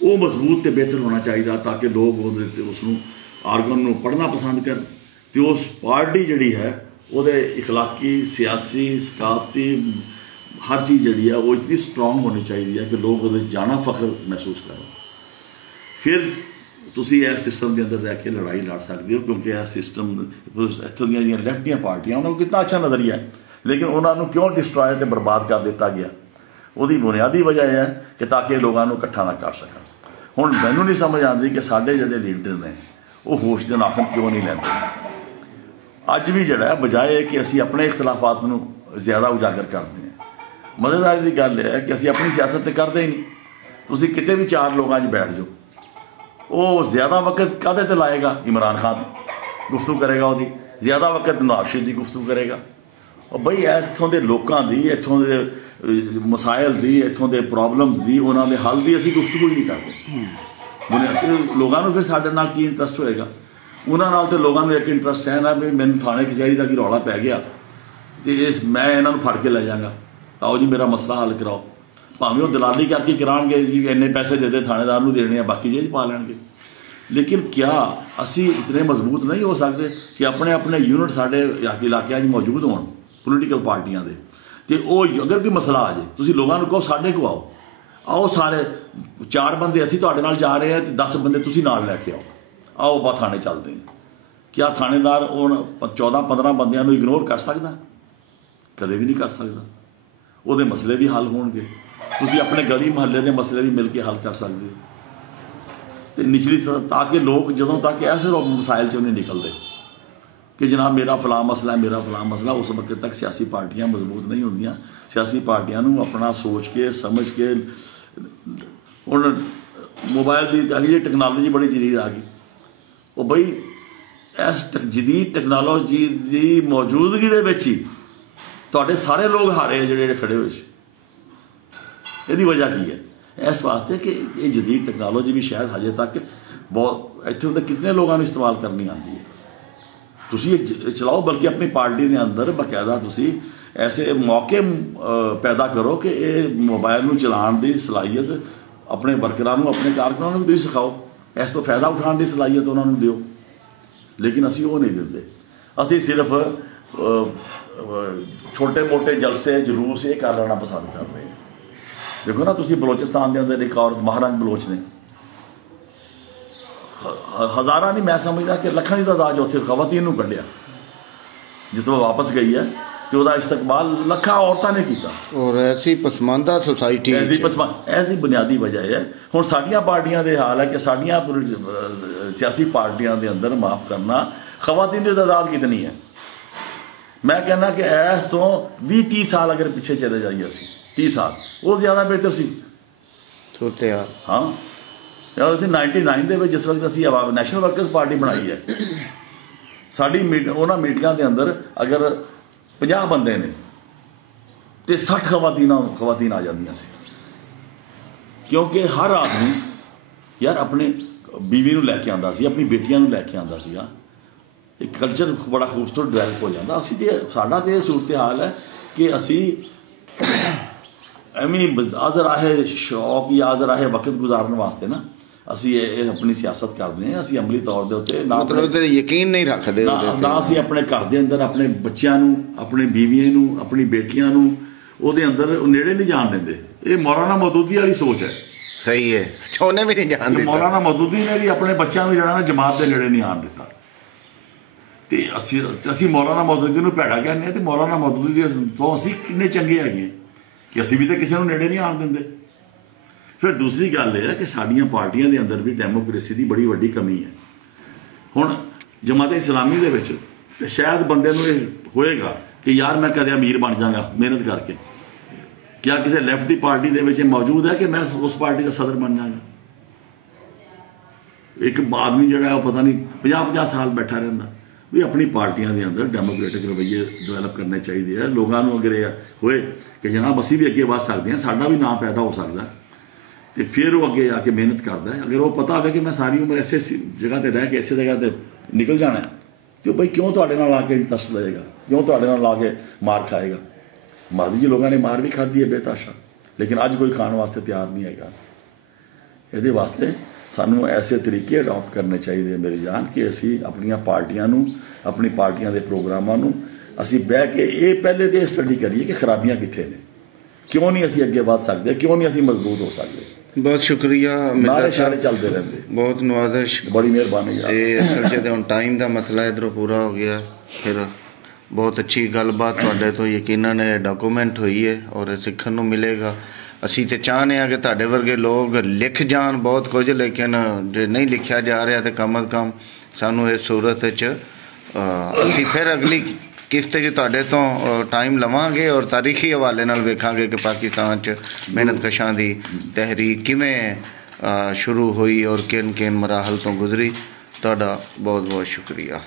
ਉਹ ਮਜ਼ਬੂਤ ਤੇ ਬਿਹਤਰ ਹੋਣਾ ਚਾਹੀਦਾ ਤਾਂ ਕਿ ਲੋਕ ਉਹਦੇ ਤੇ ਉਸਨੂੰ ਆਰਗਨ ਨੂੰ ਪੜ੍ਹਨਾ ਪਸੰਦ ਕਰਨ ਤੇ ਉਸ ਪਾਰਟੀ ਜਿਹੜੀ ਹੈ ਉਹਦੇ ਇਖਲਾਕੀ, ਸਿਆਸੀ, ਸਕਾਫਤੀ ਹਰ ਚੀਜ਼ ਜਿਹੜੀ ਹੈ ਉਹ ਇਤਨੀ ਸਟਰੋਂਗ ਹੋਣੀ ਚਾਹੀਦੀ ਹੈ ਕਿ ਲੋਕ ਉਹਦੇ ਜਾਣਾ ਫਖਰ ਮਹਿਸੂਸ ਕਰਨ। ਫਿਰ ਤੁਸੀਂ ਇਸ ਸਿਸਟਮ ਦੇ ਅੰਦਰ ਰਹਿ ਕੇ ਲੜਾਈ ਲੜ ਸਕਦੇ ਹੋ, ਕਿਉਂਕਿ ਇਹ ਸਿਸਟਮ ਇੱਥੋਂ ਦੀਆਂ ਜਿਹੜੀਆਂ ਲੈਫਟ ਦੀਆਂ ਪਾਰਟੀਆਂ ਉਹਨਾਂ ਨੂੰ ਕਿੰਨਾ ਅੱਛਾ ਨਜ਼ਰੀਆ ਹੈ, ਲੇਕਿਨ ਉਹਨਾਂ ਨੂੰ ਕਿਉਂ ਡਿਸਟਰੋਏ ਤੇ ਬਰਬਾਦ ਕਰ ਦਿੱਤਾ ਗਿਆ? ਉਹਦੀ ਬੁਨਿਆਦੀ ਵਜ੍ਹਾ ਇਹ ਹੈ ਕਿ ਤਾਂ ਕਿ ਲੋਕਾਂ ਨੂੰ ਇਕੱਠਾ ਨਾ ਕਰ ਸਕਣ। ਹੁਣ ਮੈਨੂੰ ਨਹੀਂ ਸਮਝ ਆਉਂਦੀ ਕਿ ਸਾਡੇ ਜਿਹੜੇ ਲੀਡਰ ਨੇ ਉਹ ਹੋਸ਼ ਦੇ ਨਾਖੁਨ ਕਿਉਂ ਨਹੀਂ ਲੈਂਦੇ। ਅੱਜ ਵੀ ਜਿਹੜਾ ਬਜਾਏ ਕਿ ਅਸੀਂ ਆਪਣੇ ਇਖਤਲਾਫਾਤ ਨੂੰ ਜ਼ਿਆਦਾ ਉਜਾਗਰ ਕਰਦੇ ਹਾਂ, ਮਜ਼ੇਦਾਰ ਦੀ ਗੱਲ ਇਹ ਹੈ ਕਿ ਅਸੀਂ ਆਪਣੀ ਸਿਆਸਤ ਤੇ ਕਰਦੇ ਹੀ ਨਹੀਂ। ਤੁਸੀਂ ਕਿਤੇ ਵੀ 4 ਲੋਕਾਂ 'ਚ ਬੈਠ ਜਾਓ, ਉਹ ਜ਼ਿਆਦਾ ਵਕਤ ਕਾਹਦੇ ਤੇ ਲਾਏਗਾ? ਇਮਰਾਨ ਖਾਨ ਗੁਫ਼ਤਗੂ ਕਰੇਗਾ, ਉਹਦੀ ਜ਼ਿਆਦਾ ਵਕਤ ਨਵਾਜ਼ ਸ਼ਰੀਫ ਦੀ ਗੁਫ਼ਤਗੂ ਕਰੇਗਾ। ਉਹ ਬਈ ਇੱਥੋਂ ਦੇ ਲੋਕਾਂ ਦੀ, ਇੱਥੋਂ ਦੇ ਮਸਾਇਲ ਦੀ, ਇੱਥੋਂ ਦੇ ਪ੍ਰੋਬਲਮਸ ਦੀ, ਉਹਨਾਂ ਦੇ ਹੱਲ ਦੀ ਅਸੀਂ ਗੁਫ਼ਤਗੂ ਹੀ ਨਹੀਂ ਕਰਦੇ। ਲੋਕਾਂ ਨੂੰ ਫਿਰ ਸਾਡੇ ਨਾਲ ਕੀ ਇੰਟਰਸਟ ਹੋਏਗਾ? ਉਹਨਾਂ ਨਾਲ ਤੇ ਲੋਕਾਂ ਨੂੰ ਇੱਕ ਇੰਟਰਸਟ ਹੈ ਨਾ ਵੀ ਮੈਨੂੰ ਥਾਣੇ ਕਚਹਿਰੀ ਦਾ ਕੀ ਰੌਲਾ ਪੈ ਗਿਆ ਤੇ ਮੈਂ ਇਹਨਾਂ ਨੂੰ ਫੜ ਕੇ ਲੈ ਜਾਵਾਂਗਾ, ਆਓ ਜੀ ਮੇਰਾ ਮਸਲਾ ਹੱਲ ਕਰਾਓ। ਭਾਵੇਂ ਉਹ ਦਲਾਲੀ ਕਰਕੇ ਕਰਾਉਣਗੇ ਜੀ, ਇੰਨੇ ਪੈਸੇ ਦੇ ਦੇ ਥਾਣੇਦਾਰ ਨੂੰ ਦੇਣੇ ਆ, ਬਾਕੀ ਜੇਲ੍ਹ ਪਾ ਲੈਣਗੇ। लेकिन क्या असी इतने मजबूत नहीं हो सकते कि अपने अपने यूनिट साढ़े इलाकों मौजूद हो पोलीटिकल पार्टियां दे ते ਉਹ अगर कोई मसला आ जाए तुसी लोगों को कहो साढ़े को आओ सारे 4 बंदे असी तुहाडे नाल जा रहे हैं तो 10 बंदे तुसी नाल लैके आओ ਆਪਾਂ थाने चलते हैं। क्या थानेदार उन 14-15 बंदियां नूं इग्नोर कर सकदा? कदे भी नहीं कर सकदा। ਉਹਦੇ मसले भी हल होणगे। तुसी अपने गली महल्ले के मसले भी मिल के हल कर सकते हो तो निचली ताकि लोग जदों तक ऐसे मसाइल चों नहीं निकलते कि जनाब मेरा फलां मसला है मेरा फलां मसला, उस वक्त तक सियासी पार्टियां मजबूत नहीं होंदियां। सियासी पार्टियां नूं अपना सोच के समझ के हुण मोबाइल की आ गई टैक्नोलॉजी बड़ी जदीद आ गई, वो बई इस जदीद टैक्नोलॉजी की मौजूदगी दे विच ही तुहाडे सारे लोग हारे जिहड़े खड़े हुए सी। ਇਹਦੀ वजह की है? इस वास्ते कि ये जदीद टैक्नोलॉजी भी शायद हजे तक बहुत इत्थों तक कितने लोगों को इस्तेमाल करनी आती है। तुसी चलाओ, बल्कि अपनी पार्टी के अंदर बाकायदा तुसी ऐसे मौके पैदा करो कि ये मोबाइल में चलाने की सलाहियत अपने वर्करां नूं अपने कारकुनां नूं भी तुसी सिखाओ, इस तो फायदा उठाने की सलाहियत उन्होंने दिओ। लेकिन असी वो नहीं देंदे। असी सिर्फ छोटे मोटे जलसे जलूस ये कर लेना पसंद कर रहे हैं। देखो ना तुसी बलोचिस्तान के अंदर एक औरत महाराज बलोच ने हज़ारां नहीं, मैं समझदा कि लखां की तादाद उत्थे खवातीन नूं कढिया, जितों वापस गई है तो वह इस्तकबाल लखां औरतां ने किया। और ऐसी पसमानदा सोसाइटी ऐसी बुनियादी वजह है। हुण साडियां पार्टियां दे हाल है कि साडियां सियासी पार्टियां दे अंदर माफ़ करना खवातीन की तादाद कितनी है? मैं कहना कि इस तो 20-30 साल अगर पिछे चले जाइए असी 30 साल वो ज़्यादा बेहतर सी। हाँ यार असी 99 ਦੇ ਵਿੱਚ जिस वक्त असी नैशनल वर्कर्स पार्टी बनाई है, साड़ी उन्होंने मीटिंगों के अंदर अगर 50 बंदे ने तो 60 खवातीन आ जांदियां सी, क्योंकि हर आदमी यार अपने बीवी नूं लैके आंदा सी, अपनी बेटियां नूं लैके आंदा सीगा। एक कल्चर बड़ा खूबसूरत डेवलप हो जाता। असी तो साडा तो यह सूरत हाल है कि असी एवं आजराहे शौक या आजराहे वक्त गुजारने वास्ते ना असी अपनी सियासत करते हैं। असी अमली तौर के उत्ते ना मतलब यकीन नहीं रखते ना असी अपने घर के अंदर अपने बच्चों अपने बीवियों नूं अपनी बेटियां नूं उहदे अंदर नेड़े नहीं जान देंदे। ये मौलाना मौदूदी वाली सोच है। सही है, उन्हें भी नहीं जान दिता। मौलाना मौदूदी ने भी अपने बच्चों को जिहड़ा ना जमात के नेड़े नहीं आन दिता। तो असी मौलाना मौदूदी नूं भैड़ा कहने हैं, तो मौलाना मौदूदी तो असी किन्ने चंगे हैगे कि असी भी तो किसी को नेड़े नहीं आन देंदे। फिर दूसरी गल यह है कि साडियां पार्टियां के अंदर भी डेमोक्रेसी की बड़ी वड्डी कमी है। हुण जमात इस्लामी दे विच ते शायद बंदे नूं होएगा कि यार मैं कदे अमीर बन जाऊंगा मेहनत करके। क्या किसी लैफ्टी पार्टी दे विच मौजूद है कि मैं उस पार्टी का सदर बन जाऊंगा? एक आदमी जिहड़ा पता नहीं 50-50 साल बैठा रहिंदा। भी अपनी पार्टियां के अंदर डेमोक्रेटिक रवैये डिवेलप करने चाहिए। लोगों को अगर होए कि जनाब असी भी अगे वध सकते हैं, साडा भी नाम पैदा हो सकता है, तो फिर वो अगे आके मेहनत करता है। अगर वो पता हो कि मैं सारी उम्र ऐसे जगह पर रह के इस जगह पर निकल जाना है, तो भाई क्यों तुहाडे नाल आके इंटरस्ट लेगा, क्यों तुहाडे नाल आके मार खाएगा? मादी जी लोगों ने मार भी खाधी है बेताशा, लेकिन अज कोई खाने वास्ते तैयार नहीं है। ये वास्ते सानू ऐसे तरीके अडॉप्ट करने चाहिए मेरी जान कि असी अपनी पार्टियां नूं अपनी पार्टियां के प्रोग्रामां नूं असी बह के ये पहले तो स्टडी करिए कि खराबियां कित्थे ने, क्यों नहीं असी अगे वध सकते, क्यों नहीं असी मजबूत हो सकते। बहुत शुक्रिया, नारे शारे चलते रहते, बहुत नवाजिश, बड़ी मेहरबानी। असल च हुण टाइम का मसला इधरों पूरा हो गया। फिर बहुत अच्छी गलबात तुहाडे तो यकीनन डॉक्यूमेंट हुई है और सीखण नूं मिलेगा। असी तो चाहते हैं कि तुहाडे वर्गे लोग लिख जान बहुत कुछ, लेकिन जो नहीं लिखा जा रहा तो कम अज कम सानू इस सूरत असी फिर अगली किस्त च तुहाडे तो टाइम लवांगे और तारीखी हवाले नाल वेखांगे कि पाकिस्तान च मेहनत कशां दी तहरीक किवें शुरू हुई और किन किन मराहल तो गुजरी। तुहाडा बहुत बहुत शुक्रिया।